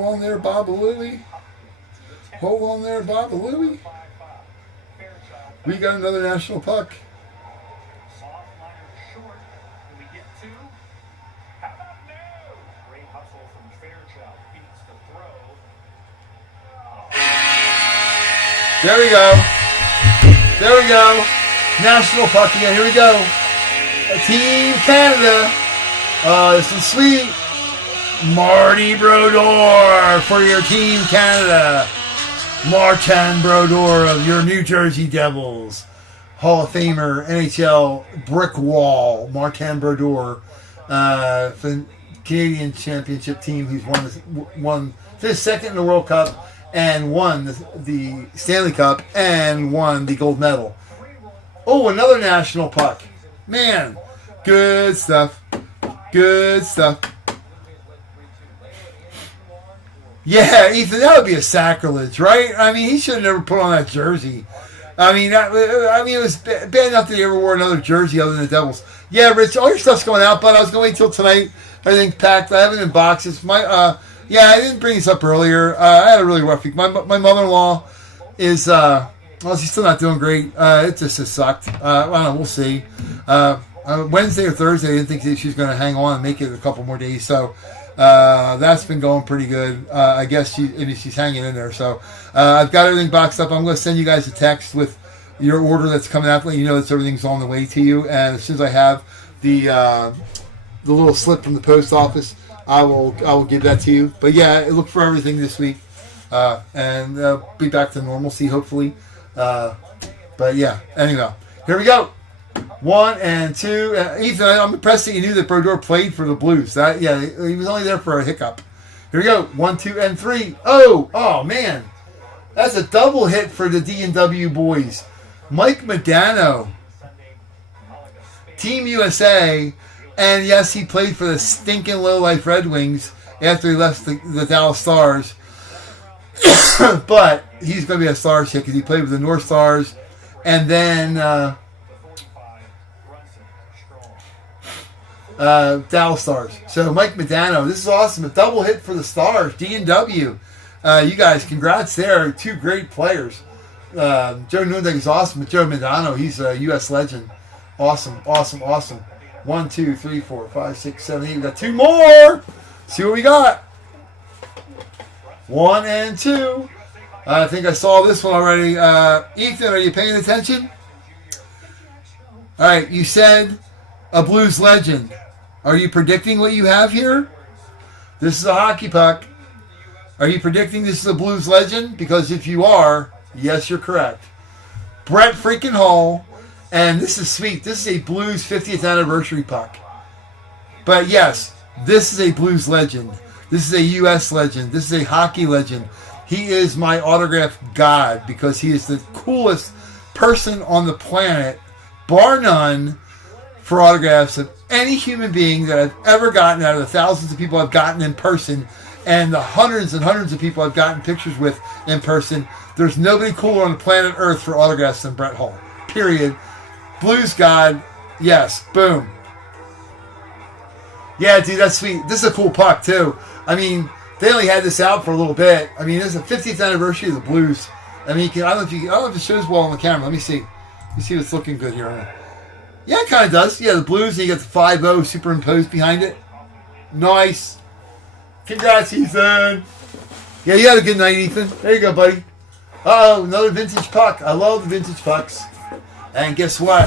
on there, Bob Louie. We got another national puck. There we go. National puck again. Here we go. Team Canada. This is sweet. Marty Brodeur for your Team Canada. Martin Brodeur of your New Jersey Devils. Hall of Famer, NHL brick wall. Martin Brodeur. For the Canadian Championship team who's won his second in the World Cup. And won the Stanley Cup and won the gold medal. Oh, another national puck. Man, good stuff. Yeah, Ethan, that would be a sacrilege, right? I mean, he should have never put on that jersey. I mean, it was bad enough that he ever wore another jersey other than the Devils. Yeah, Rich, all your stuff's going out, but I was going to wait till tonight. Everything's packed. I have it in boxes. Yeah, I didn't bring this up earlier. I had a really rough week. My mother-in-law is, she's still not doing great. It just has sucked. I don't know, we'll see. Wednesday or Thursday, I didn't think she was going to hang on and make it a couple more days. So that's been going pretty good. I guess she's hanging in there. So I've got everything boxed up. I'm going to send you guys a text with your order that's coming out. Let you know that everything's on the way to you. And as soon as I have the little slip from the post office, I will give that to you. But yeah, look for everything this week, and be back to normalcy hopefully. But yeah, anyway, here we go. 1 and 2. Ethan, I'm impressed that you knew that Brodeur played for the Blues. He was only there for a hiccup. Here we go. 1, 2, and 3. Oh man, that's a double hit for the D&W boys. Mike Modano, Team USA. And yes, he played for the stinking lowlife Red Wings after he left the Dallas Stars. But he's going to be a Stars hit because he played with the North Stars. And then Dallas Stars. So Mike Modano, this is awesome. A double hit for the Stars. D&W. You guys, congrats there. Two great players. Joe Nundag is awesome. But Joe Modano, he's a U.S. legend. Awesome. 1, 2, 3, 4, 5, 6, 7, 8. We got 2 more. See what we got. 1 and 2. I think I saw this one already. Ethan, are you paying attention? All right, you said a Blues legend. Are you predicting what you have here? This is a hockey puck. Are you predicting this is a Blues legend? Because if you are, yes, you're correct. Brett freaking Hull. And this is sweet. This is a Blues 50th anniversary puck. But yes, this is a Blues legend. This is a U.S. legend. This is a hockey legend. He is my autograph god because he is the coolest person on the planet, bar none, for autographs of any human being that I've ever gotten out of the thousands of people I've gotten in person and the hundreds and hundreds of people I've gotten pictures with in person. There's nobody cooler on the planet Earth for autographs than Brett Hull. Period. Blues God, yes, boom. Yeah, dude, that's sweet. This is a cool puck, too. I mean, they only had this out for a little bit. I mean, this is the 50th anniversary of the Blues. I mean, I don't know if it shows well on the camera. Let me see. Let me see if it's looking good here. Yeah, it kind of does. Yeah, the Blues, and you got the 5-0 superimposed behind it. Nice. Congrats, Ethan. Yeah, you had a good night, Ethan. There you go, buddy. Uh-oh, another vintage puck. I love the vintage pucks. And guess what?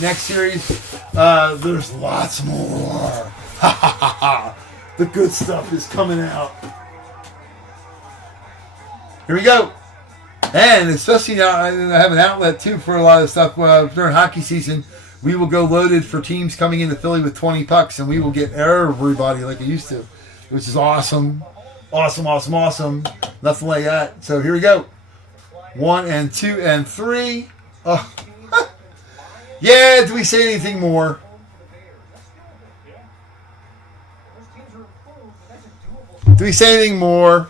Next series, there's lots more. Ha ha ha ha. The good stuff is coming out. Here we go. And especially now, I have an outlet too for a lot of stuff during hockey season. We will go loaded for teams coming into Philly with 20 pucks, and we will get everybody like it used to, which is awesome. Awesome, awesome, awesome. Nothing like that. So here we go. 1 and 2 and 3. Oh. Yeah, do we say anything more? Do we say anything more?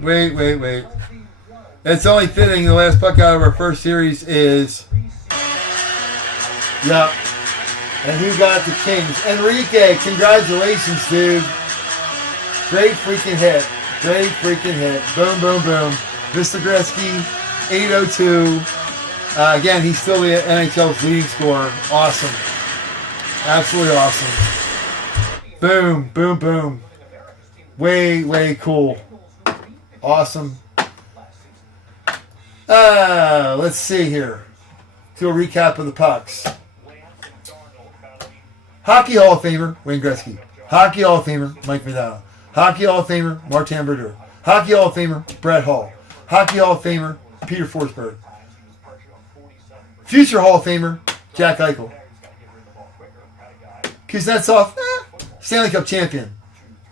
Wait. It's only fitting the last puck out of our first series is... Yep. And who got the Kings? Enrique, congratulations, dude. Great freaking hit. Great freaking hit. Boom, boom, boom. Mr. Gretzky, 802. Again, he's still the NHL's leading scorer. Awesome. Absolutely awesome. Boom, boom, boom. Way cool. Awesome. Let's see here. Do a recap of the pucks. Hockey Hall of Famer, Wayne Gretzky. Hockey Hall of Famer, Mike Modano. Hockey Hall of Famer, Martin Brodeur. Hockey Hall of Famer, Brett Hull. Hockey Hall of Famer, Peter Forsberg. Future Hall of Famer, Jack Eichel. Kuznetsov, Stanley Cup champion.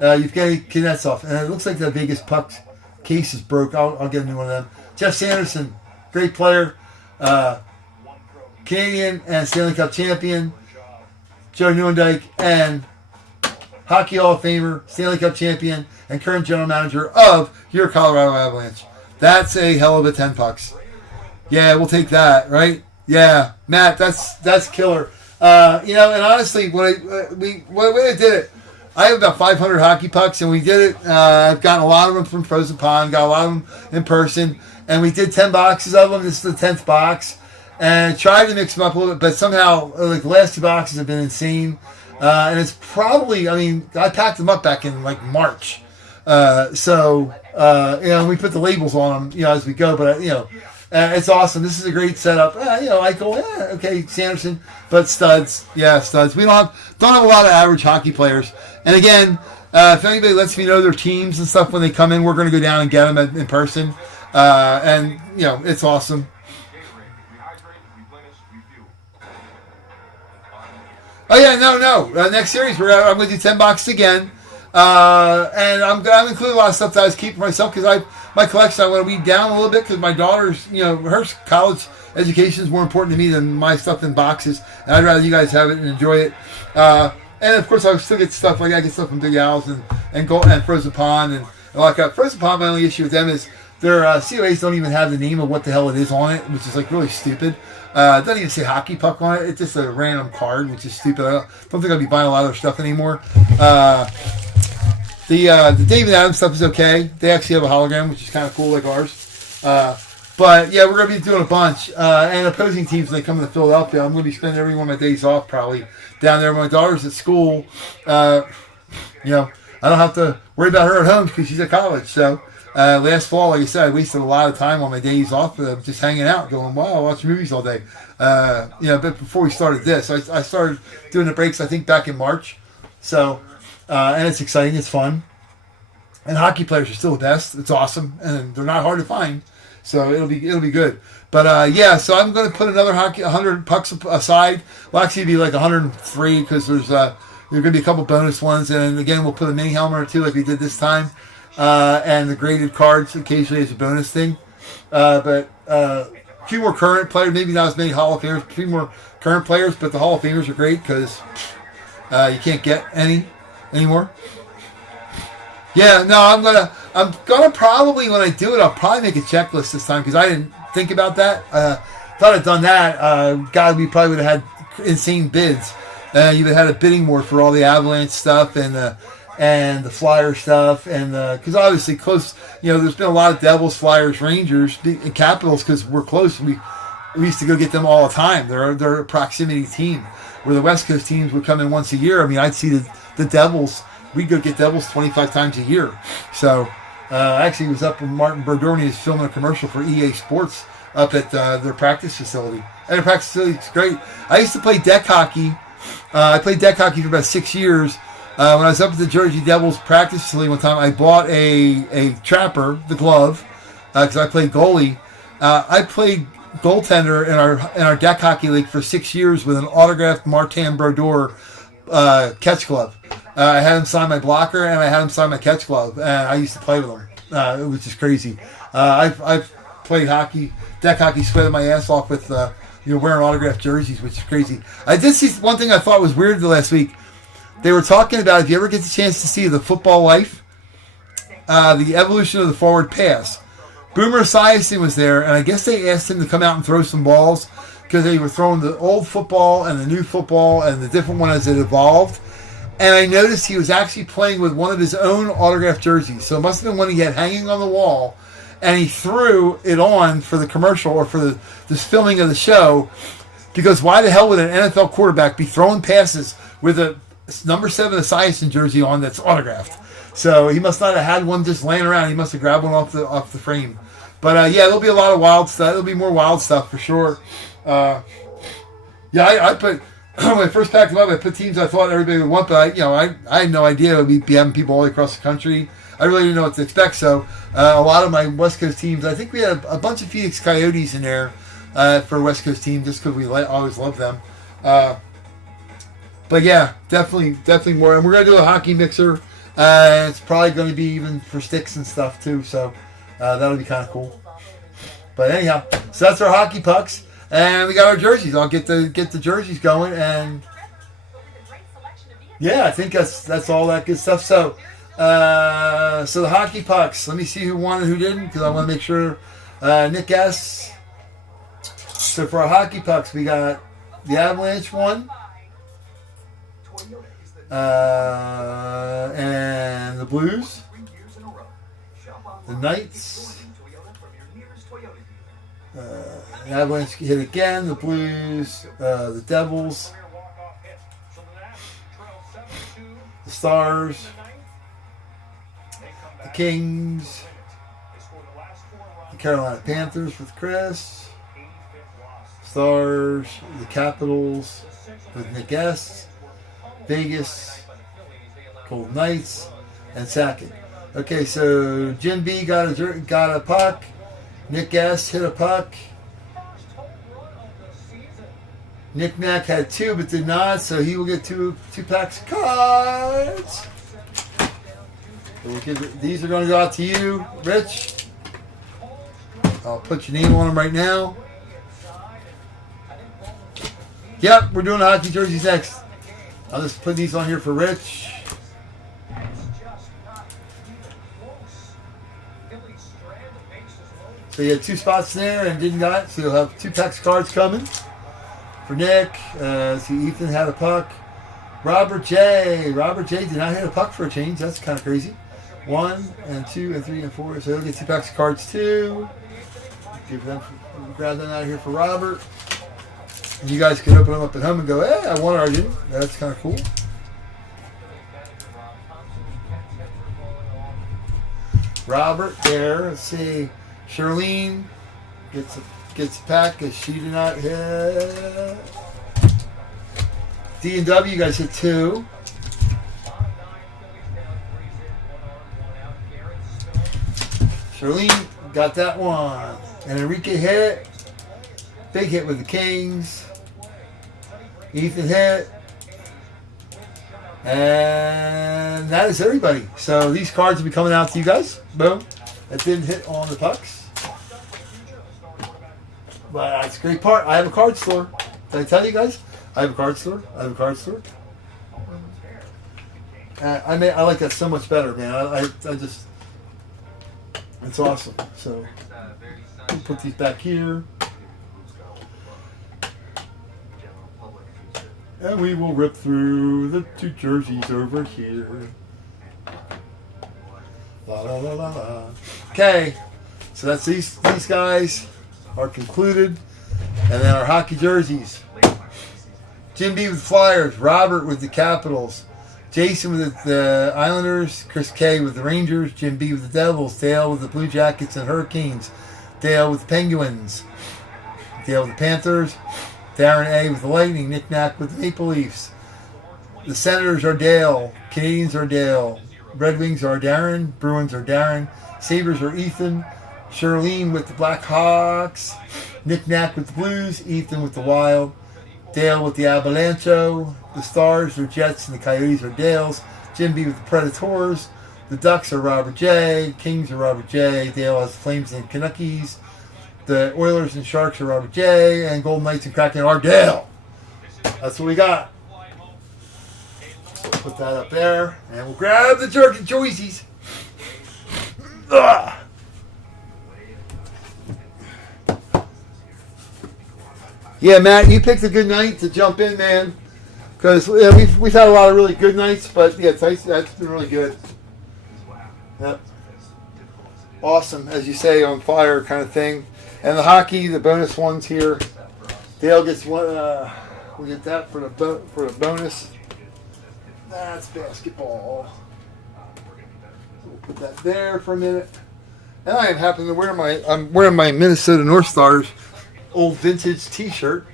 Evgeny Kuznetsov. And it looks like the Vegas Pucks case is broke. I'll get a new one of them. Jeff Sanderson, great player. Canadian and Stanley Cup champion. Joe Nieuwendyk, and Hockey Hall of Famer, Stanley Cup champion, and current general manager of your Colorado Avalanche. That's a hell of a 10 pucks. Yeah, we'll take that, right? Yeah, Matt, that's killer. And honestly, when I did it, I have about 500 hockey pucks, and we did it. I've gotten a lot of them from Frozen Pond, got a lot of them in person, and we did 10 boxes of them. This is the 10th box. And tried to mix them up a little bit, but somehow, like, the last 2 boxes have been insane. And it's probably, I packed them up back in, like, March. We put the labels on them, as we go. But, it's awesome. This is a great setup. Eichel, okay, Sanderson, but studs. Yeah, studs. We don't have a lot of average hockey players. And, again, if anybody lets me know their teams and stuff when they come in, we're going to go down and get them in person. It's awesome. Oh yeah, no. Next series, I'm going to do 10 boxes again, and I'm going to include a lot of stuff that I was keeping for myself because my collection I want to weed down a little bit because my daughter's, her college education is more important to me than my stuff in boxes, and I'd rather you guys have it and enjoy it. And of course, I still get stuff like I get stuff from Big Al's and Frozen Pond and like that. Frozen Pond. My only issue with them is their COAs don't even have the name of what the hell it is on it, which is like really stupid. It doesn't even say hockey puck on it. It's just a random card, which is stupid. I don't think I'll be buying a lot of their stuff anymore. The David Adams stuff is okay. They actually have a hologram, which is kind of cool, like ours. But yeah, we're going to be doing a bunch. And opposing teams, when they come to Philadelphia, I'm going to be spending every one of my days off probably down there. My daughter's at school. I don't have to worry about her at home because she's at college. So last fall, like I said, I wasted a lot of time on my days off just hanging out, going, wow, I watch movies all day. But before we started this, I started doing the breaks, I think, back in March. So, and it's exciting, it's fun. And hockey players are still the best. It's awesome, and they're not hard to find. So it'll be good. But so I'm going to put another 100 pucks aside. Well, actually, it'll be like 103 because there's going to be a couple bonus ones, and again, we'll put a mini helmet or two like we did this time. And the graded cards occasionally as a bonus thing. But a few more current players, maybe not as many Hall of Famers, a few more current players, but the Hall of Famers are great because you can't get any anymore. Yeah, no, I'm gonna probably, when I do it, I'll probably make a checklist this time because I didn't think about that. Thought I'd done that. God, we probably would have had insane bids. You would have had a bidding war for all the Avalanche stuff and the Flyer stuff, and because obviously close, there's been a lot of Devils, Flyers, Rangers, and Capitals because we're close. We used to go get them all the time. They're a proximity team. Where the West Coast teams would come in once a year. I mean, I'd see the Devils. We'd go get Devils 25 times a year. So, actually, it was up when Martin Brodeur was filming a commercial for EA Sports up at their practice facility. And their practice facility is great. I used to play deck hockey. I played deck hockey for about 6 years. When I was up at the Jersey Devils practice facility one time, I bought a trapper, the glove, because I played goalie. I played goaltender in our deck hockey league for 6 years with an autographed Martin Brodeur catch glove. I had him sign my blocker and I had him sign my catch glove, and I used to play with him. It was just crazy. I've played hockey, deck hockey, sweating my ass off with wearing autographed jerseys, which is crazy. I did see one thing I thought was weird the last week. They were talking about if you ever get the chance to see the Football Life, the evolution of the forward pass. Boomer Esiason was there, and I guess they asked him to come out and throw some balls because they were throwing the old football and the new football and the different one as it evolved. And I noticed he was actually playing with one of his own autographed jerseys. So it must have been one he had hanging on the wall, and he threw it on for the commercial or for this filming of the show, because why the hell would an NFL quarterback be throwing passes with a number 7 Esiason jersey on that's autographed? So he must not have had one just laying around. He must have grabbed one off the frame. But there'll be a lot of wild stuff. There'll be more wild stuff for sure. I put when I first packed them up, I put teams I thought everybody would want, but I had no idea we'd be having people all across the country. I really didn't know what to expect. So a lot of my West Coast teams, I think we had a bunch of Phoenix Coyotes in there for a West Coast team, just because we always love them. But yeah, definitely more. And we're gonna do a hockey mixer. It's probably going to be even for sticks and stuff too, so that'll be kind of cool. But anyhow, so that's our hockey pucks, and we got our jerseys. I'll get the jerseys going, and yeah, I think that's all that good stuff. So the hockey pucks. Let me see who won and who didn't, because I want to make sure. Nick S. So for our hockey pucks, we got the Avalanche one. And the Blues, the Knights, the Avalanche hit again, the Blues, the Devils, the Stars, the Kings, the Carolina Panthers with Chris, Stars, the Capitals with Nick S., Vegas, Golden Knights, and Sackett. Okay, so Jim B got a puck. Nick S hit a puck. Nick Mack had 2 but did not, so he will get two packs of cards. So these are going to go out to you, Rich. I'll put your name on them right now. Yep, we're doing hockey jerseys next. I'll just put these on here for Rich. So you had 2 spots there and didn't got it, so you'll have 2 packs of cards coming for Nick. See, Ethan had a puck. Robert J did not hit a puck for a change. That's kind of crazy. 1 and 2 and 3 and 4. So he'll get 2 packs of cards too. Grab them out of here for Robert. And you guys can open them up at home and go, hey, I won or I didn't. That's kind of cool. Robert there. Let's see. Charlene gets a pack because she did not hit. D and W, you guys hit 2. Charlene got that one. And Enrique hit. Big hit with the Kings. Ethan hit. And that is everybody. So these cards will be coming out to you guys. Boom. That didn't hit on the pucks. But that's a great part. I have a card store. Did I tell you guys? I have a card store. I like that so much better, man. I It's awesome. So we'll put these back here. And we will rip through the two jerseys over here. La la la la la. Okay, so that's these guys are concluded. And then our hockey jerseys. Jim B with the Flyers, Robert with the Capitals, Jason with the Islanders, Chris K with the Rangers, Jim B with the Devils, Dale with the Blue Jackets and Hurricanes, Dale with the Penguins, Dale with the Panthers, Darren A with the Lightning, Nick Knack with the Maple Leafs. The Senators are Dale, Canadians are Dale, Red Wings are Darren, Bruins are Darren, Sabres are Ethan, Charlene with the Blackhawks, Nick Knack with the Blues, Ethan with the Wild, Dale with the Avalanche, the Stars are Jets and the Coyotes are Dales, Jim B with the Predators, the Ducks are Robert J, Kings are Robert J, Dale has the Flames and Canuckies, the Oilers and Sharks are Robert J, and Golden Knights and Kraken are Dale. That's what we got. So put that up there, and we'll grab the jerky choices. Ugh. Yeah, Matt, you picked a good night to jump in, man. Because we've had a lot of really good nights, but yeah, that's been really good. Yep. Awesome, as you say, on fire kind of thing. And the hockey, the bonus ones here. Dale gets one. We get that for the bonus. That's basketball. We'll put that there for a minute. And I happen to wear I'm wearing my Minnesota North Stars old vintage T-shirt.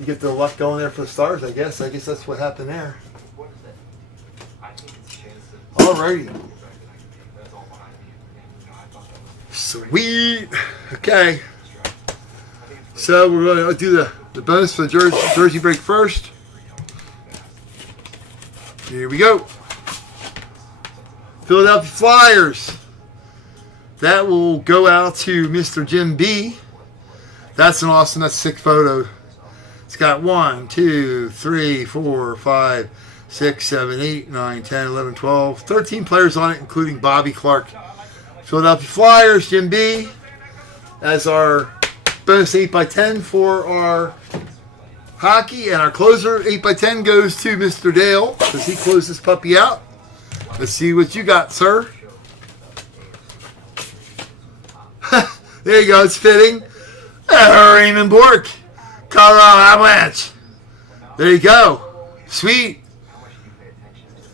You get the luck going there for the Stars, I guess. I guess that's what happened there. Alrighty. Sweet. Okay. So we're going to do the bonus for the jersey break first. Here we go. Philadelphia Flyers. That will go out to Mr. Jim B. That's an awesome, that's a sick photo. It's got 1, 2, 3, 4, 5, 6, 7, 8, 9, 10, 11, 12, 13 players on it, including Bobby Clark. Philadelphia Flyers, Jim B. As our bonus 8x10 for our hockey. And our closer 8x10 goes to Mr. Dale, because he closed this puppy out. Let's see what you got, sir. There you go, it's fitting. Raymond Bork, Colorado Avalanche. There you go. Sweet.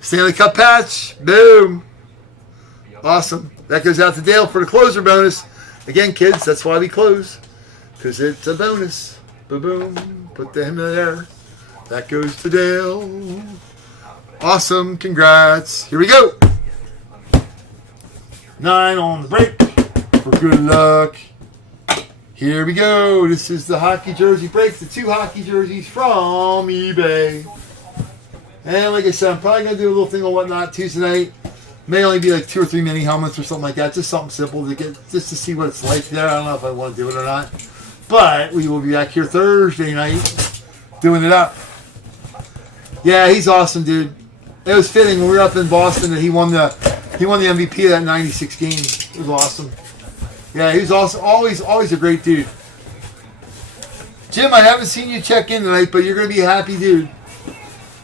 Stanley Cup patch. Boom. Awesome. That goes out to Dale for the closer bonus. Again, kids, that's why we close. Because it's a bonus. Boom. Put them in there. That goes to Dale. Awesome. Congrats. Here we go. 9 on the break for good luck. Here we go. This is the hockey jersey break. The 2 hockey jerseys from eBay. And like I said, I'm probably going to do a little thing on Whatnot Tuesday night. May only be like 2 or 3 mini helmets or something like that. Just something simple to get, just to see what it's like there. I don't know if I want to do it or not. But we will be back here Thursday night doing it up. Yeah, he's awesome, dude. It was fitting when we were up in Boston that he won the MVP of that 96 game. It was awesome. Yeah, he was also always a great dude. Jim, I haven't seen you check in tonight, but you're gonna be a happy dude.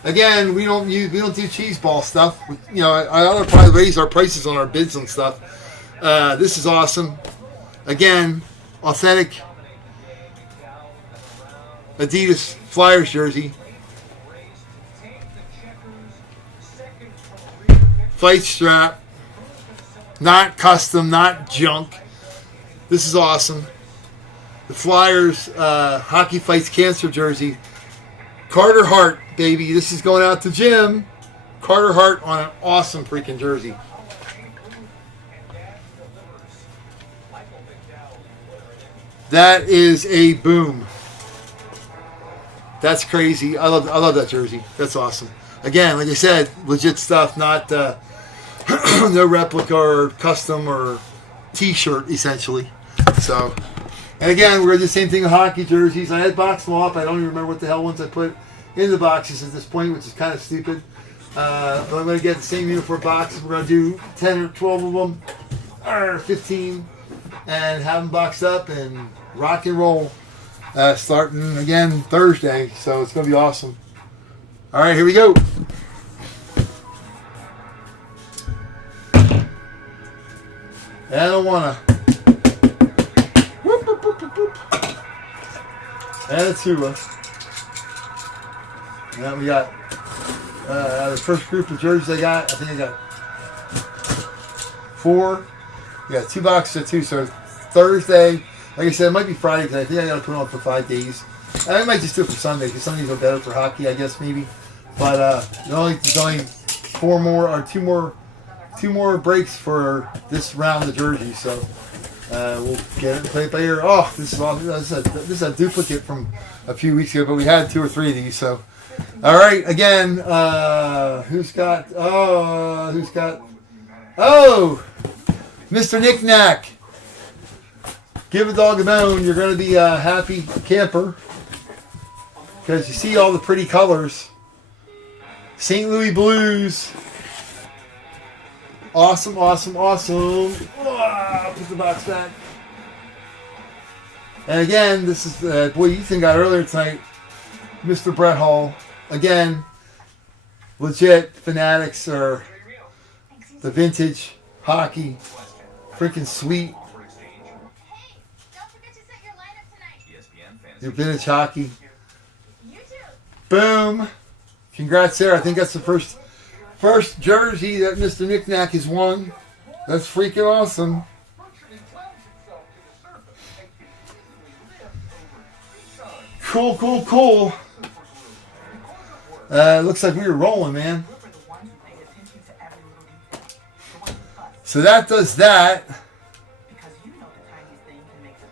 Again, we don't do cheese ball stuff. You know, I ought to probably raise our prices on our bids and stuff. This is awesome. Again, authentic Adidas Flyers jersey. Fight strap. Not custom, not junk. This is awesome. The Flyers Hockey Fights Cancer jersey. Carter Hart, baby. This is going out to Jim. Carter Hart on an awesome freaking jersey. That is a boom. That's crazy. I love that jersey. That's awesome. Again, like I said, legit stuff, not no replica or custom or T-shirt, essentially. So, and again, we're going to do the same thing with hockey jerseys. I had boxed them off. I don't even remember what the hell ones I put in the boxes at this point, which is kind of stupid. But I'm going to get the same uniform boxes. We're going to do 10 or 12 of them. 15 and have them boxed up and rock and roll. Starting again Thursday, so it's gonna be awesome. All right, here we go. And I don't wanna. Whoop, whoop, whoop, whoop, whoop. And a tuba. And then we got the first group of jerseys I got. I think I got 4. We got 2 boxes of 2. So Thursday, like I said, it might be Friday because I think I got to put it on for 5 days. I might just do it for Sunday because Sundays are better for hockey, I guess maybe. But there's only 4 more or 2 more breaks for this round of jersey. So we'll get it and play it by ear. Oh, this is awesome. This is a duplicate from a few weeks ago, but we had 2 or 3 of these. So all right, again, who's got? Oh, Mr. Knick-Knack. Give a dog a bone. You're going to be a happy camper because you see all the pretty colors. St. Louis Blues. Awesome, awesome, awesome. Oh, put the box back. And again, this is boy Ethan got earlier tonight. Mr. Brett Hall. Again, legit fanatics or the vintage hockey. Freaking sweet. Your vintage hockey. Boom. Congrats there. I think that's the first jersey that Mr. Knick-Knack has won. That's freaking awesome. Cool, cool, cool. Looks like we were rolling, man. So that does that.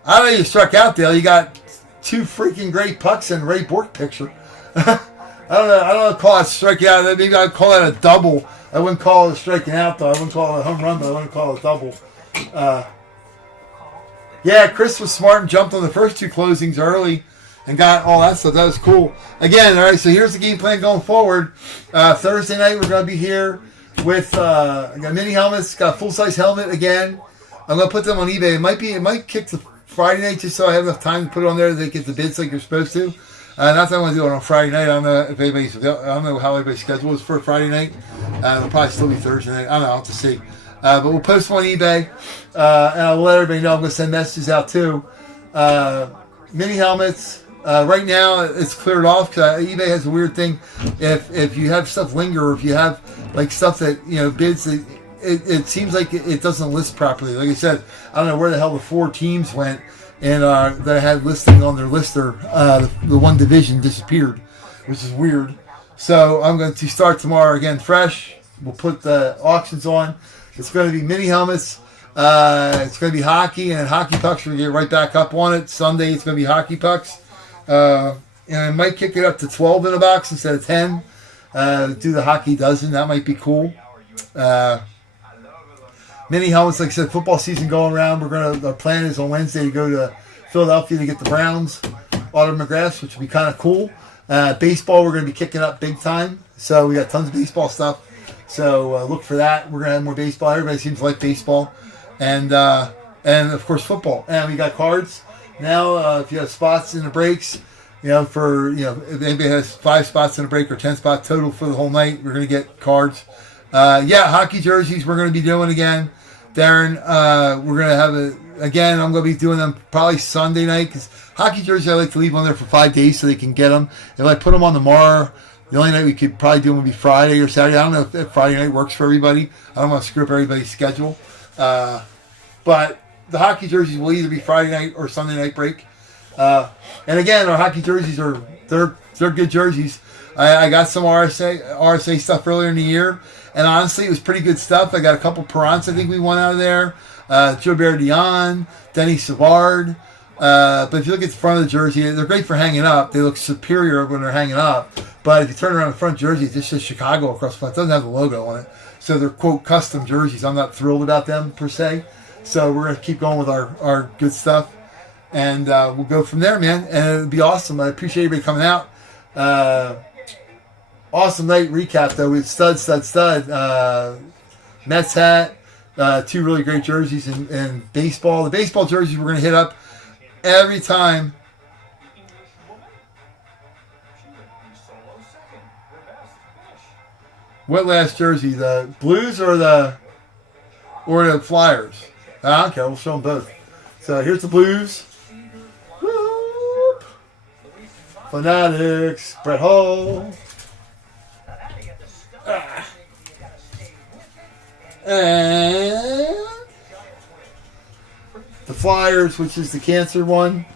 I don't know you struck out, Dale. You got 2 freaking great pucks and Ray Bork picture. I don't know. Call it striking out. Maybe I'd call that a double. I wouldn't call it a striking out though. I wouldn't call it a home run, but I wouldn't call it a double. Yeah, Chris was smart and jumped on the first 2 closings early and got all that stuff. That was cool. Again, all right. So here's the game plan going forward. Thursday night we're going to be here with I got mini helmets. Got a full size helmet again. I'm going to put them on eBay. It might kick the Friday night just so I have enough time to put it on there that they get the bids like you're supposed to. Not that I want to do it on Friday night. I don't know how everybody's schedule is for Friday night. It'll probably still be Thursday night. I don't know. I'll have to see. But we'll post them on eBay. And I'll let everybody know. I'm going to send messages out too. Mini helmets. Right now it's cleared off because eBay has a weird thing. If you have stuff linger, or if you have like stuff that bids that it seems like it doesn't list properly. Like I said, I don't know where the hell the 4 teams went and that I had listing on their lister. The one division disappeared, which is weird. So I'm going to start tomorrow again fresh. We'll put the auctions on. It's going to be mini helmets. It's going to be hockey and hockey pucks. We're going to get right back up on it. Sunday it's going to be hockey pucks. And I might kick it up to 12 in a box instead of 10. Do the hockey dozen. That might be cool. Mini helmets, like I said, football season going around. Our plan is on Wednesday to go to Philadelphia to get the Browns autographs, which would be kind of cool. Baseball, we're going to be kicking up big time. So we got tons of baseball stuff. So look for that. We're going to have more baseball. Everybody seems to like baseball. And of course football. And we got cards. Now, if you have spots in the breaks, if anybody has 5 spots in a break or 10 spots total for the whole night, we're going to get cards. Hockey jerseys we're going to be doing again. Darren, we're going to have again, I'm going to be doing them probably Sunday night because hockey jerseys I like to leave on there for 5 days so they can get them. If I put them on tomorrow, the only night we could probably do them would be Friday or Saturday. I don't know if Friday night works for everybody. I don't want to screw up everybody's schedule. But the hockey jerseys will either be Friday night or Sunday night break. And again, our hockey jerseys they're good jerseys. I got some RSA stuff earlier in the year, and honestly, it was pretty good stuff. I got a couple Perrants I think we won out of there. Gilbert Dion, Denny Savard. But if you look at the front of the jersey, they're great for hanging up. They look superior when they're hanging up. But if you turn around the front jersey, it just says Chicago across the front. It doesn't have the logo on it. So they're, quote, custom jerseys. I'm not thrilled about them, per se. So we're going to keep going with our good stuff. And we'll go from there, man. And it'll be awesome. I appreciate everybody coming out. Awesome night recap, though. With stud. Mets hat. Two really great jerseys in baseball. The baseball jerseys we're going to hit up every time. What last jersey? The Blues or the Flyers? I don't care. We'll show them both. So here's the Blues. Whoop. Fanatics. Brett Hull. And the Flyers, which is the cancer one.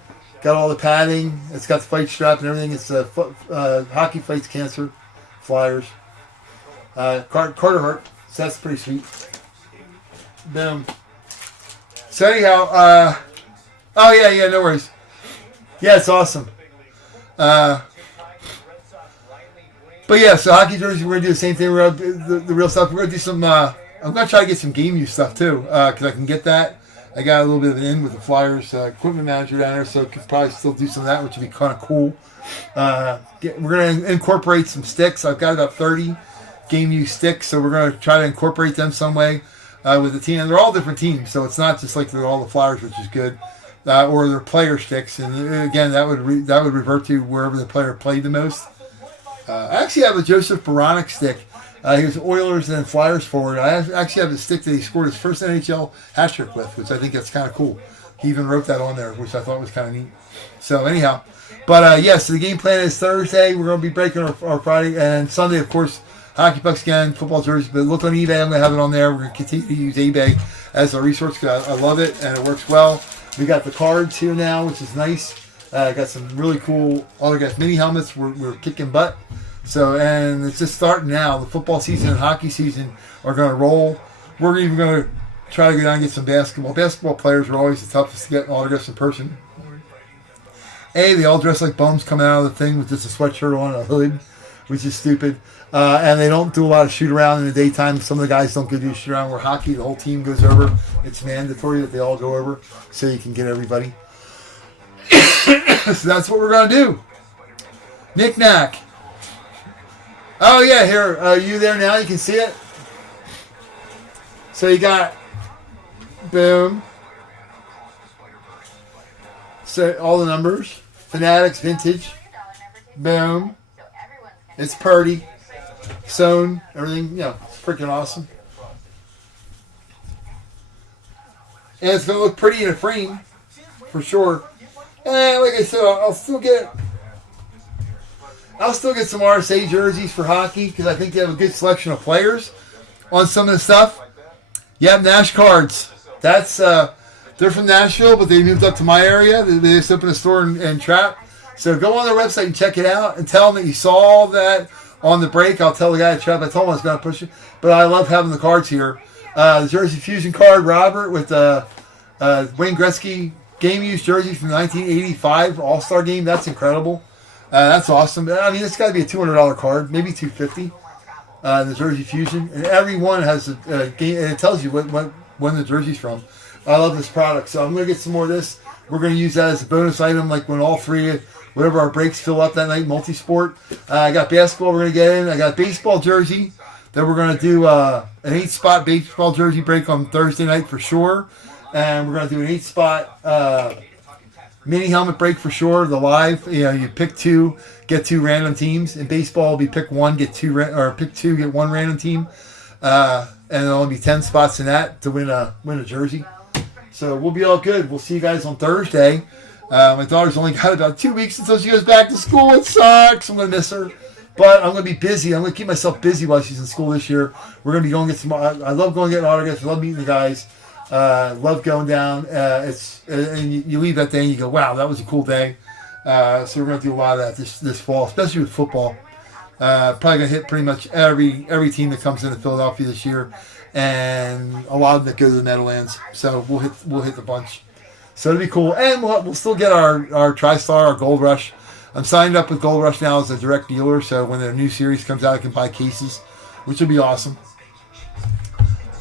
Got all the padding. It's got the fight strap and everything. It's Hockey Fights Cancer. Flyers. Carter Hart. So that's pretty sweet. Boom. So anyhow, oh yeah, no worries. Yeah, it's awesome. But yeah, so hockey jerseys, we're gonna do the same thing. We're gonna the real stuff. We're gonna do some. I'm gonna try to get some game use stuff too, because I can get that. I got a little bit of an in with the Flyers equipment manager down there, so could probably still do some of that, which would be kind of cool. We're gonna incorporate some sticks. I've got about 30 game use sticks, so we're gonna try to incorporate them some way with the team. And they're all different teams, so it's not just like they're all the Flyers, which is good. Or they're player sticks, and again, that would revert to wherever the player played the most. I actually have a Joseph Baranek stick. He was Oilers and Flyers forward. I actually have a stick that he scored his first NHL hat trick with, which I think that's kind of cool. He even wrote that on there, which I thought was kind of neat. So anyhow, but so the game plan is Thursday. We're going to be breaking our Friday and Sunday, of course. Hockey pucks again, football jerseys. But look on eBay. I'm going to have it on there. We're going to continue to use eBay as a resource because I love it and it works well. We got the cards here now, which is nice. Got some really cool autographed mini helmets. We're kicking butt. So, and it's just starting now. The football season and hockey season are going to roll. We're even going to try to go down and get some basketball. Basketball players are always the toughest to get autographs in person. They all dress like bums coming out of the thing with just a sweatshirt on and a hood, which is stupid. And they don't do a lot of shoot around in the daytime. Some of the guys don't go do shoot around. Where hockey, the whole team goes over. It's mandatory that they all go over so you can get everybody. So that's what we're going to do. Knick-knack. Oh, yeah, here. Are you there now? You can see it? So you got, boom. So all the numbers. Fanatics, vintage. Boom. It's Purdy. Sewn. Everything. Yeah, it's freaking awesome. And it's going to look pretty in a frame. For sure. And like I said, I'll still get some RSA jerseys for hockey because I think they have a good selection of players on some of the stuff. Yeah, Nash cards. That's they're from Nashville, but they moved up to my area. They just opened a store in Trap. So go on their website and check it out and tell them that you saw that on the break. I'll tell the guy at Trap. I told him I was going to push it. But I love having the cards here. The Jersey Fusion card, Robert, with Wayne Gretzky game use jersey from the 1985 All-Star game. That's incredible. That's awesome. I mean, it's got to be a $200 card, maybe $250. The Jersey Fusion, and every one has a game, and it tells you when the jersey's from. I love this product, so I'm going to get some more of this. We're going to use that as a bonus item, like when all three, whatever our breaks fill up that night, multi-sport. I got basketball we're going to get in. I got baseball jersey that we're going to do an 8-spot baseball jersey break on Thursday night for sure. And we're going to do an 8-spot mini helmet break for sure. The live, you pick two, get two random teams. In baseball, it'll be pick one, get two, or pick two, get one random team. And there'll only be 10 spots in that to win a jersey. So we'll be all good. We'll see you guys on Thursday. My daughter's only got about 2 weeks until she goes back to school. It sucks. I'm going to miss her. But I'm going to be busy. I'm going to keep myself busy while she's in school this year. We're going to be going to get some. I love going to get autographs. I love meeting the guys. Love going down. And you leave that day and you go, wow, that was a cool day. So we're going to do a lot of that this fall, especially with football. Probably going to hit pretty much every team that comes into Philadelphia this year, and a lot of them that go to the Meadowlands. So we'll hit the bunch. So it'll be cool, and we'll still get our TriStar, our Gold Rush. I'm signed up with Gold Rush now as a direct dealer, so when their new series comes out, I can buy cases, which will be awesome.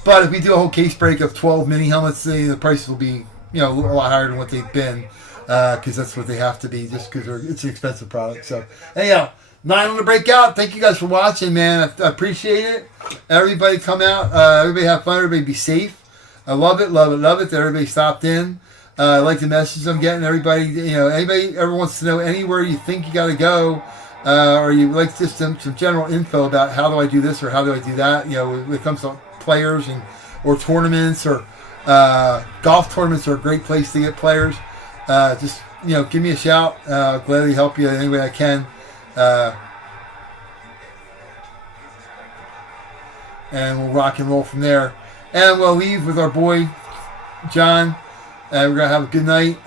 But if we do a whole case break of 12 mini helmets, the price will be a lot higher than what they've been, because that's what they have to be, just because it's an expensive product. So anyhow, 9 on the breakout. Thank you guys for watching, man. I appreciate it. Everybody come out. Everybody have fun. Everybody be safe. I love it, love it, love it that everybody stopped in. I like the message I'm getting. Everybody, anybody ever wants to know anywhere you think you got to go, or you like just some general info about how do I do this or how do I do that, when it comes to players or tournaments or golf tournaments are a great place to get players. Just, give me a shout. I'll gladly help you any way I can. And we'll rock and roll from there. And we'll leave with our boy, John. We're going to have a good night.